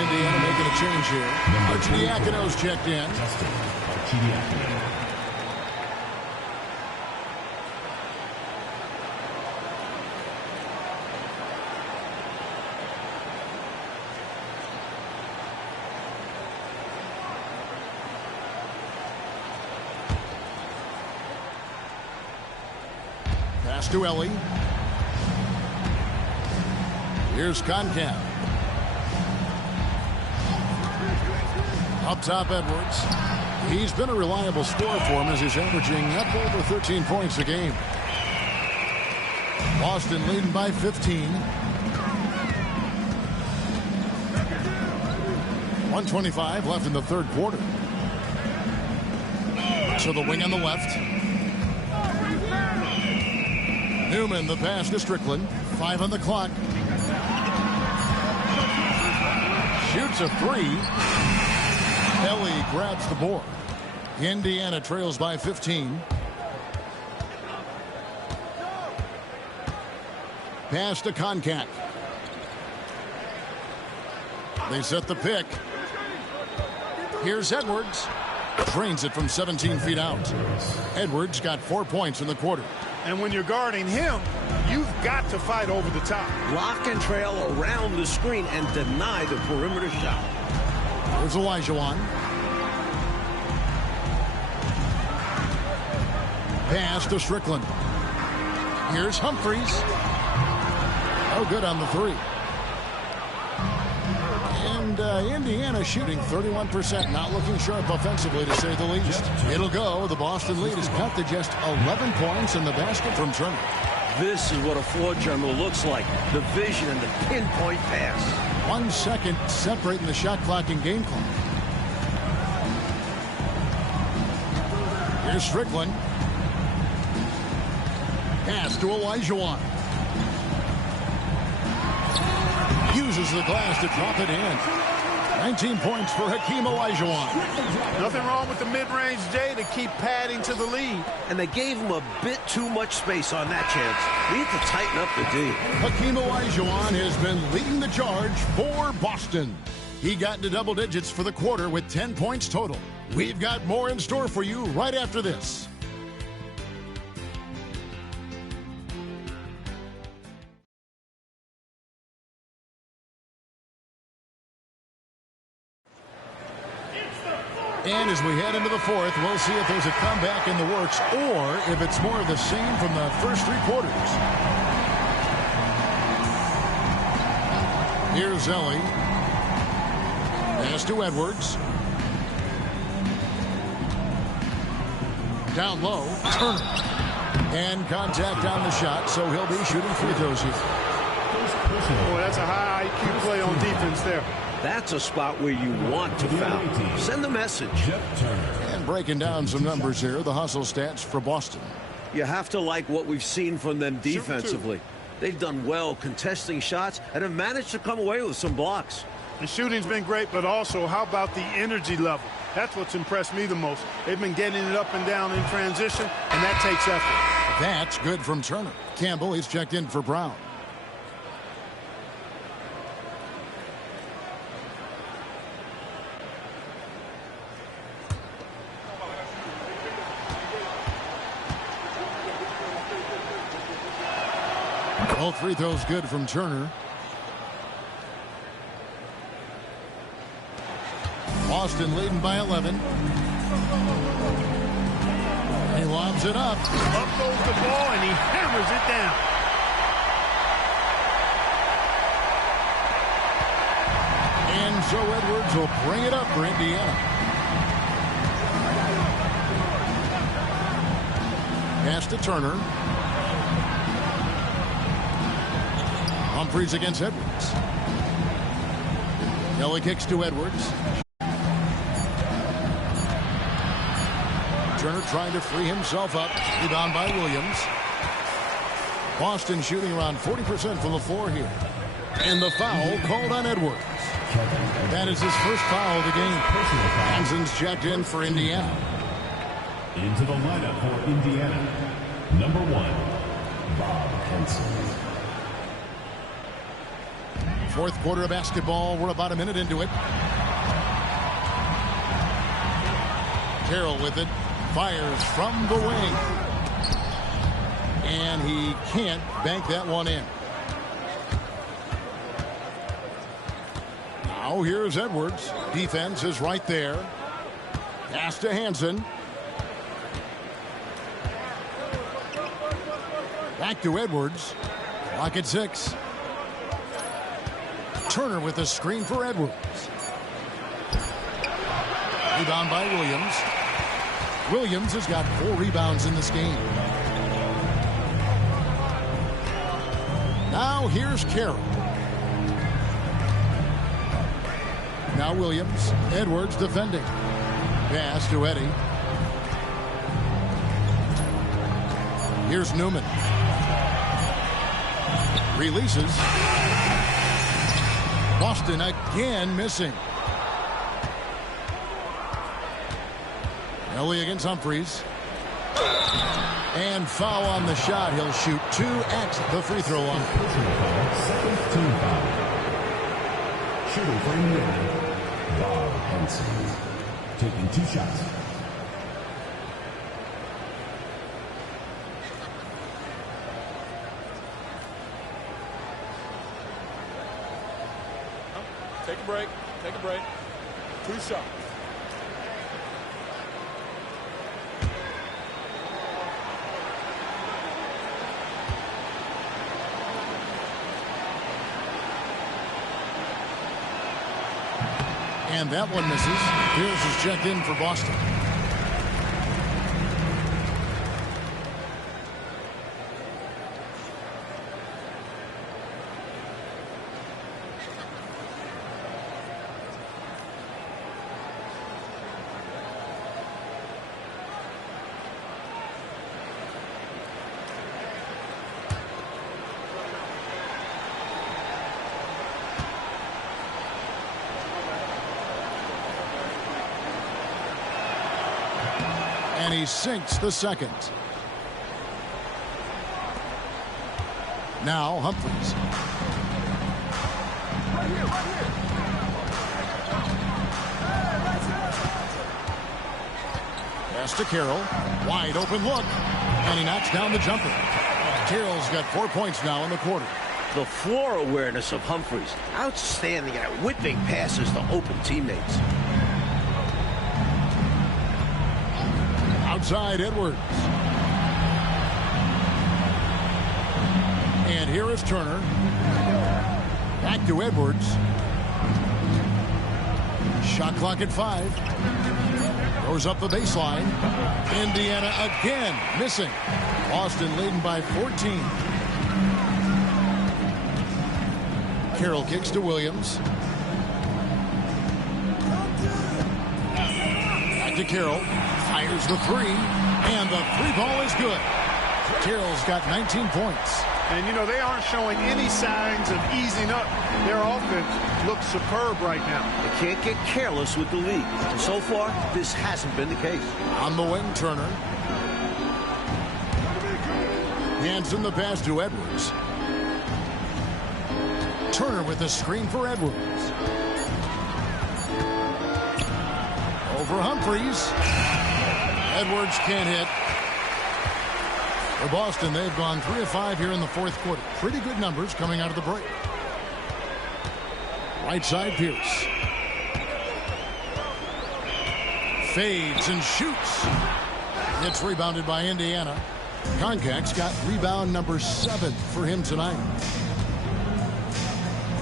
Indiana making a change here. Ncaa's checked in. Pass to Ellie. Here's Ncaa. Up top, Edwards. He's been a reliable scorer for him as he's averaging up over 13 points a game. Boston leading by 15. 1:25 left in the third quarter. To the wing on the left. Newman, the pass to Strickland. 5 on the clock. Shoots a 3. Ellie grabs the board. Indiana trails by 15. Pass to Ncaa. They set the pick. Here's Edwards. Drains it from 17 feet out. Edwards got 4 points in the quarter. And when you're guarding him, you've got to fight over the top. Lock and trail around the screen and deny the perimeter shot. Here's Olajuwon. Pass to Strickland. Here's Humphries. Oh, good on the 3. And Indiana shooting 31%, not looking sharp offensively, to say the least. It'll go. The Boston lead is cut to just 11 points in the basket from Turner. This is what a floor general looks like. The vision and the pinpoint pass. 1 second separating the shot clock and game clock. Here's Strickland. Pass to Olajuwon. Uses the glass to drop it in. 19 points for Hakeem Olajuwon. Nothing wrong with the mid-range J to keep padding to the lead. And they gave him a bit too much space on that chance. We need to tighten up the D. Hakeem Olajuwon has been leading the charge for Boston. He got into double digits for the quarter with 10 points total. We've got more in store for you right after this. And as we head into the fourth, we'll see if there's a comeback in the works or if it's more of the same from the first 3 quarters. Here's Ellie. Pass to Edwards. Down low, Turner. And contact on the shot, so he'll be shooting free throws here. Boy, that's a high IQ play on defense there. That's a spot where you want to foul. Send a message. And breaking down some numbers here, the hustle stats for Boston. You have to like what we've seen from them defensively. They've done well contesting shots and have managed to come away with some blocks. The shooting's been great, but also how about the energy level? That's what's impressed me the most. They've been getting it up and down in transition, and that takes effort. That's good from Turner. Campbell, he's checked in for Brown. All 3 throws good from Turner. Boston leading by 11. He lobs it up. Up goes the ball, and he hammers it down. And so Edwards will bring it up for Indiana. Pass to Turner. Humphries against Edwards. Kelly kicks to Edwards. Turner trying to free himself up. Rebound by Williams. Boston shooting around 40% from the floor here. And the foul called on Edwards. That is his first foul of the game. Hansen's checked in for Indiana. Into the lineup for Indiana, number 1, Bob Hansen. fourth quarter of basketball. We're about a minute into it. Carroll with it. Fires from the wing. And he can't bank that one in. Now here's Edwards. Defense is right there. Pass to Hansen. Back to Edwards. Clock at 6. Turner with a screen for Edwards. Rebound by Williams. Williams has got 4 rebounds in this game. Now here's Carroll. Now Williams. Edwards defending. Pass to Eddie. Here's Newman. Releases. Boston again missing. Ellie against Humphries. And foul on the shot. He'll shoot 2 at the free throw line. Second team foul. Shooting for Indiana, Bob Henson. Taking 2 shots. Take a break. Take a break. 2 shots. And that one misses. Pierce is checked in for Boston. And he sinks the second. Now Humphries. Pass to Carroll. Wide open look. And he knocks down the jumper. Carroll's got 4 points now in the quarter. The floor awareness of Humphries. Outstanding at whipping passes to open teammates. Outside Edwards. And here is Turner. Back to Edwards. Shot clock at 5. Goes up the baseline. Indiana again missing. Boston leading by 14. Carroll kicks to Williams. Back to Carroll. Fires the 3, and the 3 ball is good. Carroll's got 19 points. And, you know, they aren't showing any signs of easing up. Their offense looks superb right now. They can't get careless with the lead. And so far, this hasn't been the case. On the wing, Turner. Hansen the pass to Edwards. Turner with the screen for Edwards. Over Humphries. Edwards can't hit. For Boston, they've gone 3 of 5 here in the fourth quarter. Pretty good numbers coming out of the break. Right side, Pierce. Fades and shoots. It's rebounded by Indiana. Koncak's got rebound number 7 for him tonight.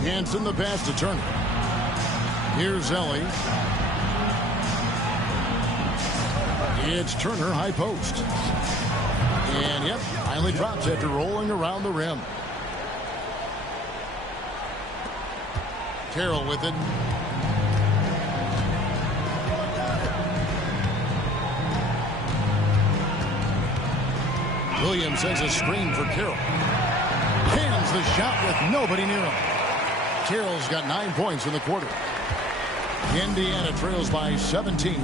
Hansen the pass to Turner. Here's Ellie. It's Turner, high post. And, yep, finally drops after rolling around the rim. Carroll with it. Williams has a screen for Carroll. Hands the shot with nobody near him. Carroll's got 9 points in the quarter. Indiana trails by 17.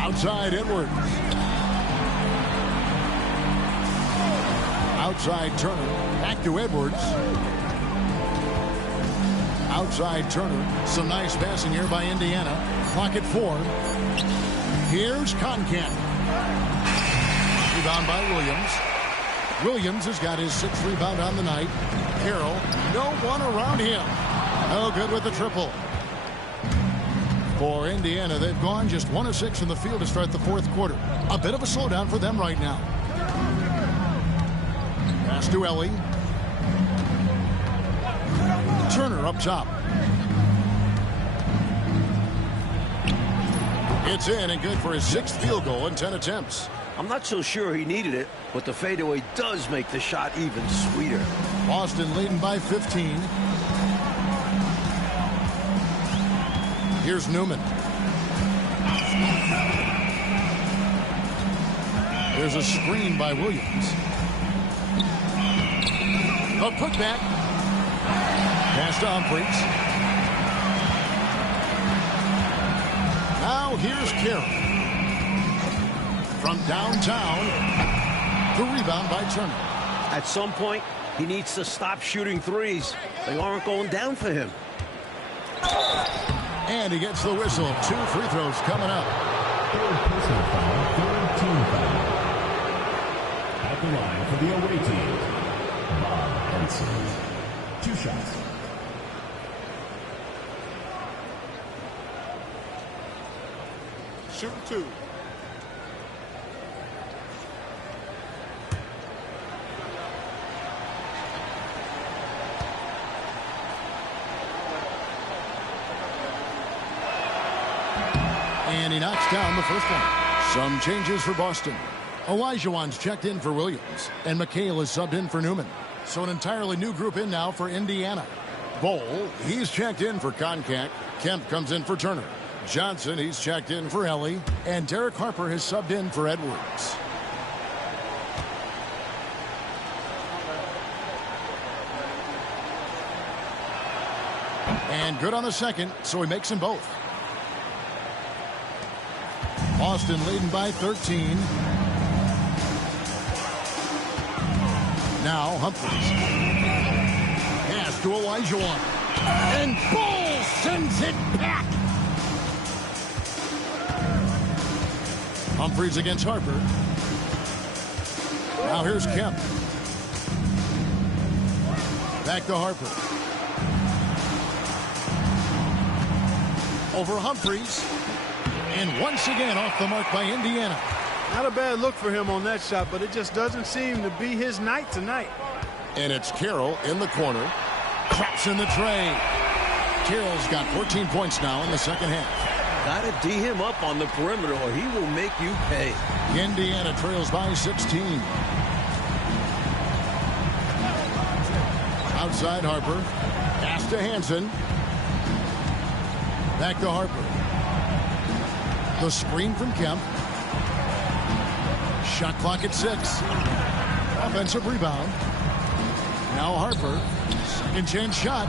Outside Edwards. Outside Turner. Back to Edwards. Outside Turner. Some nice passing here by Indiana. Clock at 4. Here's Ncaa. Rebound by Williams. Williams has got his 6th rebound on the night. Carroll, no one around him. No good with the triple. For Indiana, they've gone just 1 of 6 in the field to start the 4th quarter. A bit of a slowdown for them right now. Pass to Ellie. Turner up top. It's in and good for his 6th field goal in 10 attempts. I'm not so sure he needed it, but the fadeaway does make the shot even sweeter. Boston leading by 15. Here's Newman. There's a screen by Williams. A putback. Pass to Humphries. Now here's Carroll. From downtown. The rebound by Turner. At some point, he needs to stop shooting threes. They aren't going down for him. And he gets the whistle. 2 free throws coming up. Third personal foul, third team foul. At the line for the away team, Bob Henson. 2 shots. Shooting 2. And he knocks down the first one. Some changes for Boston. Olajuwon's checked in for Williams, and McHale is subbed in for Newman. So an entirely new group in now for Indiana. Bowl, he's checked in for Ncaa. Kemp comes in for Turner. Johnson, he's checked in for Ellie. And Derek Harper has subbed in for Edwards. And good on the second, so he makes them both. Boston leading by 13. Now Humphries. Pass to Olajuwon. And Bull sends it back. Humphries against Harper. Now here's Kemp. Back to Harper. Over Humphries. And once again off the mark by Indiana. Not a bad look for him on that shot, but it just doesn't seem to be his night tonight. And it's Carroll in the corner. Traps in the tray. Carroll's got 14 points now in the second half. Gotta D him up on the perimeter or he will make you pay. Indiana trails by 16. Outside Harper. Pass to Hansen. Back to Harper. The screen from Kemp. Shot clock at 6. Offensive rebound. Now Harper. Second chance shot.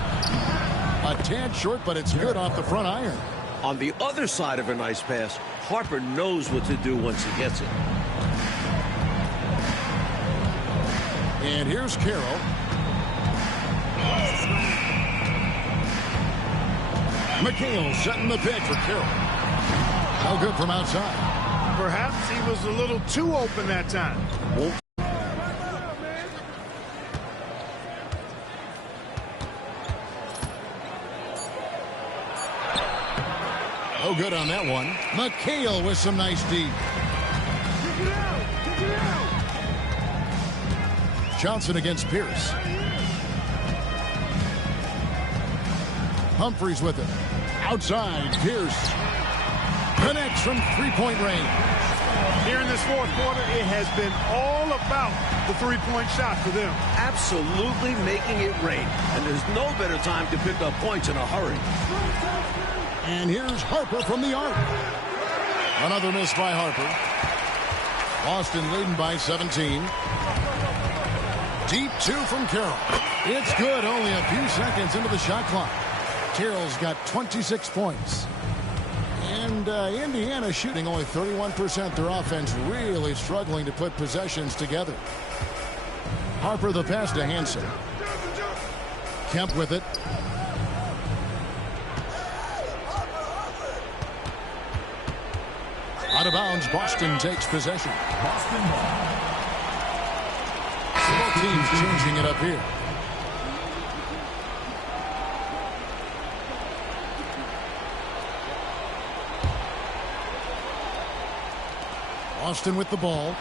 A tad short, but it's good off the front iron. On the other side of a nice pass, Harper knows what to do once he gets it. And here's Carroll. McHale setting the pick for Carroll. No good from outside. Perhaps he was a little too open that time. No good on that one. McHale with some nice D. Johnson against Pierce. Humphries with it. Outside, Pierce. Connects from three-point range. Here in this 4th quarter, it has been all about the three-point shot for them. Absolutely making it rain. And there's no better time to pick up points in a hurry. And here's Harper from the arc. Another miss by Harper. Boston leading by 17. Deep 2 from Carroll. It's good, only a few seconds into the shot clock. Carroll's got 26 points. And Indiana shooting only 31%. Their offense really struggling to put possessions together. Harper the pass to Hansen. Kemp with it. Out of bounds, Boston takes possession. Boston ball. Both teams changing it up here. Boston with the ball.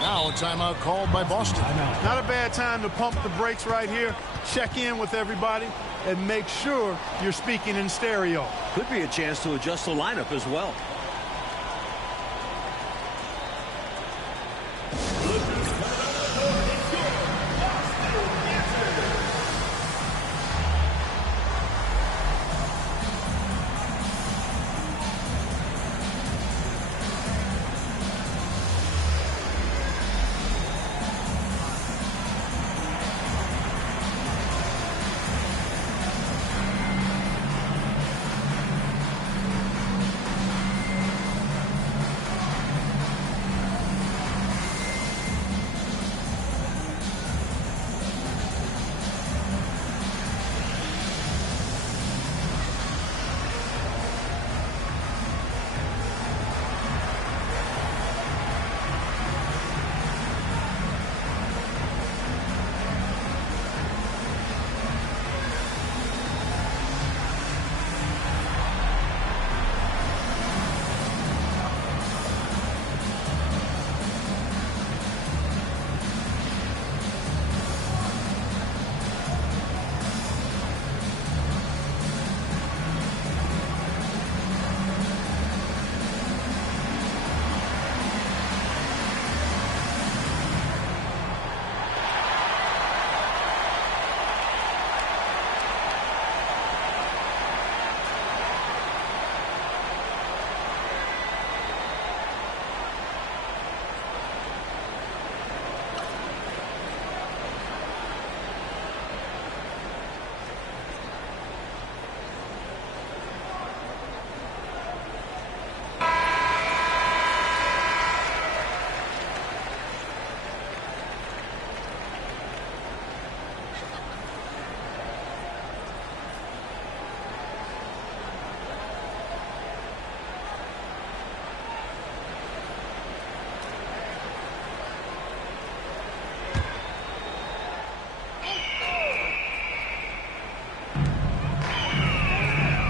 Now a timeout called by Boston. Not a bad time to pump the brakes right here. Check in with everybody and make sure you're speaking in stereo. Could be a chance to adjust the lineup as well.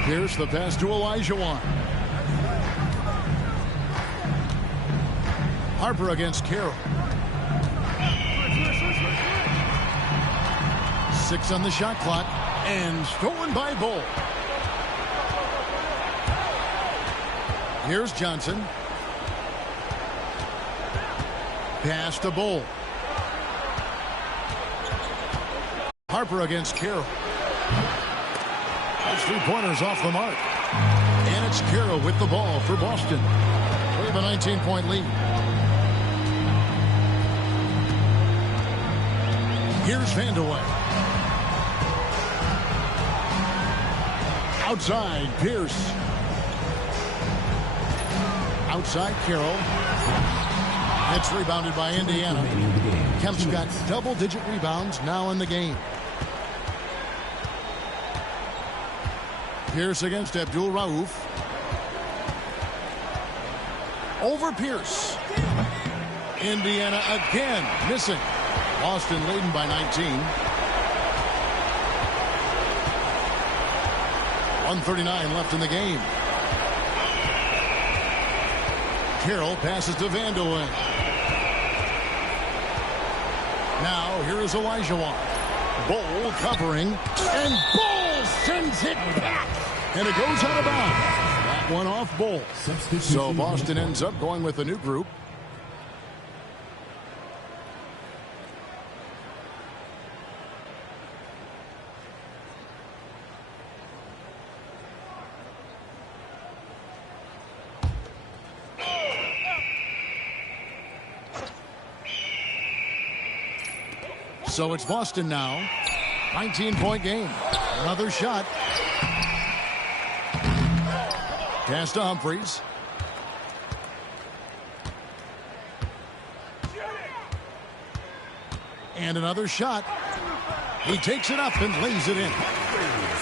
Here's the pass to Olajuwon. Harper against Carroll. 6 on the shot clock and stolen by Bull. Here's Johnson. Pass to Bull. Harper against Carroll. Those 3-pointers off the mark. And it's Carroll with the ball for Boston. We have a 19-point lead. Here's Vandeweghe. Outside, Pierce. Outside, Carroll. It's rebounded by Indiana. Kemp's got double-digit rebounds now in the game. Pierce against Abdul Rauf. Over Pierce. Indiana again missing. Boston leading by 19. 1:39 left in the game. Carroll passes to Vandeweghe. Now here is Olajuwon. Bull covering, and Bull sends it back. And it goes out of bounds. That one off Bull. So Boston ends up going with a new group. So it's Boston now. 19-point game. Another shot. Pass to Humphries. And another shot. He takes it up and lays it in.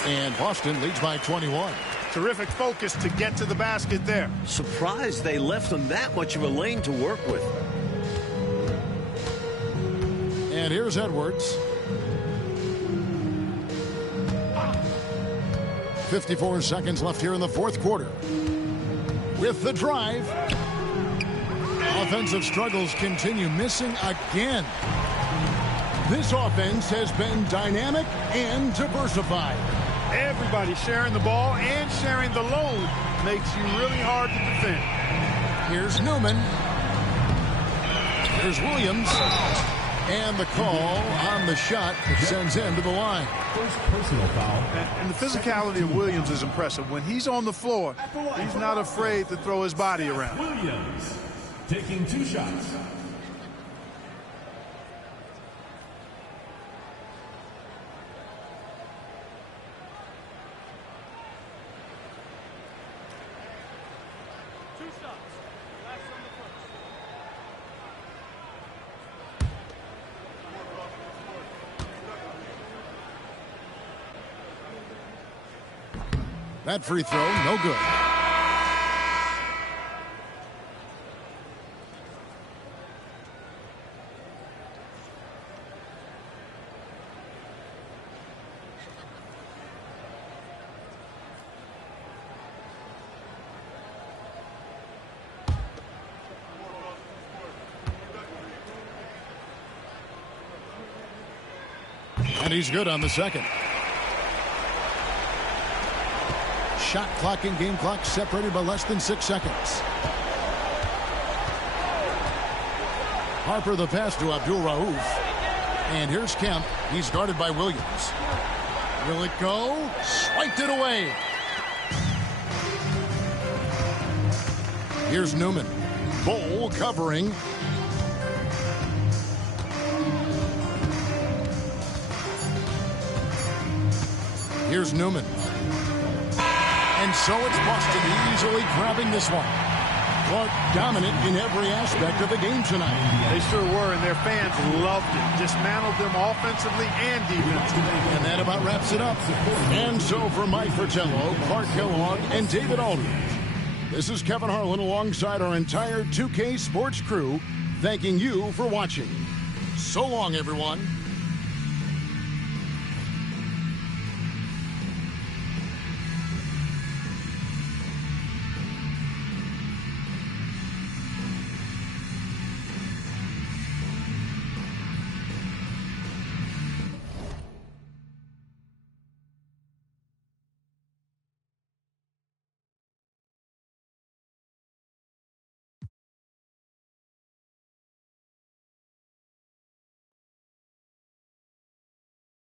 And Boston leads by 21. Terrific focus to get to the basket there. Surprised they left him that much of a lane to work with. And here's Edwards. 54 seconds left here in the fourth quarter. With the drive. Offensive struggles continue, missing again. This offense has been dynamic and diversified. Everybody sharing the ball and sharing the load makes you really hard to defend. Here's Newman. Here's Williams. And the call on the shot that sends him to the line. First personal foul. And the physicality of Williams is impressive. When he's on the floor, he's not afraid to throw his body around. Williams taking 2 shots. That free throw, no good. And he's good on the second. Shot clock and game clock separated by less than 6 seconds. Harper the pass to Abdul Rauf. And here's Kemp. He's guarded by Williams. Will it go? Swiped it away. Here's Newman. Bowl covering. Here's Newman. And so it's Boston easily grabbing this one. Clark dominant in every aspect of the game tonight. They sure were, and their fans loved it. Dismantled them offensively and defensively. And that about wraps it up. And so for Mike Fratello, Clark Kellogg, and David Aldridge, this is Kevin Harlan alongside our entire 2K Sports crew, thanking you for watching. So long, everyone.